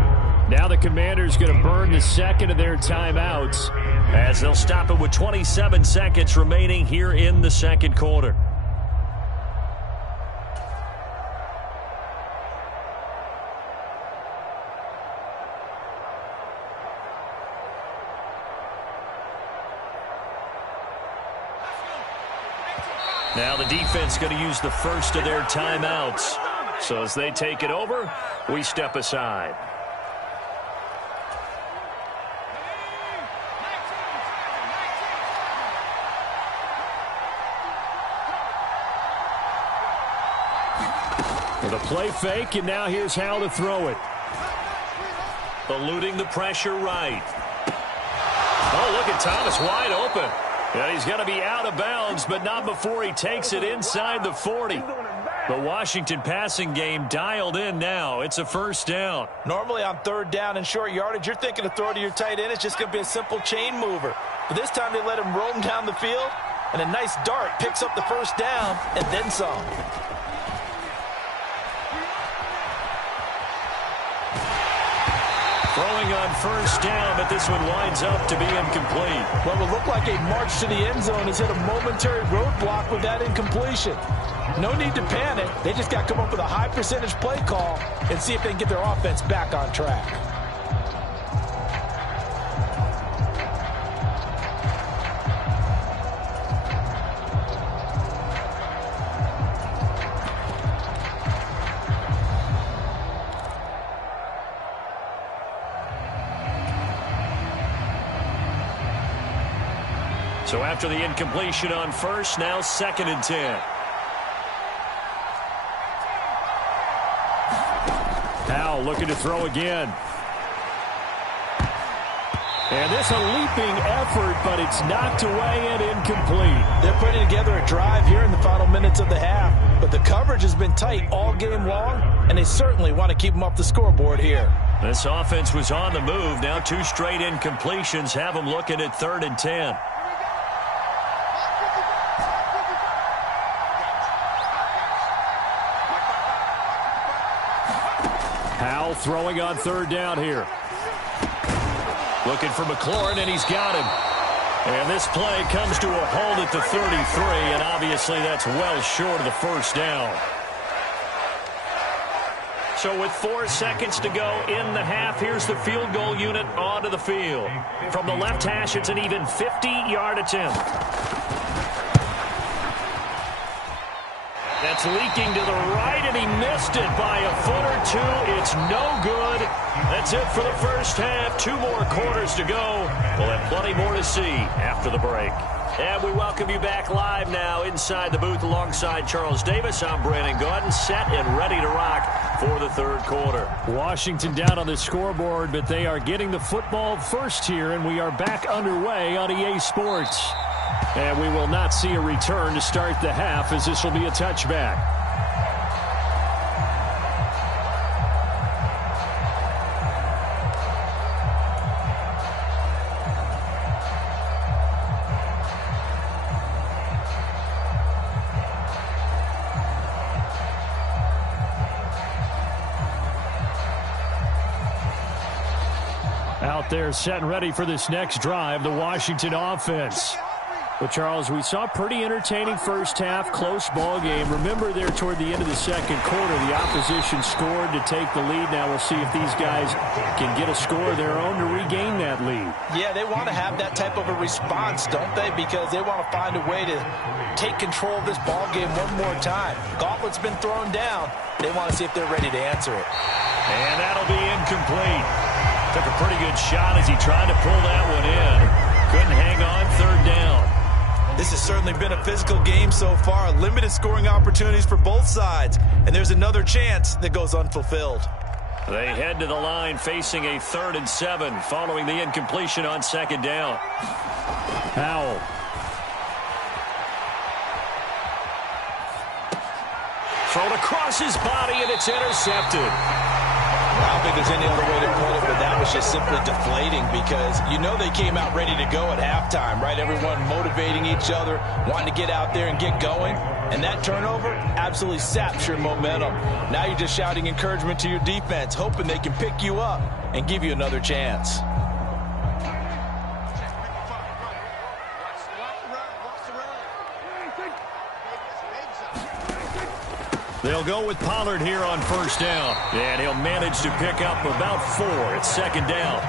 Now the Commanders going to burn the second of their timeouts as they'll stop it with 27 seconds remaining here in the second quarter. Now the defense going to use the first of their timeouts. So as they take it over, we step aside. With a play fake, and now here's Howell to throw it. Eluding the pressure right. Oh, look at Thomas wide open. Yeah, he's going to be out of bounds, but not before he takes it inside the 40. The Washington passing game dialed in now. It's a 1st down. Normally on 3rd down and short yardage, you're thinking to throw to your tight end. It's just going to be a simple chain mover. But this time they let him roam down the field, and a nice dart picks up the 1st down and then some. Throwing on 1st down, but this one winds up to be incomplete. What will look like a march to the end zone has hit a momentary roadblock with that incompletion. No need to panic. They just got to come up with a high percentage play call and see if they can get their offense back on track. So after the incompletion on 1st, now 2nd and 10. Powell looking to throw again. And this a leaping effort, but it's knocked away and incomplete. They're putting together a drive here in the final minutes of the half, but the coverage has been tight all game long, and they certainly want to keep them up the scoreboard here. This offense was on the move. Now 2 straight incompletions have them looking at 3rd and 10. Howell throwing on 3rd down here. Looking for McLaurin, and he's got him. And this play comes to a halt at the 33, and obviously that's well short of the first down. So with 4 seconds to go in the half, here's the field goal unit onto the field. From the left hash, it's an even 50-yard attempt. That's leaking to the right, and he missed it by a foot or 2. It's no good. That's it for the first half. 2 more quarters to go. We'll have plenty more to see after the break. And we welcome you back live now inside the booth alongside Charles Davis. I'm Brandon Gaudin, set and ready to rock for the 3rd quarter. Washington down on the scoreboard, but they are getting the football first here, and we are back underway on EA Sports. And we will not see a return to start the half, as this will be a touchback. Out there set and ready for this next drive, the Washington offense. Well, Charles, we saw a pretty entertaining first half, close ball game. Remember there toward the end of the second quarter, the opposition scored to take the lead. Now we'll see if these guys can get a score of their own to regain that lead. Yeah, they want to have that type of a response, don't they? Because they want to find a way to take control of this ball game one more time. Gauntlet's been thrown down. They want to see if they're ready to answer it. And that'll be incomplete. Took a pretty good shot as he tried to pull that one in. Couldn't hang on, 3rd down. This has certainly been a physical game so far. Limited scoring opportunities for both sides. And there's another chance that goes unfulfilled. They head to the line facing a 3rd and 7 following the incompletion on 2nd down. Howell. Thrown across his body, and it's intercepted. I don't think there's any other way to put it, but that was just simply deflating because you know they came out ready to go at halftime, right? Everyone motivating each other, wanting to get out there and get going. And that turnover absolutely saps your momentum. Now you're just shouting encouragement to your defense, hoping they can pick you up and give you another chance. They'll go with Pollard here on 1st down. And he'll manage to pick up about 4 at 2nd down.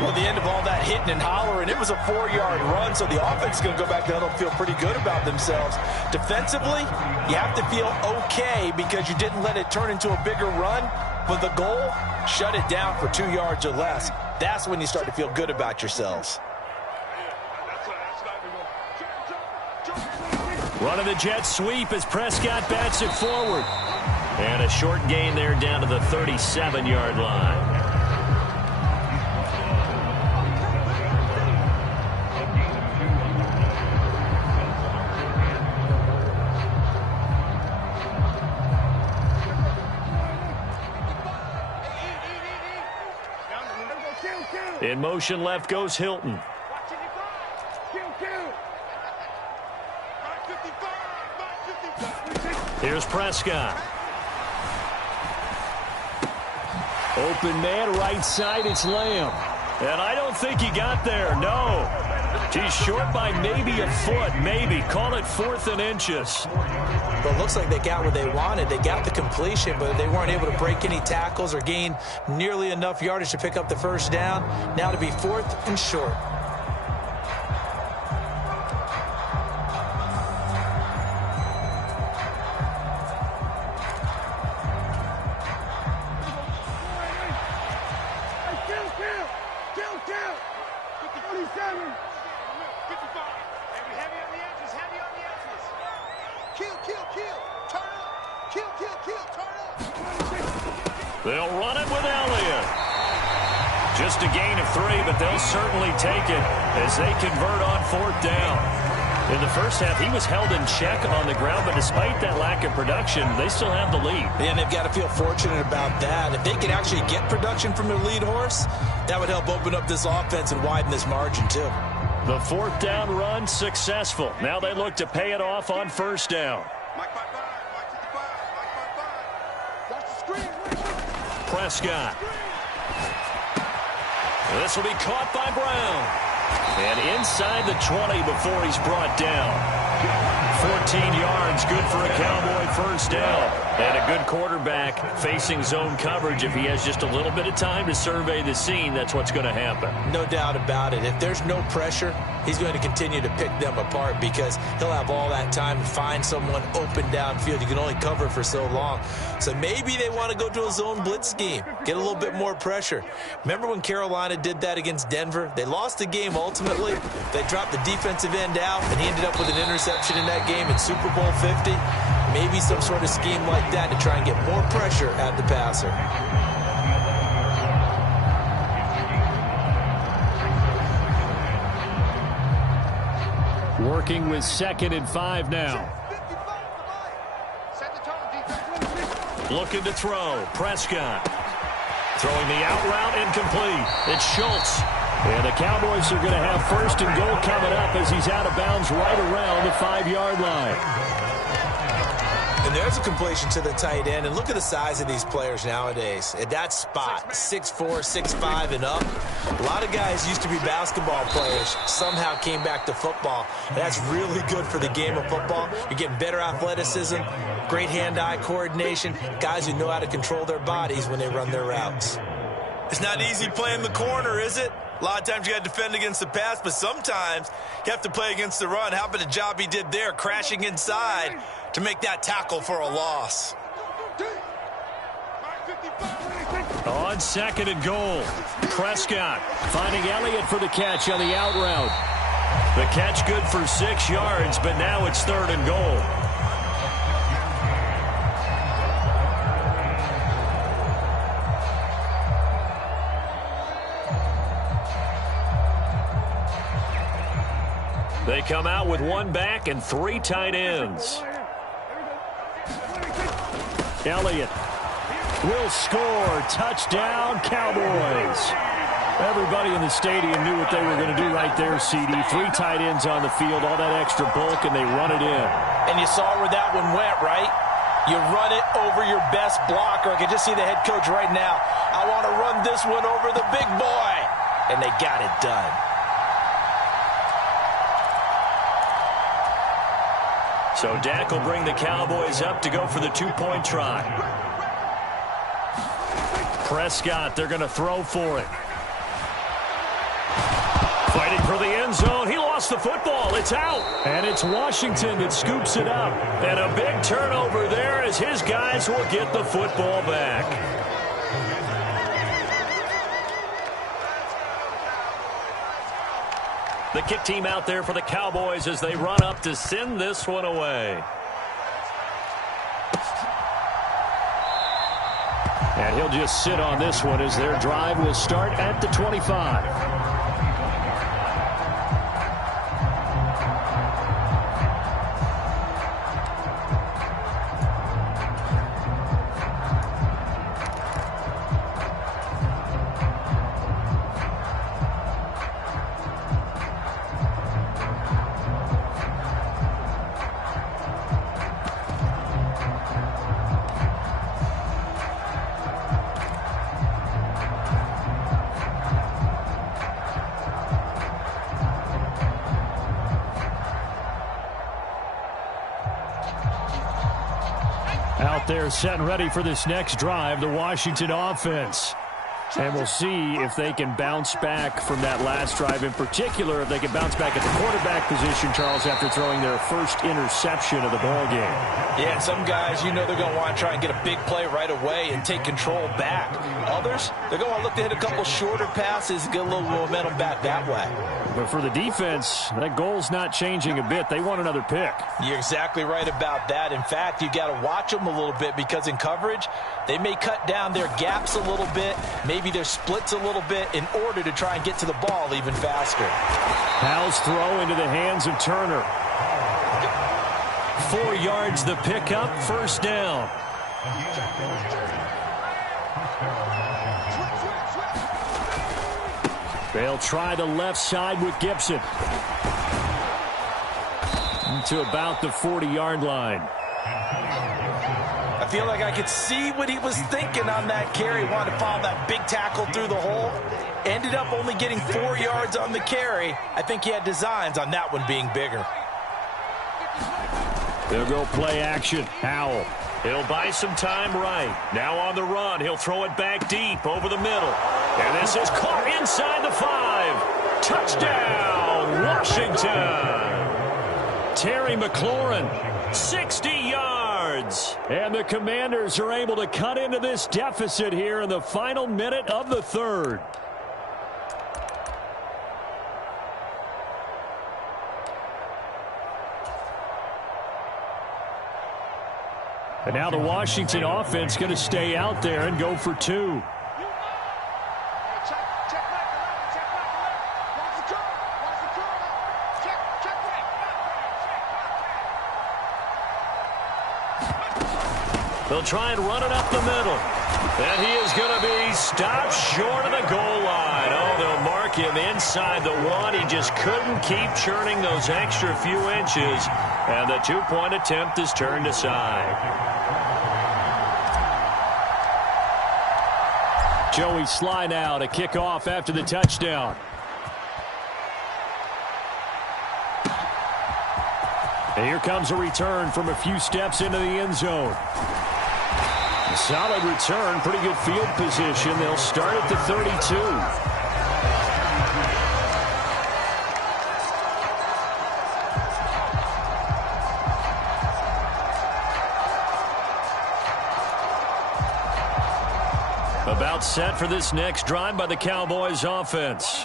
Well, the end of all that hitting and hollering, it was a 4-yard run, so the offense is going to go back down and feel pretty good about themselves. Defensively, you have to feel okay because you didn't let it turn into a bigger run, but the goal, shut it down for 2 yards or less. That's when you start to feel good about yourselves. Running the jet sweep as Prescott bats it forward. And a short gain there down to the 37-yard line. In motion left goes Hilton. Here's Prescott. Open man, right side, it's Lamb. And I don't think he got there, no. He's short by maybe a foot, maybe. Call it 4th and inches. But it looks like they got what they wanted. They got the completion, but they weren't able to break any tackles or gain nearly enough yardage to pick up the 1st down. Now to be 4th and short. They'll run it with Elliott. Just a gain of 3, but they'll certainly take it as they convert on 4th down. In the first half, he was held in check on the ground, but despite that lack of production, they still have the lead. And they've got to feel fortunate about that. If they can actually get production from their lead horse, that would help open up this offense and widen this margin, too. The 4th down run successful. Now they look to pay it off on 1st down. Prescott. This will be caught by Brown. And inside the 20 before he's brought down. 14 yards, good for a Cowboy 1st down. And a good quarterback facing zone coverage. If he has just a little bit of time to survey the scene, that's what's going to happen. No doubt about it. If there's no pressure, he's going to continue to pick them apart because he'll have all that time to find someone open downfield. You can only cover for so long. So maybe they want to go to a zone blitz scheme, get a little bit more pressure. Remember when Carolina did that against Denver? They lost the game ultimately. They dropped the defensive end out, and he ended up with an interception in that game in Super Bowl 50. Maybe some sort of scheme like that to try and get more pressure at the passer. Working with 2nd and 5 now. Looking to throw. Prescott. Throwing the out route incomplete. It's Schultz. And the Cowboys are going to have 1st and goal coming up as he's out of bounds right around the 5-yard line. And there's a completion to the tight end. And look at the size of these players nowadays. At that spot, 6'4", 6'5", and up. A lot of guys used to be basketball players, somehow came back to football. And that's really good for the game of football. You're getting better athleticism, great hand-eye coordination, guys who know how to control their bodies when they run their routes. It's not easy playing the corner, is it? A lot of times you got to defend against the pass, but sometimes you have to play against the run. How about the job he did there, crashing inside to make that tackle for a loss? On 2nd and goal, Prescott finding Elliott for the catch on the out route. The catch good for 6 yards, but now it's 3rd and goal. They come out with 1 back and 3 tight ends. Elliott will score. Touchdown, Cowboys. Everybody in the stadium knew what they were going to do right there, CD. 3 tight ends on the field, all that extra bulk, and they run it in. And you saw where that one went, right? You run it over your best blocker. I can just see the head coach right now. I want to run this one over the big boy. And they got it done. So Dak will bring the Cowboys up to go for the 2-point try. Prescott, they're going to throw for it. Fighting for the end zone. He lost the football. It's out. And it's Washington that scoops it up. And a big turnover there as his guys will get the football back. The kick team out there for the Cowboys as they run up to send this one away. And he'll just sit on this one as their drive will start at the 25. Out there set and ready for this next drive, the Washington offense. And we'll see if they can bounce back from that last drive. In particular, if they can bounce back at the quarterback position, Charles, after throwing their first interception of the ball game. Yeah, and some guys, you know they're going to want to try and get a big play right away and take control back. Others, they're going to want to look to hit a couple shorter passes and get a little momentum back that way. But for the defense, that goal's not changing a bit. They want another pick. You're exactly right about that. In fact, you got to watch them a little bit because in coverage, they may cut down their gaps a little bit, maybe maybe their splits a little bit in order to try and get to the ball even faster. Howell's throw into the hands of Turner. 4 yards the pickup, first down. They'll try the left side with Gibson. To about the 40-yard line. I feel like I could see what he was thinking on that carry. Wanted to follow that big tackle through the hole. Ended up only getting 4 yards on the carry. I think he had designs on that one being bigger. They'll go play action. Howell. He'll buy some time right. Now on the run. He'll throw it back deep over the middle. And this is caught inside the 5. Touchdown, Washington. Terry McLaurin, 60 yards. And the Commanders are able to cut into this deficit here in the final minute of the third. And now the Washington offense going to stay out there and go for 2. They'll try and run it up the middle. And he is going to be stopped short of the goal line. Oh, they'll mark him inside the 1. He just couldn't keep churning those extra few inches. And the 2-point attempt is turned aside. Joey Sly now to kick off after the touchdown. And here comes a return from a few steps into the end zone. A solid return, pretty good field position. They'll start at the 32. About set for this next drive by the Cowboys offense.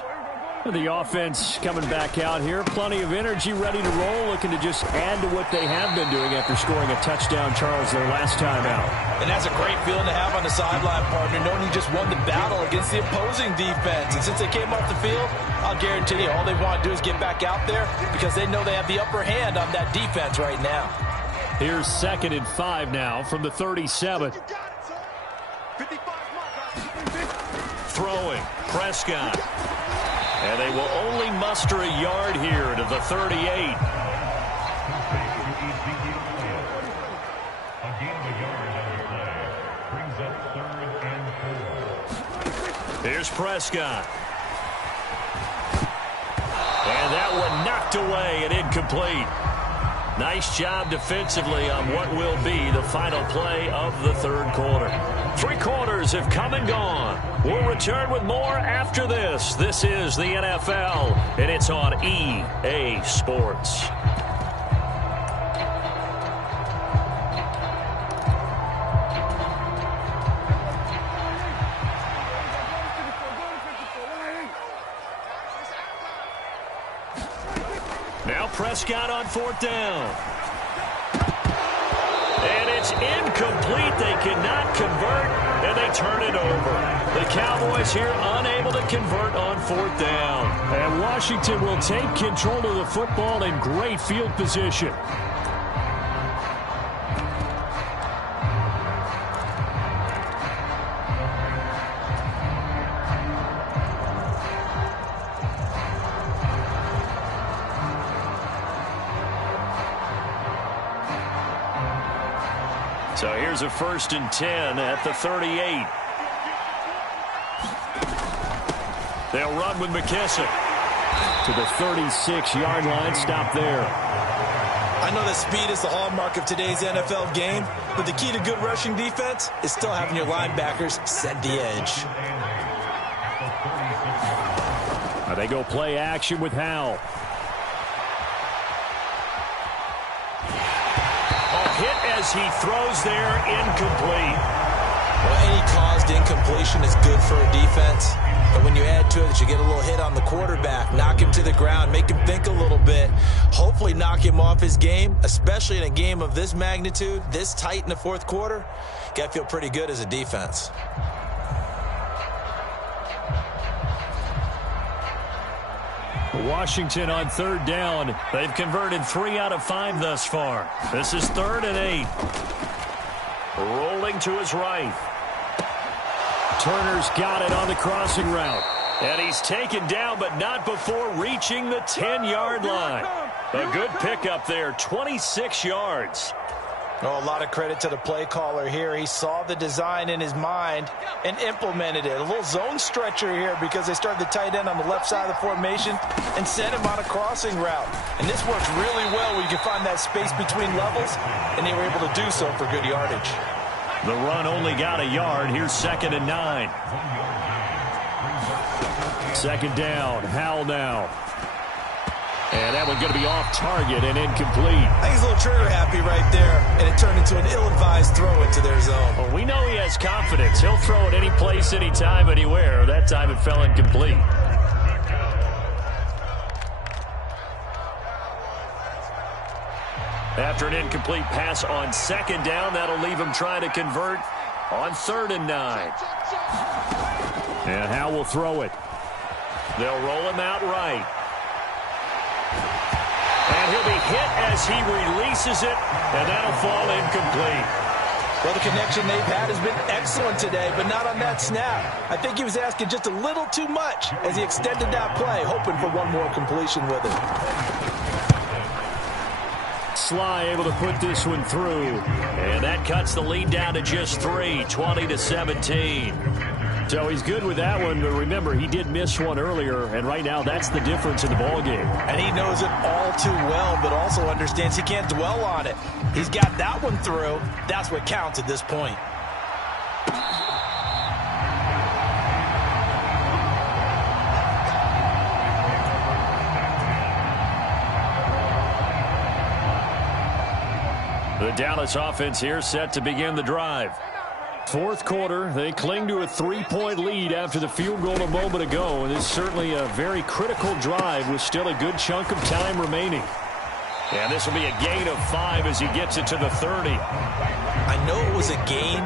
The offense coming back out here. Plenty of energy, ready to roll, looking to just add to what they have been doing after scoring a touchdown, Charles, their last time out. And that's a great feeling to have on the sideline, partner, knowing you just won the battle against the opposing defense. And since they came off the field, I'll guarantee you all they want to do is get back out there because they know they have the upper hand on that defense right now. Here's 2nd and 5 now from the 37. Throwing, Prescott. And they will only muster a yard here to the 38. Here's Prescott. And that one knocked away and incomplete. Nice job defensively on what will be the final play of the third quarter. 3 quarters have come and gone. We'll return with more after this. This is the NFL, and it's on EA Sports. Now Prescott on 4th down. And it's incomplete. They cannot convert, and they turn it over. The Cowboys here unable to convert on 4th down. And Washington will take control of the football in great field position. So here's a 1st and 10 at the 38. They'll run with McKissick to the 36-yard line. Stop there. I know that speed is the hallmark of today's NFL game, but the key to good rushing defense is still having your linebackers set the edge. They go play action with Howell. Hit as he throws there, incomplete. Well, any caused incompletion is good for a defense. But when you add to it that you get a little hit on the quarterback, knock him to the ground, make him think a little bit, hopefully knock him off his game, especially in a game of this magnitude, this tight in the 4th quarter, you got to feel pretty good as a defense. Washington on third down. They've converted 3 out of 5 thus far. This is 3rd and 8. Rolling to his right. Turner's got it on the crossing route. And he's taken down, but not before reaching the 10-yard line. A good pickup there, 26 yards. Oh, a lot of credit to the play caller here. He saw the design in his mind and implemented it. A little zone stretcher here because they started the tight end on the left side of the formation and sent him on a crossing route. And this works really well where you can find that space between levels, and they were able to do so for good yardage. The run only got a yard. Here's 2nd and 9. 2nd down. Howell now. And that one's going to be off target and incomplete. I think he's a little trigger happy right there, and it turned into an ill-advised throw into their zone. Well, we know he has confidence. He'll throw it any place, anytime, anywhere. That time it fell incomplete. After an incomplete pass on 2nd down, that'll leave him trying to convert on 3rd and 9. And Howell will throw it. They'll roll him out right. And he'll be hit as he releases it, and that'll fall incomplete. Well, the connection they've had has been excellent today, but not on that snap. I think he was asking just a little too much as he extended that play, hoping for one more completion with it. Sly able to put this one through. And that cuts the lead down to just 3, 20-17. So he's good with that one, but remember, he did miss one earlier, and right now that's the difference in the ballgame. And he knows it all too well, but also understands he can't dwell on it. He's got that one through. That's what counts at this point. The Dallas offense here set to begin the drive. 4th quarter, they cling to a 3-point lead after the field goal a moment ago, and it's certainly a very critical drive with still a good chunk of time remaining. And this will be a gain of 5 as he gets it to the 30. I know it was a gain,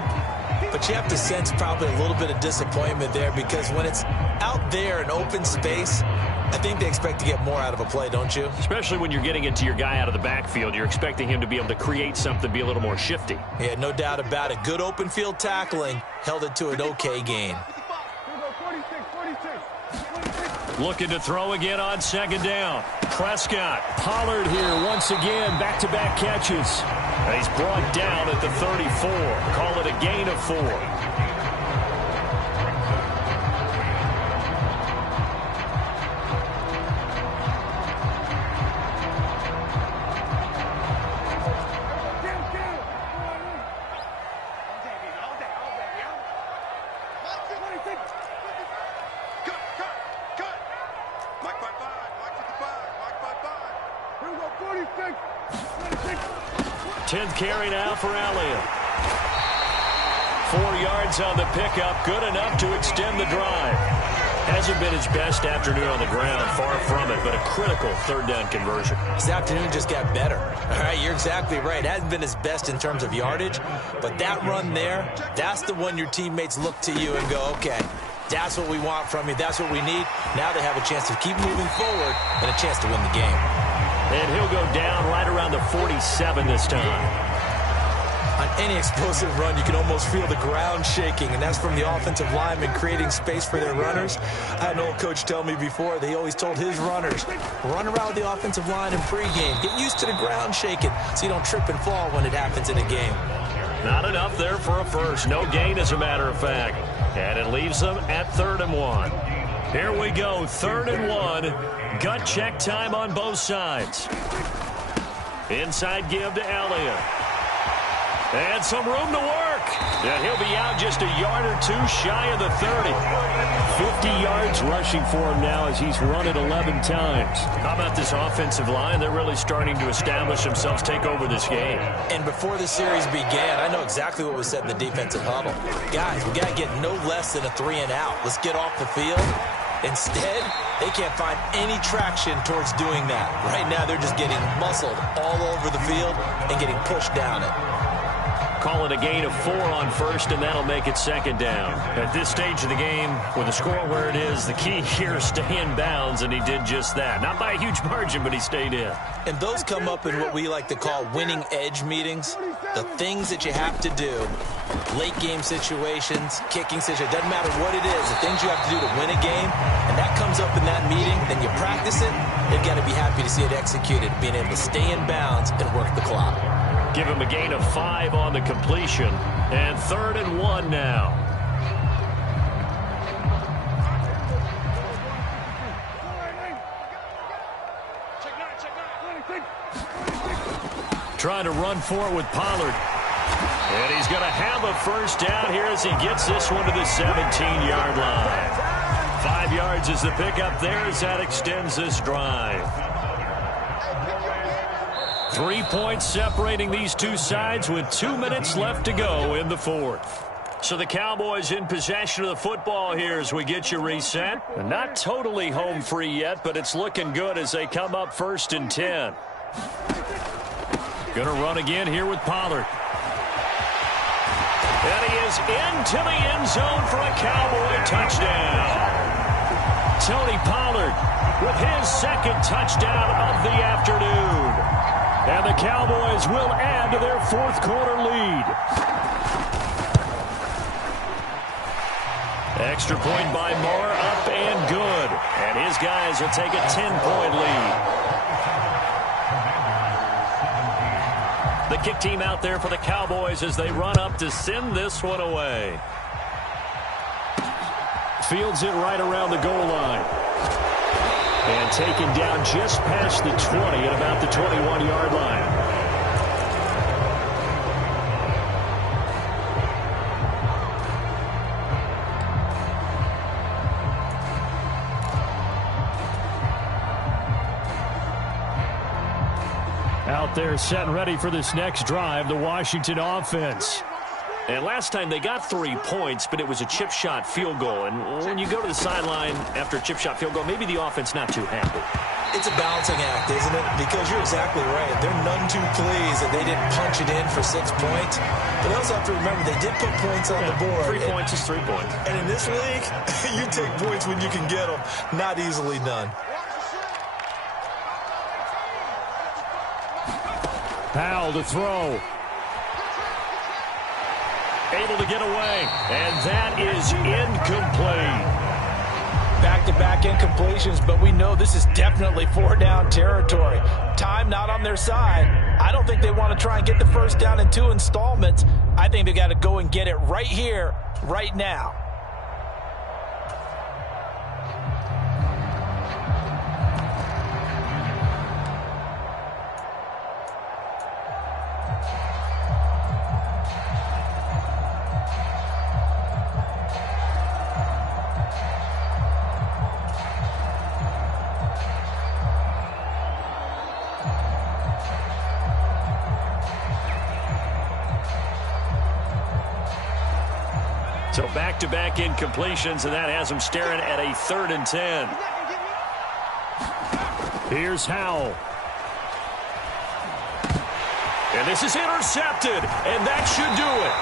but you have to sense probably a little bit of disappointment there because when it's out there in open space, I think they expect to get more out of a play, don't you? Especially when you're getting it to your guy out of the backfield. You're expecting him to be able to create something, be a little more shifty. Yeah, no doubt about it. Good open field tackling held it to an okay gain. Looking to throw again on 2nd down. Prescott. Pollard here once again, back-to-back catches. He's brought down at the 34. Call it a gain of 4. Carry now for Elliott. 4 yards on the pickup, good enough to extend the drive. Hasn't been his best afternoon on the ground, far from it, but a critical 3rd down conversion. This afternoon just got better. All right, you're exactly right. Hasn't been his best in terms of yardage, but that run there, that's the one your teammates look to you and go, okay, that's what we want from you. That's what we need. Now they have a chance to keep moving forward and a chance to win the game. And he'll go down right around the 47 this time. On any explosive run, you can almost feel the ground shaking, and that's from the offensive linemen creating space for their runners. I had an old coach tell me before, they always told his runners, run around the offensive line in pregame. Get used to the ground shaking so you don't trip and fall when it happens in a game. Not enough there for a first. No gain, as a matter of fact. And it leaves them at 3rd and 1. Here we go, 3rd and 1. Gut check time on both sides. Inside give to Elliott. And some room to work. And he'll be out just a yard or 2 shy of the 30. 50 yards rushing for him now as he's run it 11 times. How about this offensive line? They're really starting to establish themselves, take over this game. And before the series began, I know exactly what was said in the defensive huddle. Guys, we got to get no less than a 3 and out. Let's get off the field. Instead, they can't find any traction towards doing that. Right now, they're just getting muscled all over the field and getting pushed down it. Call it a gain of 4 on first, and that'll make it second down. At this stage of the game, with the score where it is, the key here is stay in bounds, and he did just that. Not by a huge margin, but he stayed in. And those come up in what we like to call winning edge meetings. The things that you have to do, late game situations, kicking situations, doesn't matter what it is, the things you have to do to win a game, and that comes up in that meeting, then you practice it, you've got to be happy to see it executed, being able to stay in bounds and work the clock. Give him a gain of 5 on the completion, and 3rd and 1 now. Trying to run for it with Pollard. And he's going to have a first down here as he gets this one to the 17-yard line. 5 yards is the pickup there as that extends this drive. 3 points separating these two sides with 2 minutes left to go in the 4th. So the Cowboys in possession of the football here as we get you reset. Not totally home free yet, but it's looking good as they come up 1st and 10. Going to run again here with Pollard. And he is into the end zone for a Cowboy touchdown. Tony Pollard with his 2nd touchdown of the afternoon. And the Cowboys will add to their 4th quarter lead. Extra point by Moore, up and good. And his guys will take a 10-point lead. The kick team out there for the Cowboys as they run up to send this one away. Fields it right around the goal line. And taken down just past the 20 at about the 21-yard line. Out there set and ready for this next drive, the Washington offense. And last time they got 3 points, but it was a chip shot field goal. And when you go to the sideline after a chip shot field goal, maybe the offense not too happy. It's a balancing act, isn't it? Because you're exactly right. They're none too pleased that they didn't punch it in for 6 points. But also have to remember, they did put points on the board. 3 points is 3 points. And in this league, you take points when you can get them. Not easily done. Powell to throw. Able to get away. And that is incomplete. Back-to-back incompletions, but we know this is definitely 4-down territory. Time not on their side. I don't think they want to try and get the first down in 2 installments. I think they got to go and get it right here, right now. So back-to-back incompletions, and that has them staring at a 3rd and 10. Here's Howell. And this is intercepted, and that should do it.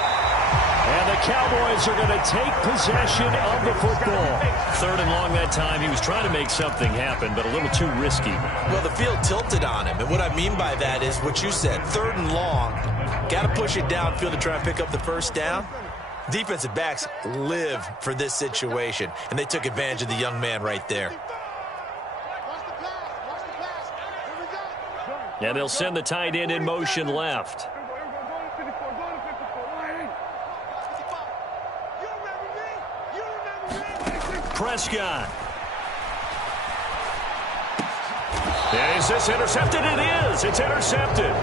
And the Cowboys are going to take possession of the football. 3rd and long that time. He was trying to make something happen, but a little too risky. Well, the field tilted on him. And what I mean by that is what you said. 3rd and long. Got to push it downfield to try and pick up the first down. Defensive backs live for this situation, and they took advantage of the young man right there. And they'll send the tight end in motion left. Prescott. And is this intercepted? It is. It's intercepted.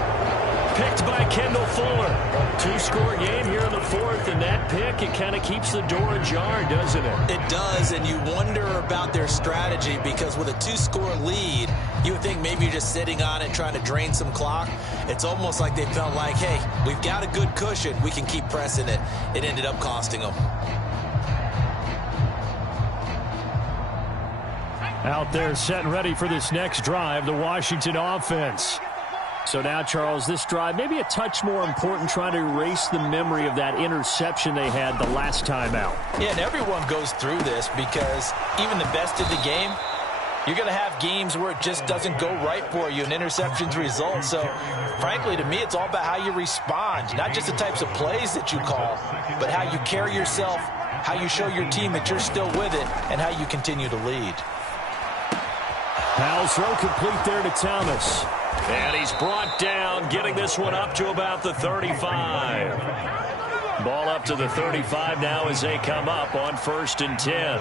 Picked by Kendall Fuller. 2-score game here in the 4th, and that pick, it kind of keeps the door ajar, doesn't it? It does, and you wonder about their strategy because with a 2-score lead, you would think maybe you're just sitting on it trying to drain some clock. It's almost like they felt like, hey, we've got a good cushion. We can keep pressing it. It ended up costing them. Out there set and ready for this next drive, the Washington offense. So now, Charles, this drive maybe a touch more important, trying to erase the memory of that interception they had the last time out. Yeah, and everyone goes through this because even the best of the game, you're going to have games where it just doesn't go right for you, and interceptions result. So, frankly, to me, it's all about how you respond, not just the types of plays that you call, but how you carry yourself, how you show your team that you're still with it, and how you continue to lead. Powell's throw complete there to Thomas. And he's brought down, getting this one up to about the 35. Ball up to the 35 now as they come up on 1st and 10.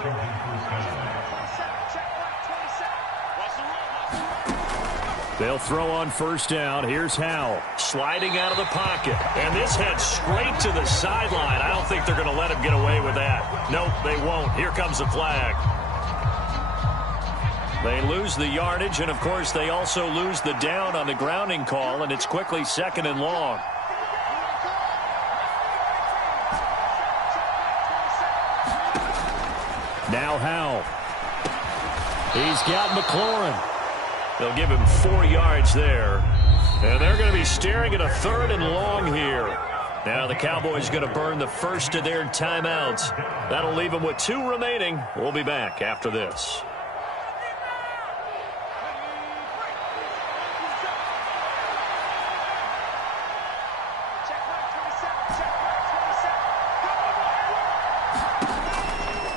They'll throw on 1st down. Here's Howell. Sliding out of the pocket. And this heads straight to the sideline. I don't think they're going to let him get away with that. Nope, they won't. Here comes the flag. They lose the yardage, and, of course, they also lose the down on the grounding call, and it's quickly 2nd and long. Now Howell. He's got McLaurin. They'll give him 4 yards there. And they're going to be staring at a 3rd and long here. Now the Cowboys going to burn the first of their timeouts. That'll leave them with 2 remaining. We'll be back after this.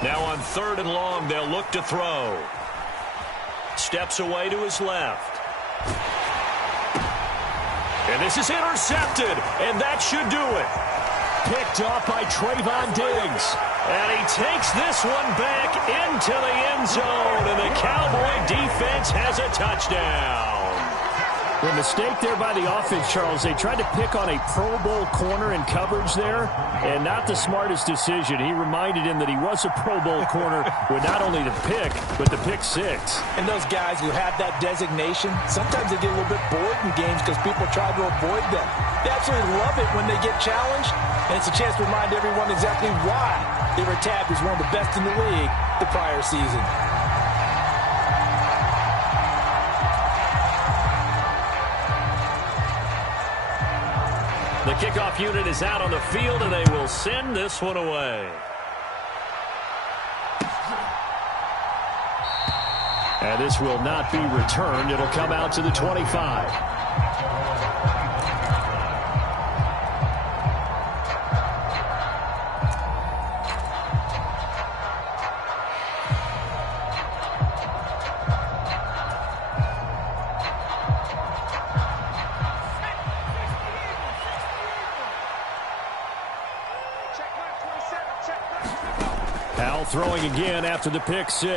Now on 3rd and long, they'll look to throw. Steps away to his left. And this is intercepted, and that should do it. Picked off by Trayvon Diggs. And he takes this one back into the end zone, and the Cowboy defense has a touchdown. The mistake there by the offense, Charles, they tried to pick on a Pro Bowl corner in coverage there, and not the smartest decision. He reminded him that he was a Pro Bowl corner with not only the pick, but the pick 6. And those guys who have that designation, sometimes they get a little bit bored in games because people try to avoid them. They absolutely love it when they get challenged, and it's a chance to remind everyone exactly why they were tabbed as one of the best in the league the prior season. The kickoff unit is out on the field, and they will send this one away. And this will not be returned. It'll come out to the 25. Throwing again after the pick 6. And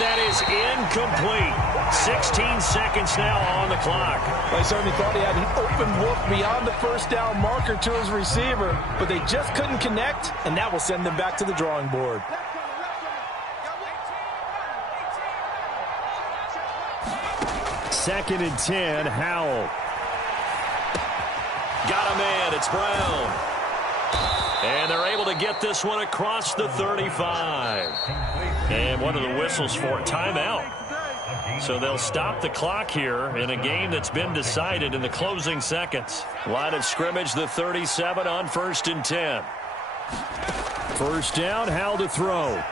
that is incomplete. 16 seconds now on the clock. Well, he certainly thought he had an open look beyond the 1st down marker to his receiver, but they just couldn't connect, and that will send them back to the drawing board. Second and 10, Howell. Got a man, it's Brown. And they're able to get this one across the 35. And one of the whistles for a timeout. So they'll stop the clock here in a game that's been decided in the closing seconds. Line of scrimmage, the 37 on 1st and 10. 1st down, Howell to throw.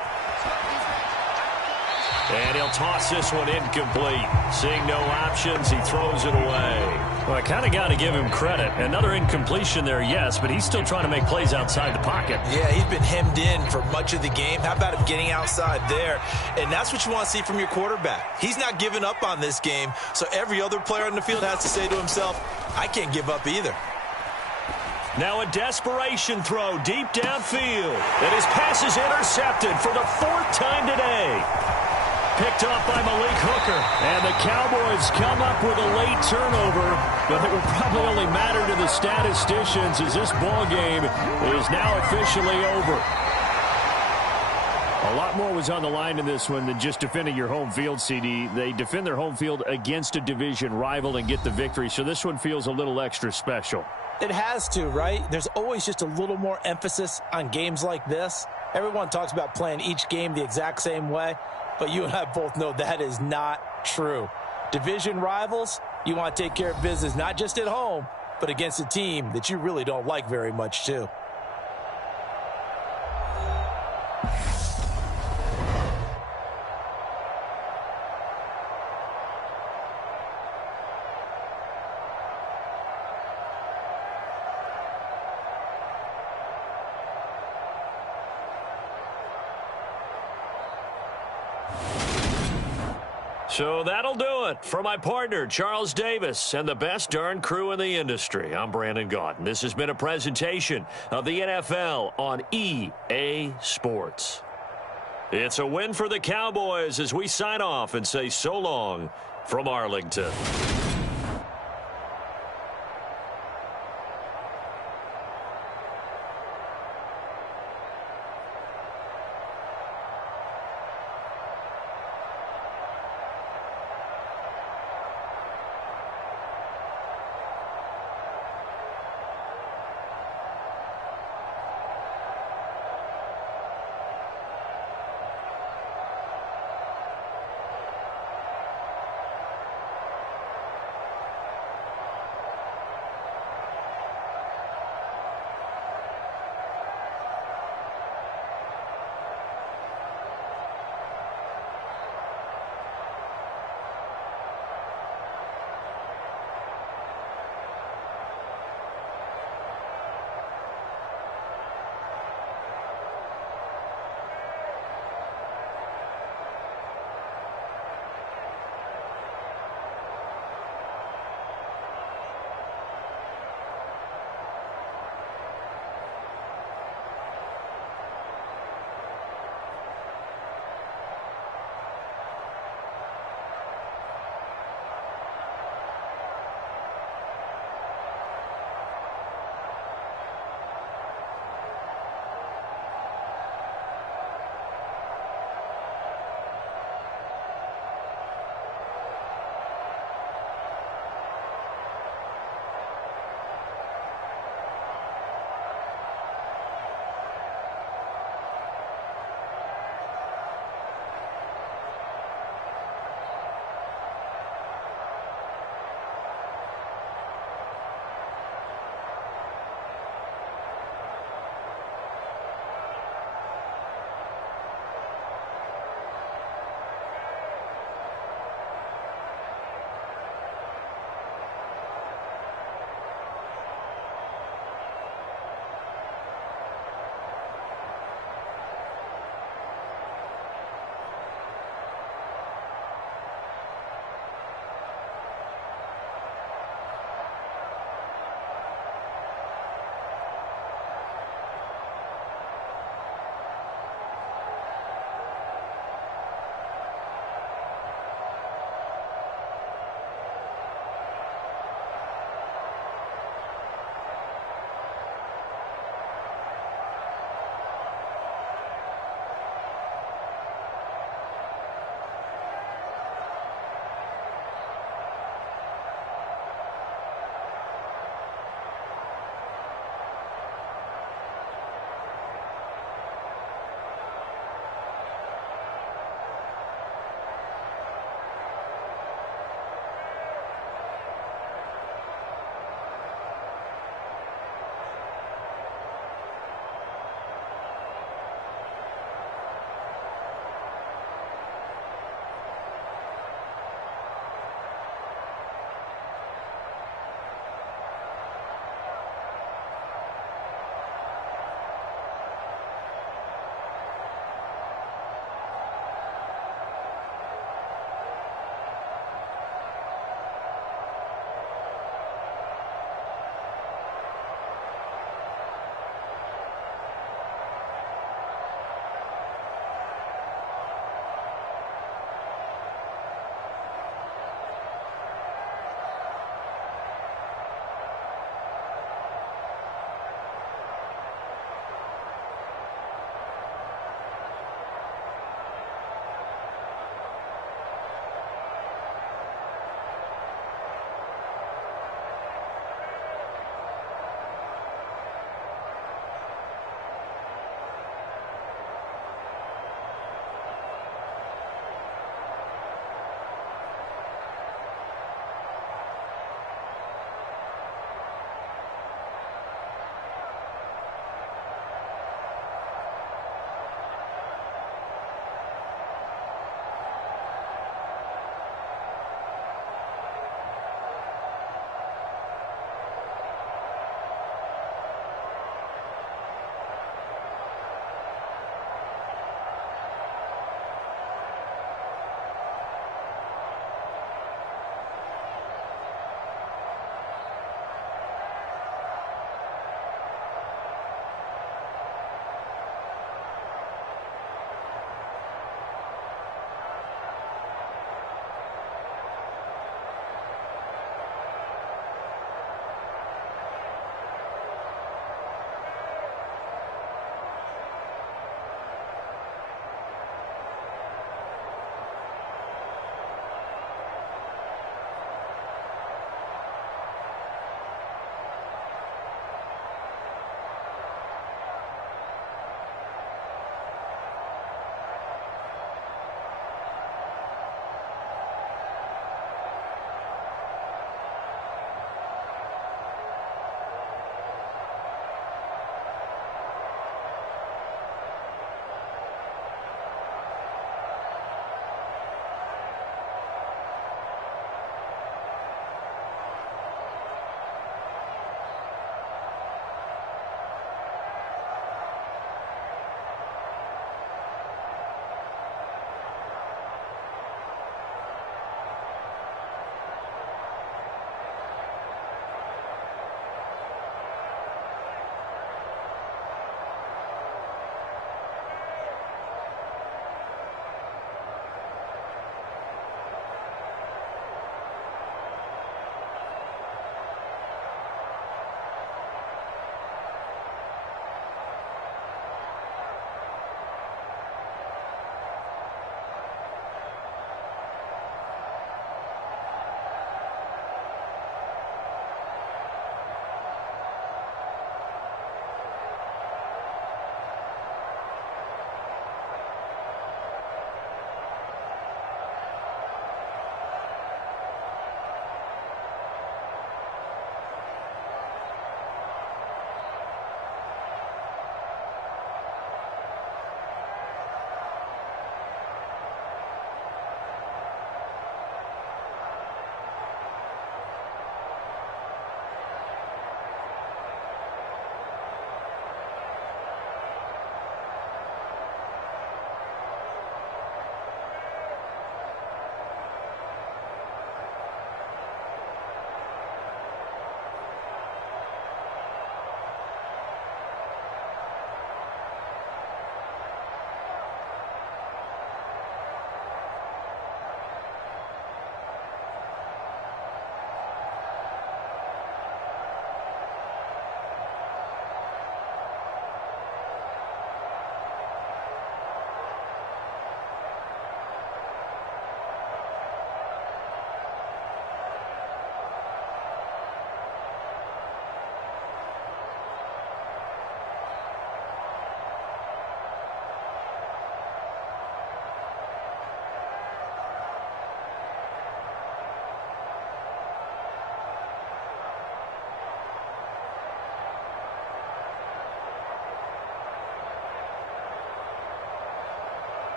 And he'll toss this one incomplete. Seeing no options, he throws it away. Well, I kind of got to give him credit. Another incompletion there, yes, but he's still trying to make plays outside the pocket. Yeah, he's been hemmed in for much of the game. How about him getting outside there? And that's what you want to see from your quarterback. He's not giving up on this game, so every other player on the field has to say to himself, I can't give up either. Now a desperation throw deep downfield. And his pass is intercepted for the 4th time today. Picked off by Malik Hooker. And the Cowboys come up with a late turnover, but it will probably only matter to the statisticians as this ball game is now officially over. A lot more was on the line in this one than just defending your home field, CD. They defend their home field against a division rival and get the victory, so this one feels a little extra special. It has to, right? There's always just a little more emphasis on games like this. Everyone talks about playing each game the exact same way. But you and I both know that is not true. Division rivals, you want to take care of business not just at home, but against a team that you really don't like very much, too. So that'll do it for my partner, Charles Davis, and the best darn crew in the industry. I'm Brandon Gaudin. This has been a presentation of the NFL on EA Sports. It's a win for the Cowboys as we sign off and say so long from Arlington.